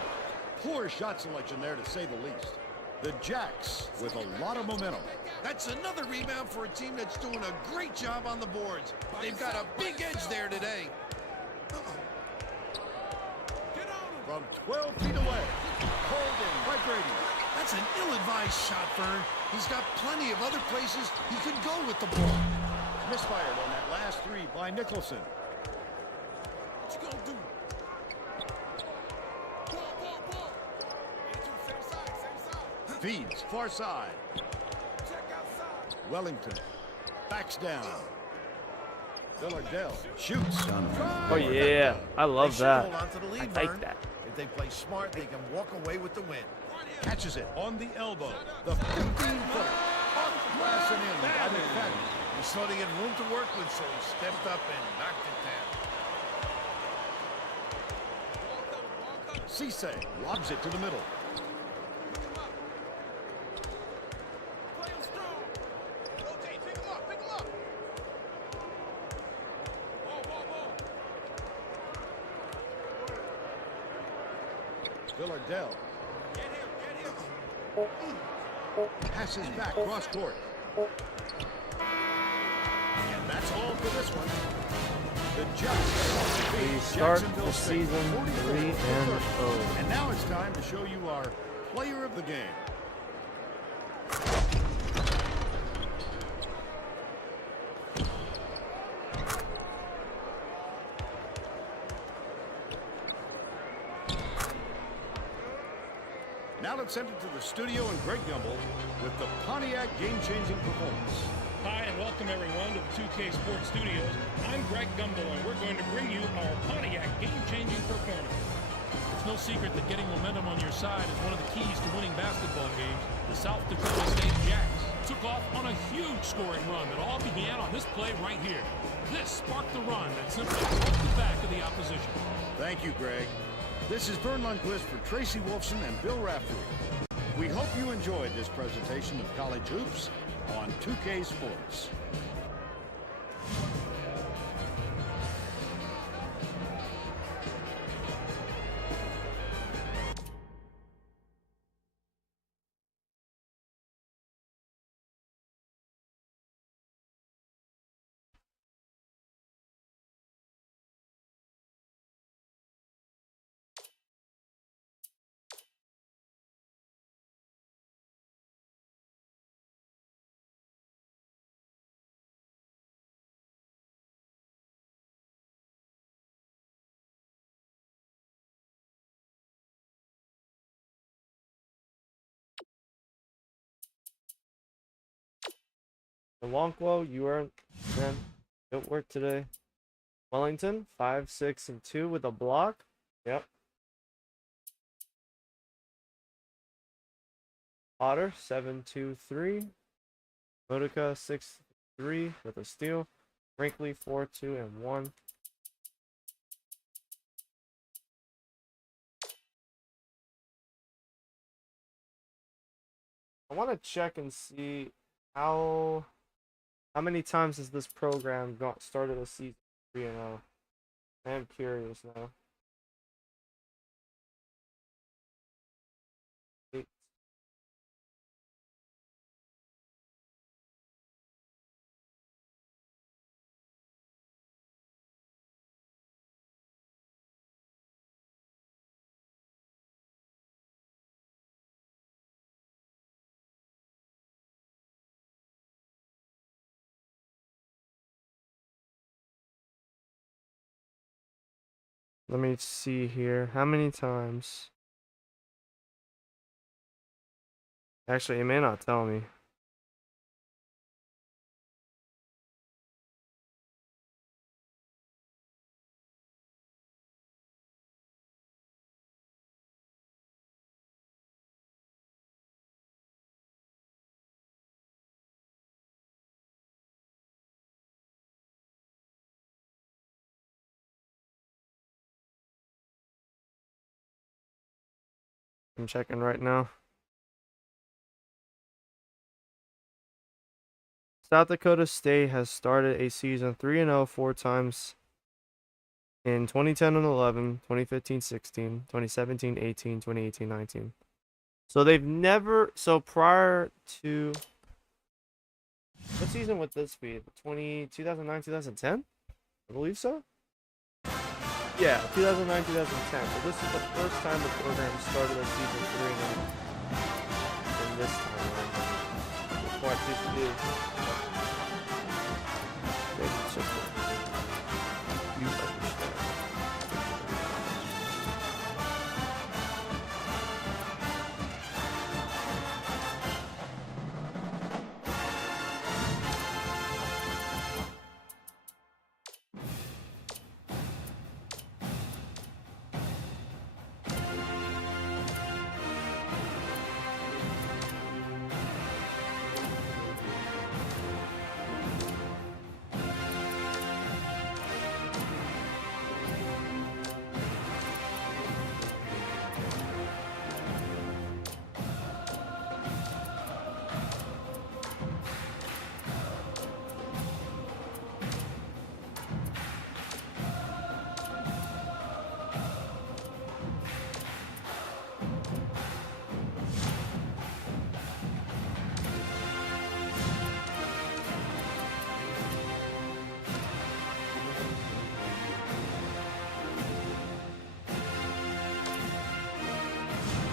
Poor shot selection there, to say the least. The Jacks with a lot of momentum. That's another rebound for a team that's doing a great job on the boards. They've got a big edge there today. Get on him. From 12 feet away, pulled in by Brady. That's an ill-advised shot, Vern. He's got plenty of other places he could go with the ball. Misfired on that last three by Nicholson. What you gonna do? Ball, ball, ball. Andrew, same side, same side. Feeds far side. Check outside. Wellington backs down. Villardell shoots. Oh yeah, I love They should that. hold on to the lead, I like Vern. that. If they play smart, they can walk away with the win. Catches it on the elbow. The 15-footer. Off the glass and in by McFadden. He saw they had room to work with, so he stepped up and knocked it down. Cisse lobs it to the middle. Play him strong. Rotate, pick him up, pick him up. Ball, ball, ball. Villardell Get him, get him. passes back cross court. And that's all for this one. The Jacks We beat start Jacksonville the State season 44 3-0. And now it's time to show you our player of the game. Now let's send it to the studio and Greg Gumbel with the Pontiac game-changing performance. Hi, and welcome everyone to the 2K Sports Studios. I'm Greg Gumbel, and we're going to bring you our Pontiac game-changing performance. It's no secret that getting momentum on your side is one of the keys to winning basketball games. The South Dakota State Jacks took off on a huge scoring run that all began on this play right here. This sparked the run that simply broke the back of the opposition. Thank you, Greg. This is Vern Lundquist for Tracy Wolfson and Bill Raftery. We hope you enjoyed this presentation of college hoops on 2K Sports. Nwankwo, you are man. Good work today. Wellington, 5, 6, and 2 with a block. Yep. Potter, 7, 2, 3. Modica, 6, 3 with a steal. Brinkley, 4, 2, and 1. I want to check and see how many times has this program started a season 3-0. I am curious now. 8. Let me see here. How many times? Actually, it may not tell me. I'm checking right now. South Dakota State has started a season 3-0 four times in 2010 and 11, 2015 16, 2017 18, 2018 19. So they've never, so prior to, what season would this be? 2009, 2010? I believe so. Yeah, 2009, 2010. So this is the first time the program started a season 3-0 in this time. It's quite good. It's so cool. You understand.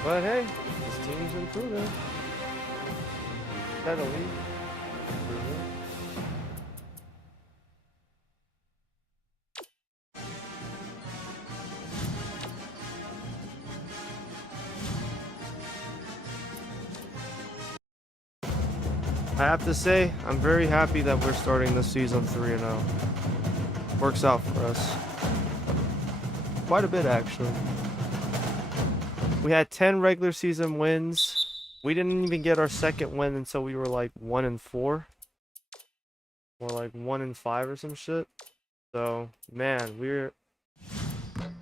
But hey, this team's improving. Steadily improving. I have to say, I'm very happy that we're starting this season 3-0. Works out for us. Quite a bit, actually. We had 10 regular season wins. We didn't even get our second win until we were like 1-4. Or like 1-5 or some shit. So, man,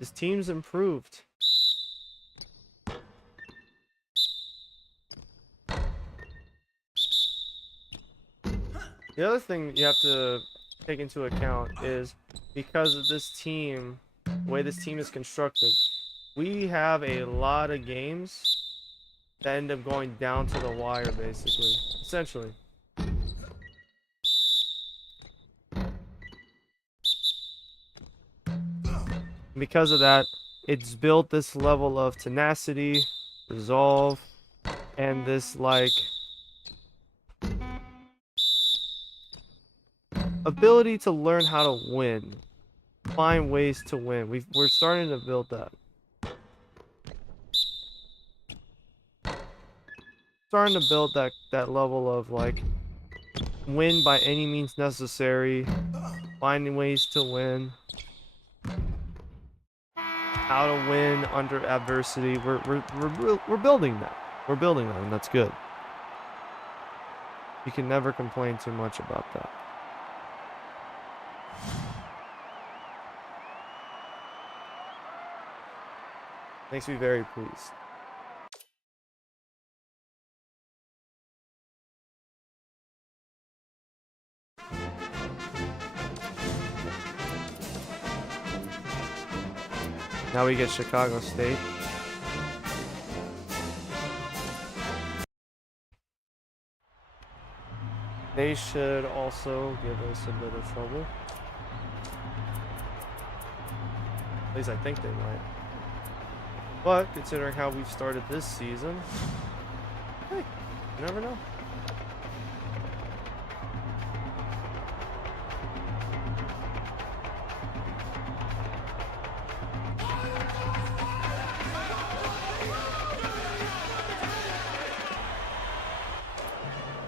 this team's improved. The other thing you have to take into account is because of this team, the way this team is constructed, we have a lot of games that end up going down to the wire, basically. Essentially. Because of that, it's built this level of tenacity, resolve, and this, like, ability to learn how to win. Find ways to win. We're starting to build that. Starting to build that level of, like, win by any means necessary, finding ways to win, how to win under adversity. We're building that. We're building that, and that's good. You can never complain too much about that. Makes me very pleased. Now we get Chicago State. They should also give us a bit of trouble. At least I think they might. But considering how we've started this season, hey, you never know.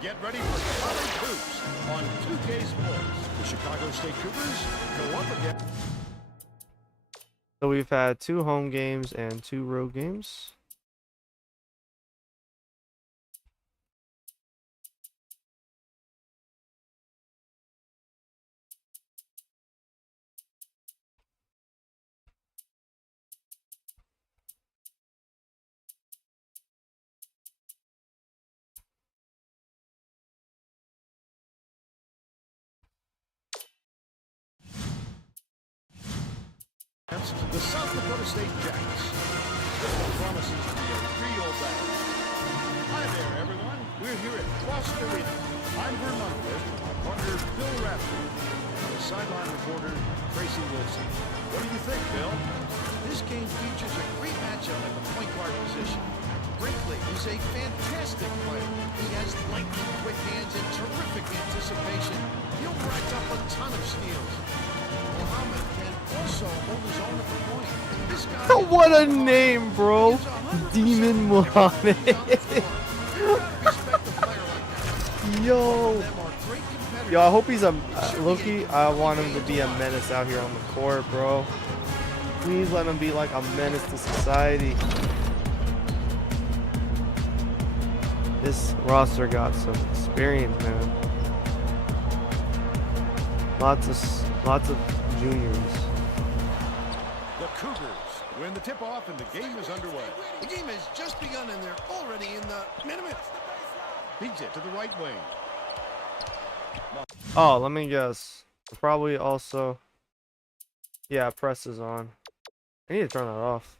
Get ready for college hoops on 2K Sports. The Chicago State Cougars go up again. So we've had 2 home games and 2 road games. The South Dakota State Jacks. This one promises to be a real battle. Hi there, everyone. We're here at Frost Arena. I'm Vern Lundquist with my partner, Bill Raftery, and the sideline reporter, Tracy Wilson. What do you think, Bill? This game features a great matchup at the point guard position. Brinkley is a fantastic player. He has lightning quick hands and terrific anticipation. He'll rack up a ton of steals. Muhammad can also hold his own at the point. This guy What a name, bro. Demon Muhammad. Yo. Yo, I hope he's a Loki. I want him to be a menace out here on the court, bro. Please let him be like a menace to society. This roster got some experience, man. Lots of juniors. The Cougars win the tip-off and the game is underway. The game has just begun and they're already in the minimum. Feeds it to the right wing. Oh, let me guess. Probably also. Yeah, press is on. I need to turn that off.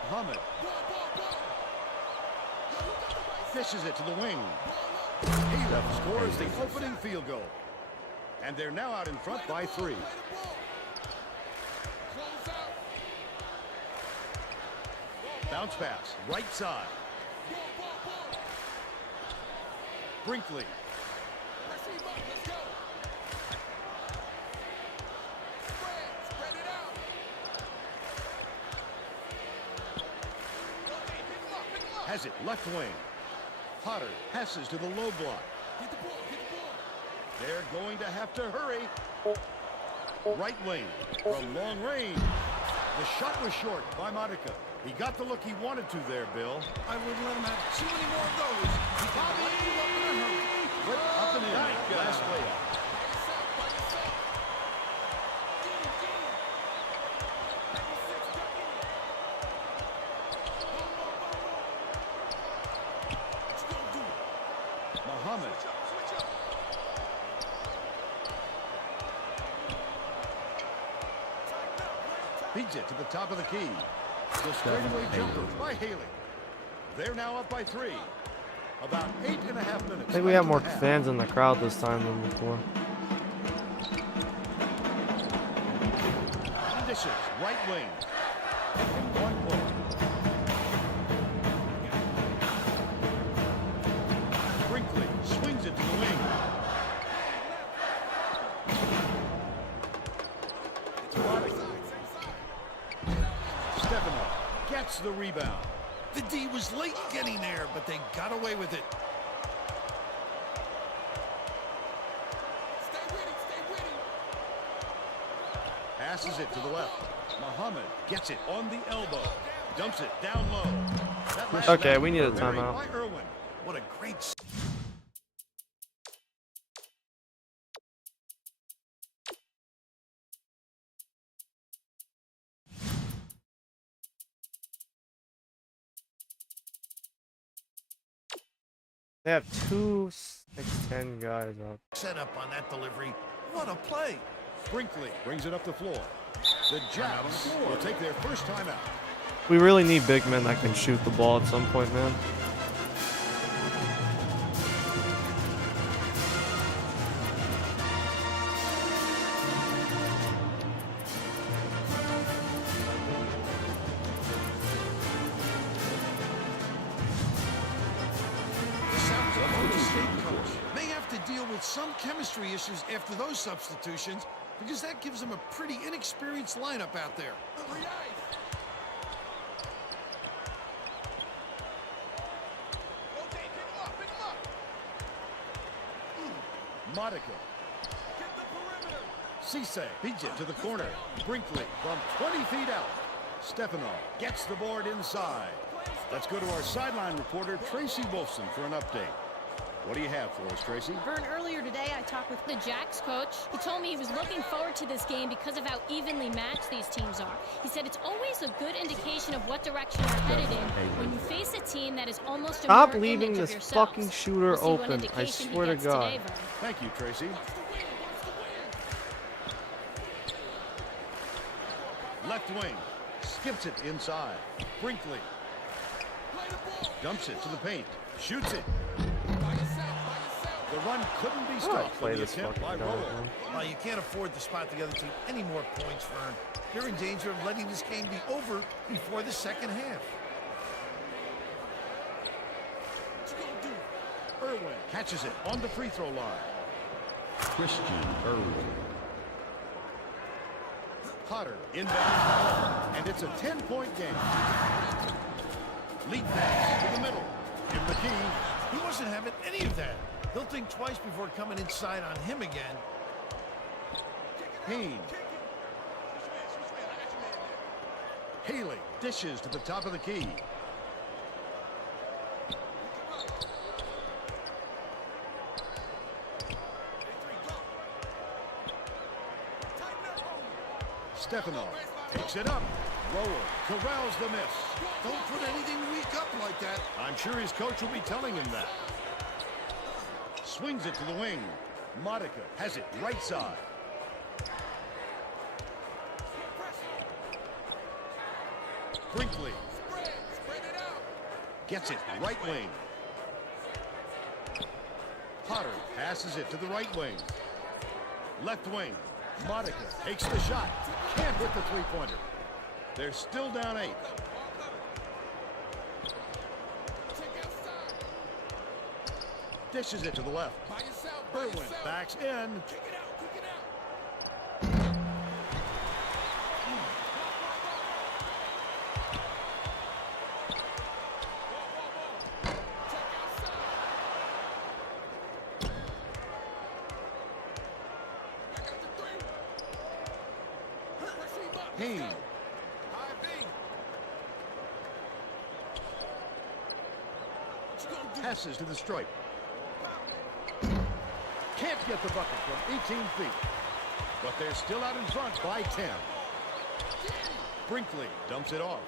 Muhammad fishes it to the wing. Keefe scores the opening field goal. And they're now out in front by 3. Bounce pass, right side. Brinkley. Has it left wing. Potter passes to the low block. They're going to have to hurry. Right wing from long range. The shot was short by Monica. He got the look he wanted to there, Bill. I wouldn't let him have too many more of those. He can light you up in a hurry. Flip up and in. Last layup. Muhammad. Feeds it to the top of the key. The straightaway jumper by Haley. They're now up by 3. About 8.5 minutes. I think we have more fans in the crowd this time than before. Dishes, right wing. One point. Brinkley swings it to the wing. Stefano gets the rebound. The D was late getting there, but they got away with it. Passes it to the left. Muhammad gets it on the elbow. Dumps it down low. Okay, we need a timeout. By Irwin. What a great... They have 2 6'10" guys up. Set up on that delivery. What a play. Brinkley brings it up the floor. The Jacks will take their first time out. We really need big men that can shoot the ball at some point, man. Some chemistry issues after those substitutions because that gives them a pretty inexperienced lineup out there. Monica. Keefe beats it to the corner. Brinkley from 20 feet out. Stefano gets the board inside. Let's go to our sideline reporter, Tracy Wolfson, for an update. What do you have for us, Tracy? Vern, earlier today I talked with the Jacks coach. He told me he was looking forward to this game because of how evenly matched these teams are. He said it's always a good indication of what direction you're headed in when you face a team that is almost a Stop mirror leaving image of this yourselves. fucking shooter We'll see what open. I indication he swear to gets God. today, Vern. Thank you, Tracy. Left wing. Skips it inside. Brinkley. Dumps it to the paint. Shoots it. The run couldn't be stopped play from the this attempt by fucking guy, Roller. man. Well, you can't afford to spot the other team any more points, Vern. They're in danger of letting this game be over before the second half. Irwin catches it on the free throw line. Christian Irwin. Potter inbounds, and it's a 10-point game. Lead pass to the middle. In the key. He wasn't having any of that. They'll think twice before coming inside on him again. Haynes. Haley dishes to the top of the key. Stefanoff takes it up. Roller corrals the miss. Don't put anything weak up like that. I'm sure his coach will be telling him that. Swings it to the wing. Modica has it right side. Brinkley gets it right wing. Potter passes it to the right wing. Left wing. Modica takes the shot. Can't hit the three-pointer. They're still down 8. Dishes it to the left. Irwin backs in. Haynes. Passes to the stripe. Can't get the bucket from 18 feet. But they're still out in front by 10. Brinkley dumps it off.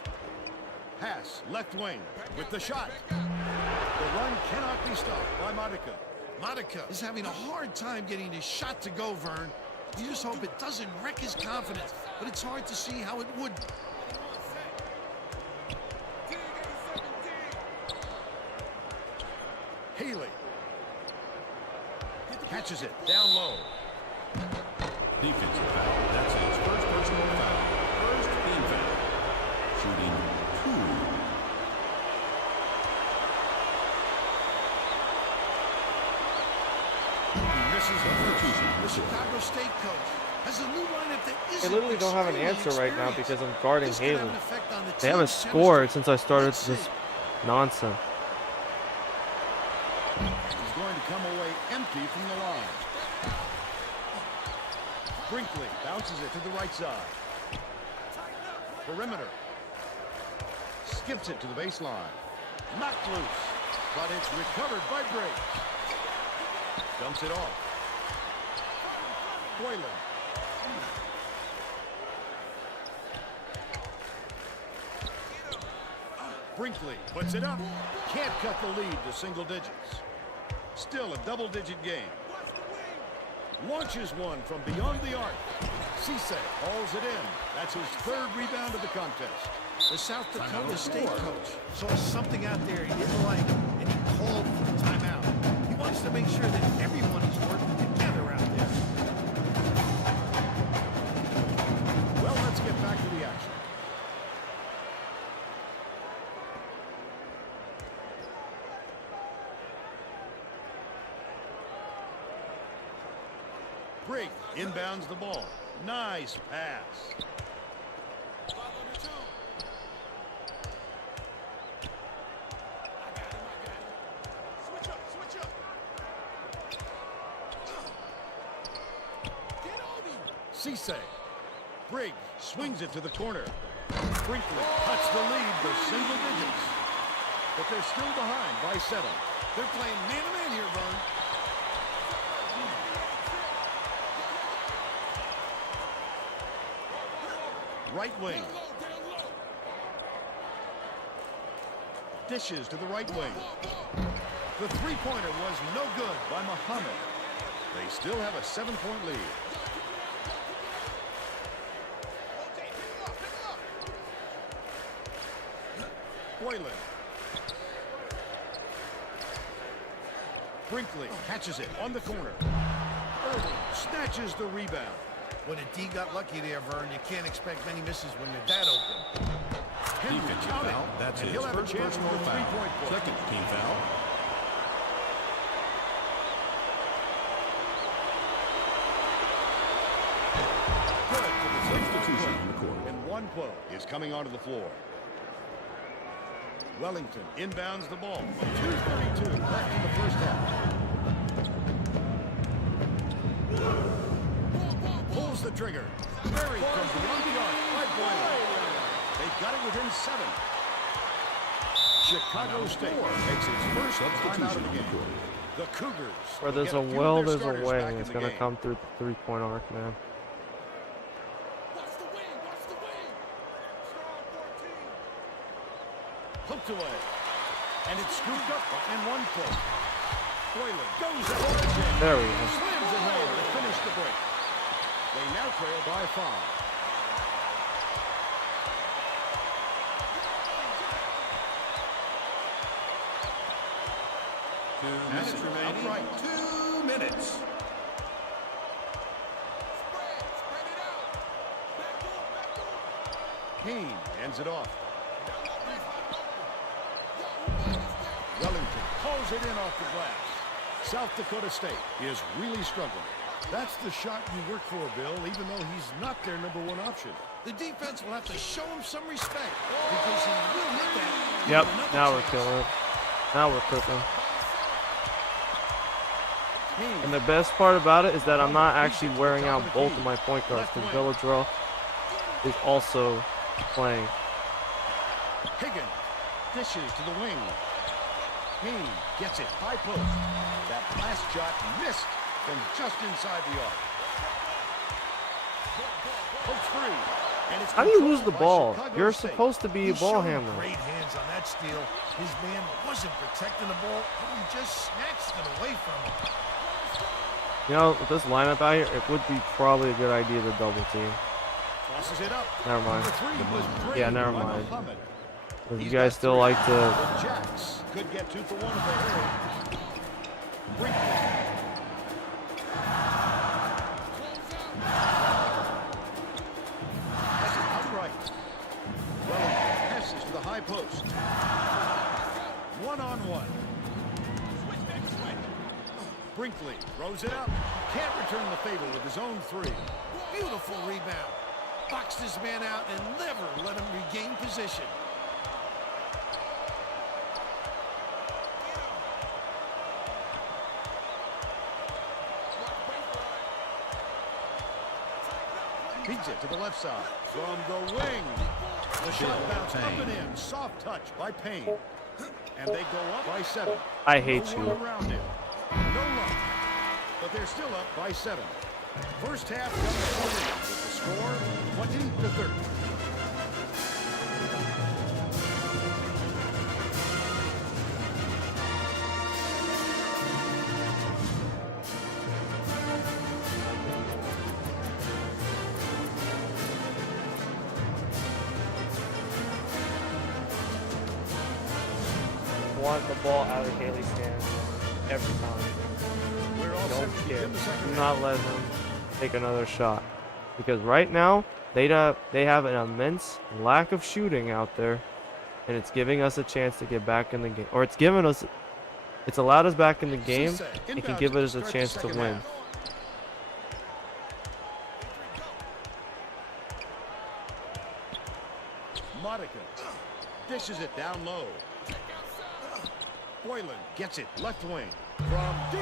Pass left wing with the shot. The run cannot be stopped by Modica. Modica is having a hard time getting his shot to go, Vern. You just hope it doesn't wreck his confidence, but it's hard to see how it would. Haley catches it down low. Defensive foul. That's his first personal foul. First team foul. Shooting 2. He misses the first. The Chicago State coach has a new lineup that I isn't literally don't have an answer extremely right now experienced. because I'm guarding This could have Haley. an effect on the They haven't team's scored chemistry. since I started Let's this see. nonsense. He's going to come away empty from the line. Brinkley bounces it to the right side. Perimeter. Skips it to the baseline. Knocked loose, but it's recovered by Briggs. Dumps it off. Boylan. Brinkley puts it up. Can't cut the lead to single digits. Still a double-digit game. Launches one from beyond the arc. Keefe hauls it in. That's his 3rd rebound of the contest. The South Dakota State coach saw something out there he didn't like, and he called for the timeout. He wants to make sure that everyone is working together out there. Well, let's get back to the action. Briggs inbounds the ball. Nice pass. Keefe. Briggs swings it to the corner. Brinkley cuts the lead to single digits. But they're still behind by 7. They're playing man-to-man here, Vern. Right wing. Dishes to the right wing. The three-pointer was no good by Muhammad. They still have a 7-point lead. Boylan. Brinkley catches it on the corner. Irving snatches the rebound. When a D got lucky there, Vern, you can't expect many misses when you're that open. Henry Defensive counted. foul. That's And his he'll have a first chance personal for a foul. three-point play. Second team foul. Good for the Substitution on the court. And one quote is coming onto the floor. Wellington inbounds the ball. 2:32 left in the first half. Pulls the trigger. Buried from beyond the arc by Boylan. They got it within 7. Chicago State takes its first time out of the game. The Cougars. Where will there's get a few of will, their there's a starters way. back in It's the gonna game. come through the three-point arc, man. Watch the wing. Watch the wing. Strong 14. Hooked away. And it's scooped up in one point. Boylan goes up with the jam. There we go. Slams it home to finish the break. They now trail by 5. Minutes remaining. Outright. 2 minutes. Spread it out. Back door. Kane hands it off. Wellington calls it in off the glass. South Dakota State is really struggling. That's the shot you work for, Bill, even though he's not their #1 option. The defense will have to show him some respect because he will hit that. Yep, with another now we're chance. killing it. Now we're cooking. Kane. And the best part about it is that I'm not actually wearing out both of my point guards because Villadrell is also playing. Higgins dishes to the wing. Kane gets it high post. That last shot missed from just inside the arc. Pokes free. And it's How do you lose controlled the by ball? Chicago You're State. supposed to be a He ball showed handler. great hands on that steal. His man wasn't protecting the ball, but he just snatched it away from him. You know, with this lineup out here, it would be probably a good idea to double team. Tosses it up. Never mind. The three was drained Yeah, never by mind. Muhammad. If you He's guys got still 3. like to, The Jacks could get 2 for 1 if they hurry. Brinkley. That's it outright. Wellington passes to the high post. 1-on-1. Brinkley throws it up. Can't return the favor with his own 3. Beautiful rebound. Boxed his man out and never let him regain position. Feeds it to the left side. From the wing. The shot bounced up and in. Soft touch by Payne. And they go up by 7. I hate No you. one around him. No luck. But they're still up by 7. First half comes to an end with the score 20-13. want the ball out of Haley's hands every time. We're all set Don't to care. begin the second Do half. not let him take another shot. Because right now, they have an immense lack of shooting out there. And it's giving us a chance to get back in the game. Or it's allowed us back in the game. Cisse It can inbounds give it us a start the chance to second win. half. Monica dishes it down low. Boylan gets it left wing. From deep.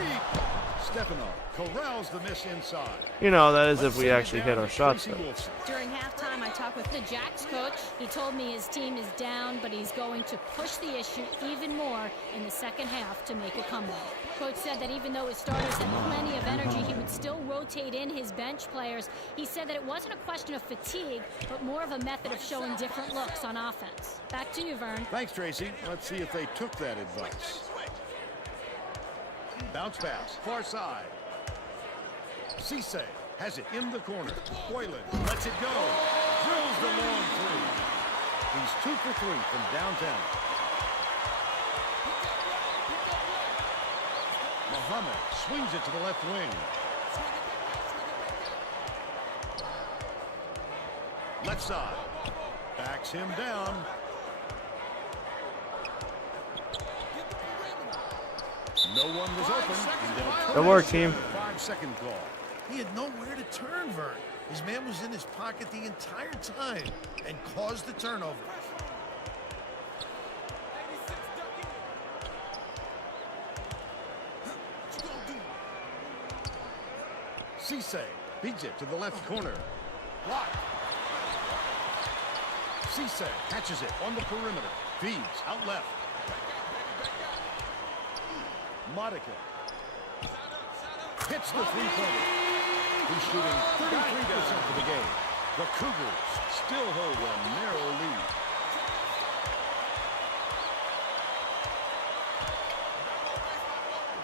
Stephanov corrals the miss inside. You know, that is if Let's we send it actually down hit our to shots Tracy though. Wolfson. During halftime, I talked with the Jacks coach. He told me his team is down, but he's going to push the issue even more in the second half to make a comeback. Coach said that even though his starters had plenty of energy, he would still rotate in his bench players. He said that it wasn't a question of fatigue, but more of a method of showing different looks on offense. Back to you, Vern. Thanks, Tracy. Let's see if they took that advice. Bounce pass, far side. Cisse has it in the corner. Boylan lets it go. Drills the long three. He's 2 for 3 from downtown. Muhammad swings it to the left wing. Left side. Backs him down. No one was open. Good work, team. 5-second call. He had nowhere to turn, Vern. His man was in his pocket the entire time and caused the turnover. Keefe beats it to the left corner. Block. Keefe catches it on the perimeter. Feeds out left. Modica hits the three-pointer. He's shooting 33% for the game. The Cougars still hold a narrow lead.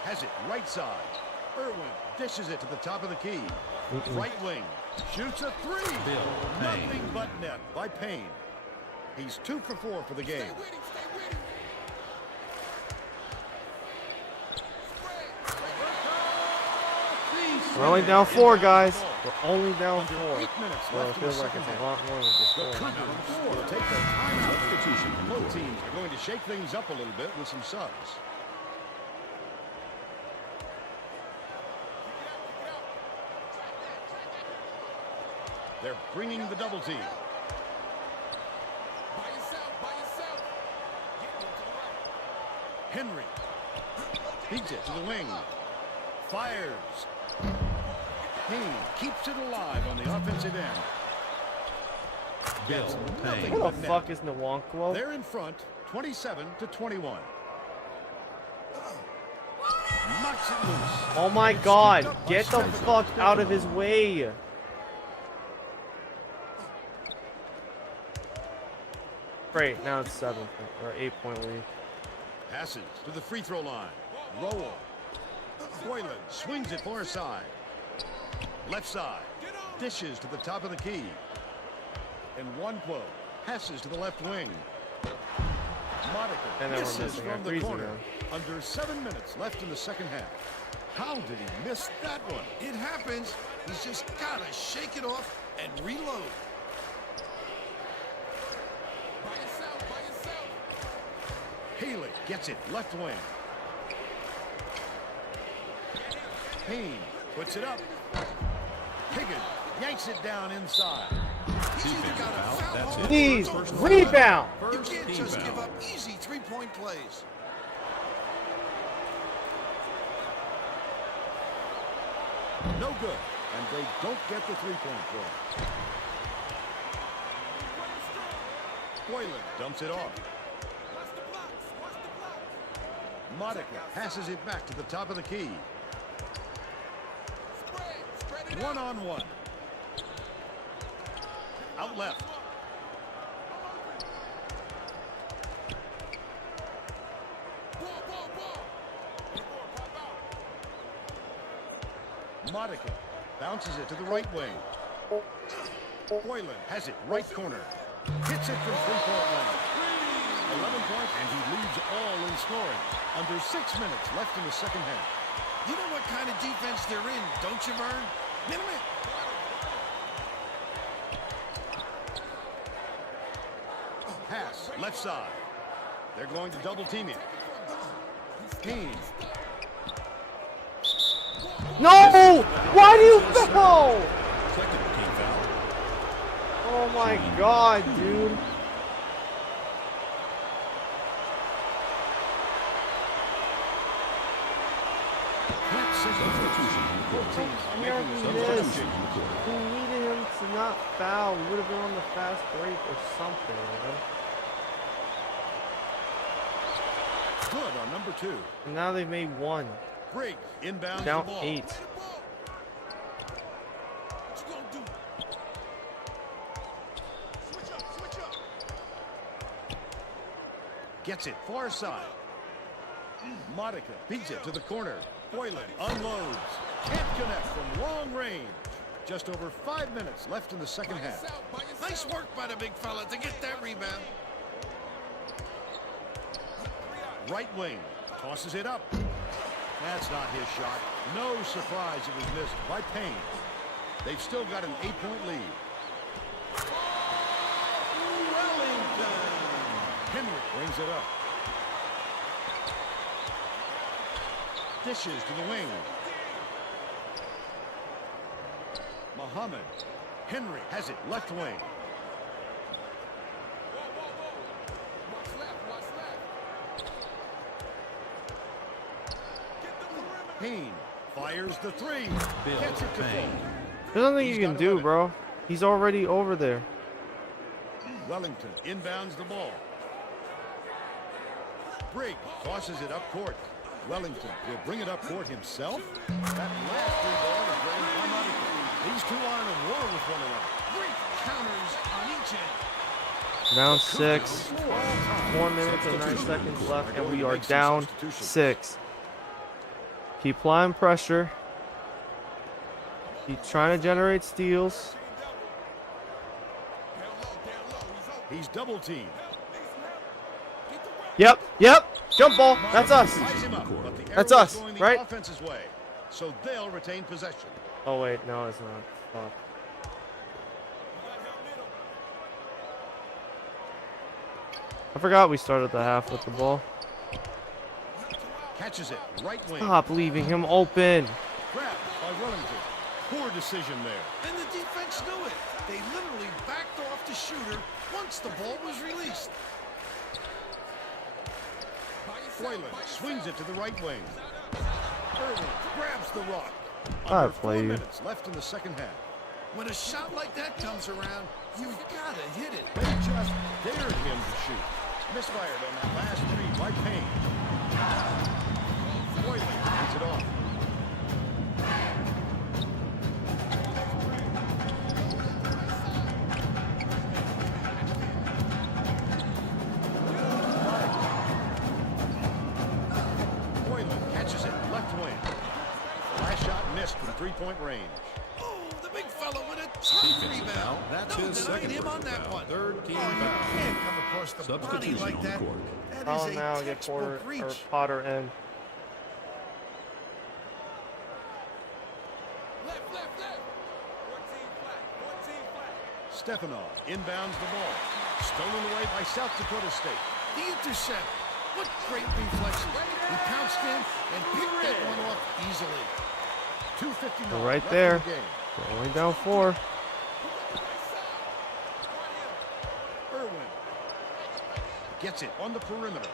Has it right side. Irwin dishes it to the top of the key. Right wing. Shoots a three. Nothing but net by Payne. He's 2 for 4 for the game. We're only down 4, guys. We're only down 4. 8 minutes Well, it left in the feels like second it's a half. lot more than just The 4. Cougars will take their timeout substitution. Both teams are going to shake things up a little bit with some subs. They're bringing the double team. By yourself. Henry beats it to the wing. Fires. Payne keeps it alive on the offensive end. Gets nothing Who but the net. fuck is Nwankwo? They're in front, 27-21. Knocks it loose. Oh my god, get the fuck out of his way. Great, now it's 8-point lead. Passes to the free throw line. Lowell. Boylan swings it far side. Left side. Dishes to the top of the key. And Nwankwo passes to the left wing. Modica And then we're misses missing our from the threes corner. again. Under 7 minutes left in the second half. How did he miss that one? It happens. He's just got to shake it off and reload. By yourself. Haley gets it left wing. Payne puts it up. Higgins yanks it down inside. He's either got a foul That's ball it. Please, or don't rebound. You First can't team just foul. give up easy three-point plays. No good. And they don't get the three-point play. Boylan dumps it off. Modica passes it back to the top of the key. One-on-one. Out left. Modica bounces it to the right wing. Boylan has it right corner. Hits it from three-point line. 11 points, and he leads all in scoring. Under 6 minutes left in the second half. You know what kind of defense they're in, don't you, Vern? Minute. Pass, left side. They're going to double team him. Payne. No! Why do you foul? Second team foul. Oh my god, dude. Substitution on the court. Yeah, he missed. We needed him to not foul. We would have been on the fast break or something, man. Good on number 2. And now they've made 1. Briggs inbounds Down the ball. 8. What you gonna do? Switch up. Gets it far side. Modica beats it to the corner. Boylan unloads. Can't connect from long range. just over 5 minutes left in the second half. Nice work by the big fella to get that rebound. Right wing, tosses it up. That's not his shot. No surprise it was missed by Payne. They've still got an 8-point lead. Wellington! Henry brings it up. Dishes to the wing. Muhammad. Henry has it left wing. Payne fires the three. Gets it to Payne. There's nothing you can do, bro. He's already over there. Wellington inbounds the ball. Briggs tosses it up court. Wellington will bring it up court himself. That last three ball is ready to come out of it. These two are in a war with one another. Great counters on each end. Down 6. 4 minutes and 9 seconds left, and we are down 6. Keep applying pressure. Keep trying to generate steals. He's double teamed. Yep. Jump ball. That's us. That's us, right? Offense's way, so they'll retain possession. Oh wait, no, it's not. Fuck. I forgot we started the half with the ball. Catches it, right wing. Stop leaving him open. Grabbed by Wellington. Poor decision there. And the defense knew it. They literally backed off the shooter once the ball was released. Boylan swings it to the right wing. Irwin grabs the rock. I Under play 4 you. minutes left in the second half. When a shot like that comes around, you've got to hit it. They just dared him to shoot. Misfired on that last three by Payne. Boylan hands it off. Boylan catches it left wing. Last shot missed from three-point range. Oh, the big fella with a tough rebound. That's No his denying second him on personal that foul. one. Third team Oh, you foul. can't come across the body Substitution like on that. the court. That Foul is now, a get Porter textbook reach. or Potter in. Left. 14 flat. 14 flat. Stefanov inbounds the ball. Stolen away by South Dakota State. The intercept. What great reflexes. He pounced in and picked that one off easily. 2:59 Right left there. in the game. We're only down 4. Irwin gets it on the perimeter.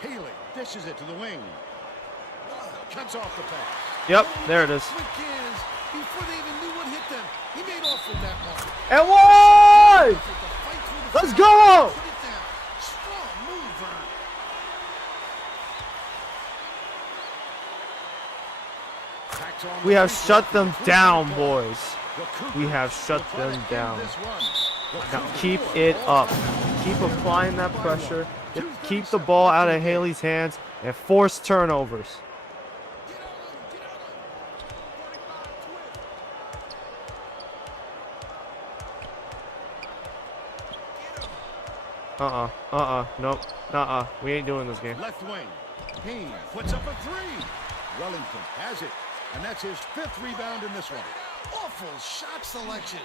Haley dishes it to the wing. Cuts off the pass. Yep, there it is. Quick is, before they even knew what hit them, he made off with that one. And one! With the fight through the Let's field, go! put it down. Strong move, Vern. Tacks on We the have free shut throw them for the down, three-point ball. boys. The Cougars We have shut will try to them end down. this run. The Now Cougars keep score. it Ball up. tied. Keep applying that By pressure. one. Keep the ball out of Haley's hands and force turnovers. Get on him. 45 twist. Nope. We ain't doing this game. Left wing. Payne puts up a three. Wellington has it. And that's his 5th rebound in this one. Awful shot selection.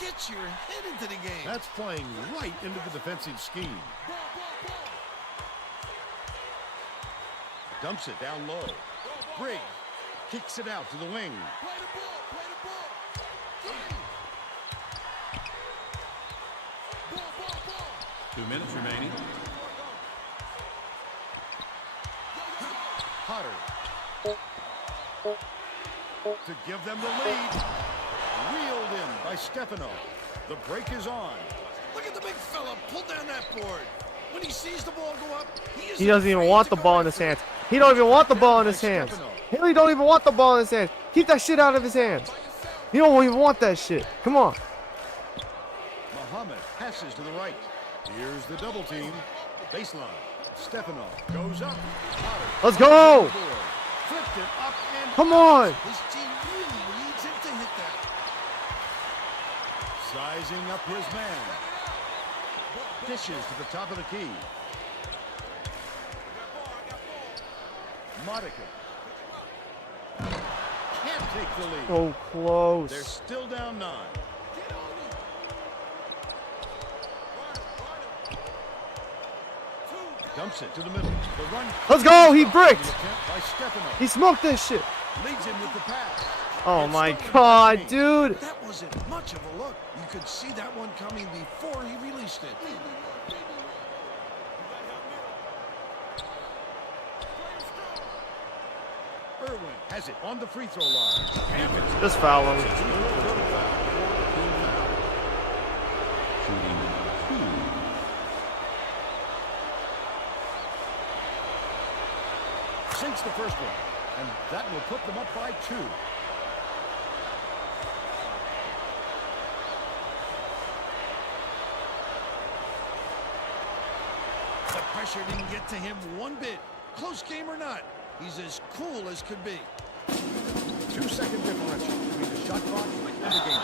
Get your head into the game. That's playing right into the defensive scheme. Dumps it down low. Briggs kicks it out to the wing. Play the ball. Ball. 2 minutes remaining. Potter. To give them the lead. Reeled in by Stefano. The break is on. Look at the big fella pull down that board. When he sees the ball go up, He doesn't even want the ball in his hands. He don't even want the ball in his hands. Haley don't even want the ball in his hands. Keep that shit out of his hands. He don't even want that shit. Come on. Muhammad passes to the right. Here's the double team. Baseline. Stefano goes up. Potter Let's go. flipped it up and Come on. His team really needs Sizing up his man. Dishes to the top of the key. Monica. Can't take the lead. So close. They're still down 9. Dumps it to the middle. The run. Let's go. He bricked. By Stefano. He smoked this shit. Leads him with the pass. Oh It's my started god, by Keefe. dude. That wasn't much of a look. You could see that one coming before he released it. Irwin has it on the free throw line. Just foul him. Shooting 2. Sinks the first one, and that will put them up by 2. The pressure didn't get to him one bit. Close game or not, he's as cool as could be. 2-second differential between the shot clock and the game.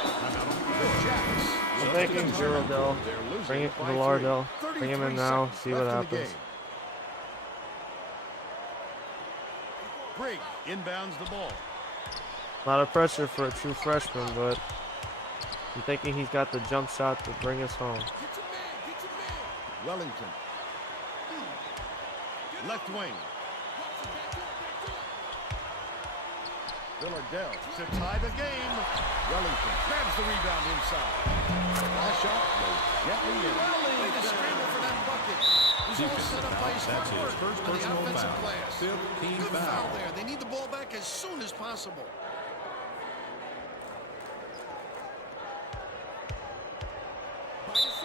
The Jacks. I'm thinking Giroudell. They're losing Bring it by to Villardell. 3. Bring him in 33 now. seconds See what left in the happens. game. Brigg inbounds the ball. A lot of pressure for a true freshman, but I'm thinking he's got the jump shot to bring us home. Wellington. Left wing. Villardell to tie the game. Wellington grabs the rebound inside. Last shot goes gently in. Way to scramble for that bucket. He's all set up by his That's hard his work first on the personal offensive foul. glass. 5th team Good foul foul. there. They need the ball back as soon as possible.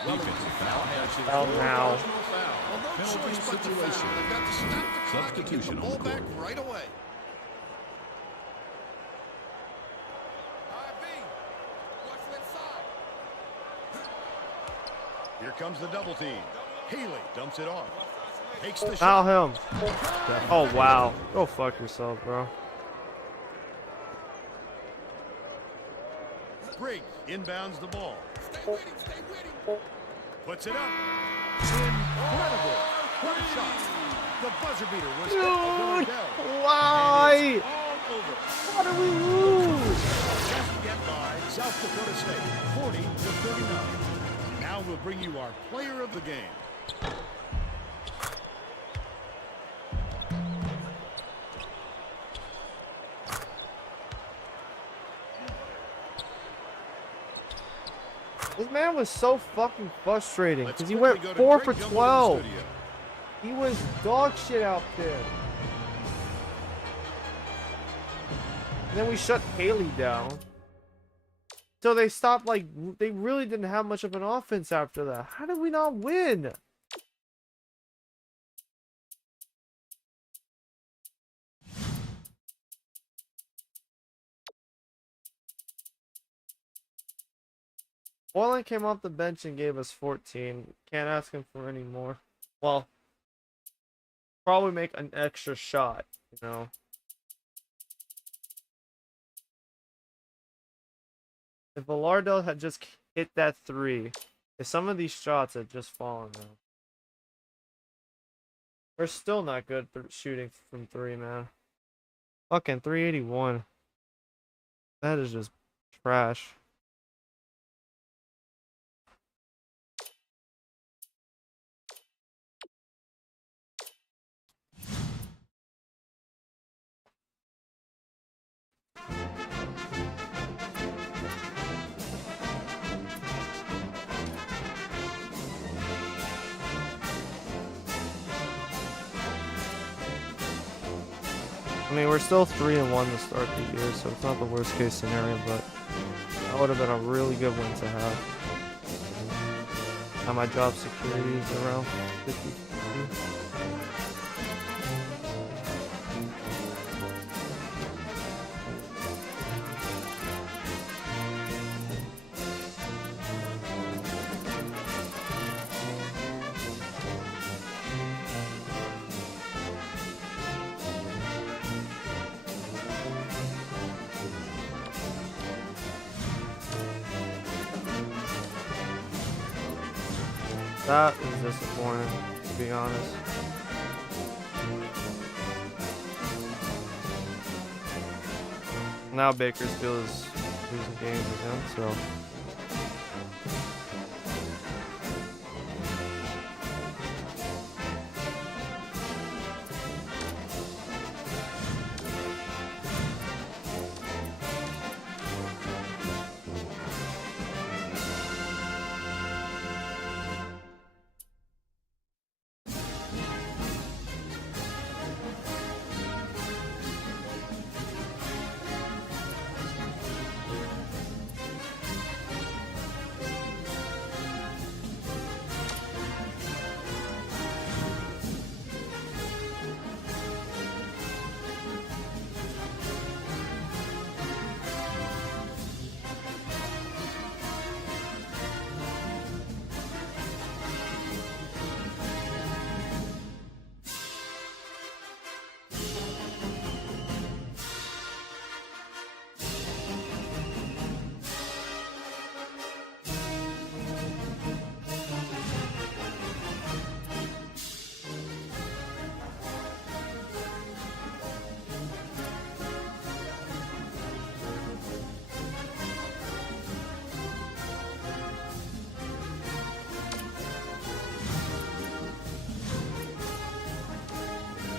Defensive foul. That's his Foul 4th now. personal foul. Well, no Penalty choice but to situation. foul. They've got to stop the clock and get the Substitution on ball the back court. right away. Watch left side. Here comes the double team. Haley dumps it off. Takes the Foul shot. him. Oh wow. Go fuck yourself, bro. Brigg inbounds the ball. Stay with him. Stay with him. Puts it up. Incredible. What a shot. The buzzer beater was hit by Dude, Villardell. why? All over. How do we lose? Just to get by South Dakota State, 40-39. Now we'll bring you our player of the game. This man was so fucking frustrating Let's because he quickly went go to 4 Greg for Gumbel in the 12. studio. He was dog shit out there. And then we shut Haley down. So they stopped, like, they really didn't have much of an offense after that. How did we not win? Orland came off the bench and gave us 14. Can't ask him for any more. Well, probably make an extra shot, you know. If Villardell had just hit that 3, if some of these shots had just fallen, though. We're still not good shooting from 3, man. Fucking 381. That is just trash. I mean, we're still 3-1 to start the year, so it's not the worst case scenario, but that would have been a really good win to have. Now my job security is around 50. That is disappointing, to be honest. Now Bakersfield is losing games again, so.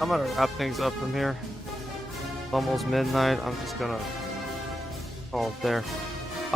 I'm gonna wrap things up from here. It's almost midnight. I'm just gonna call it there.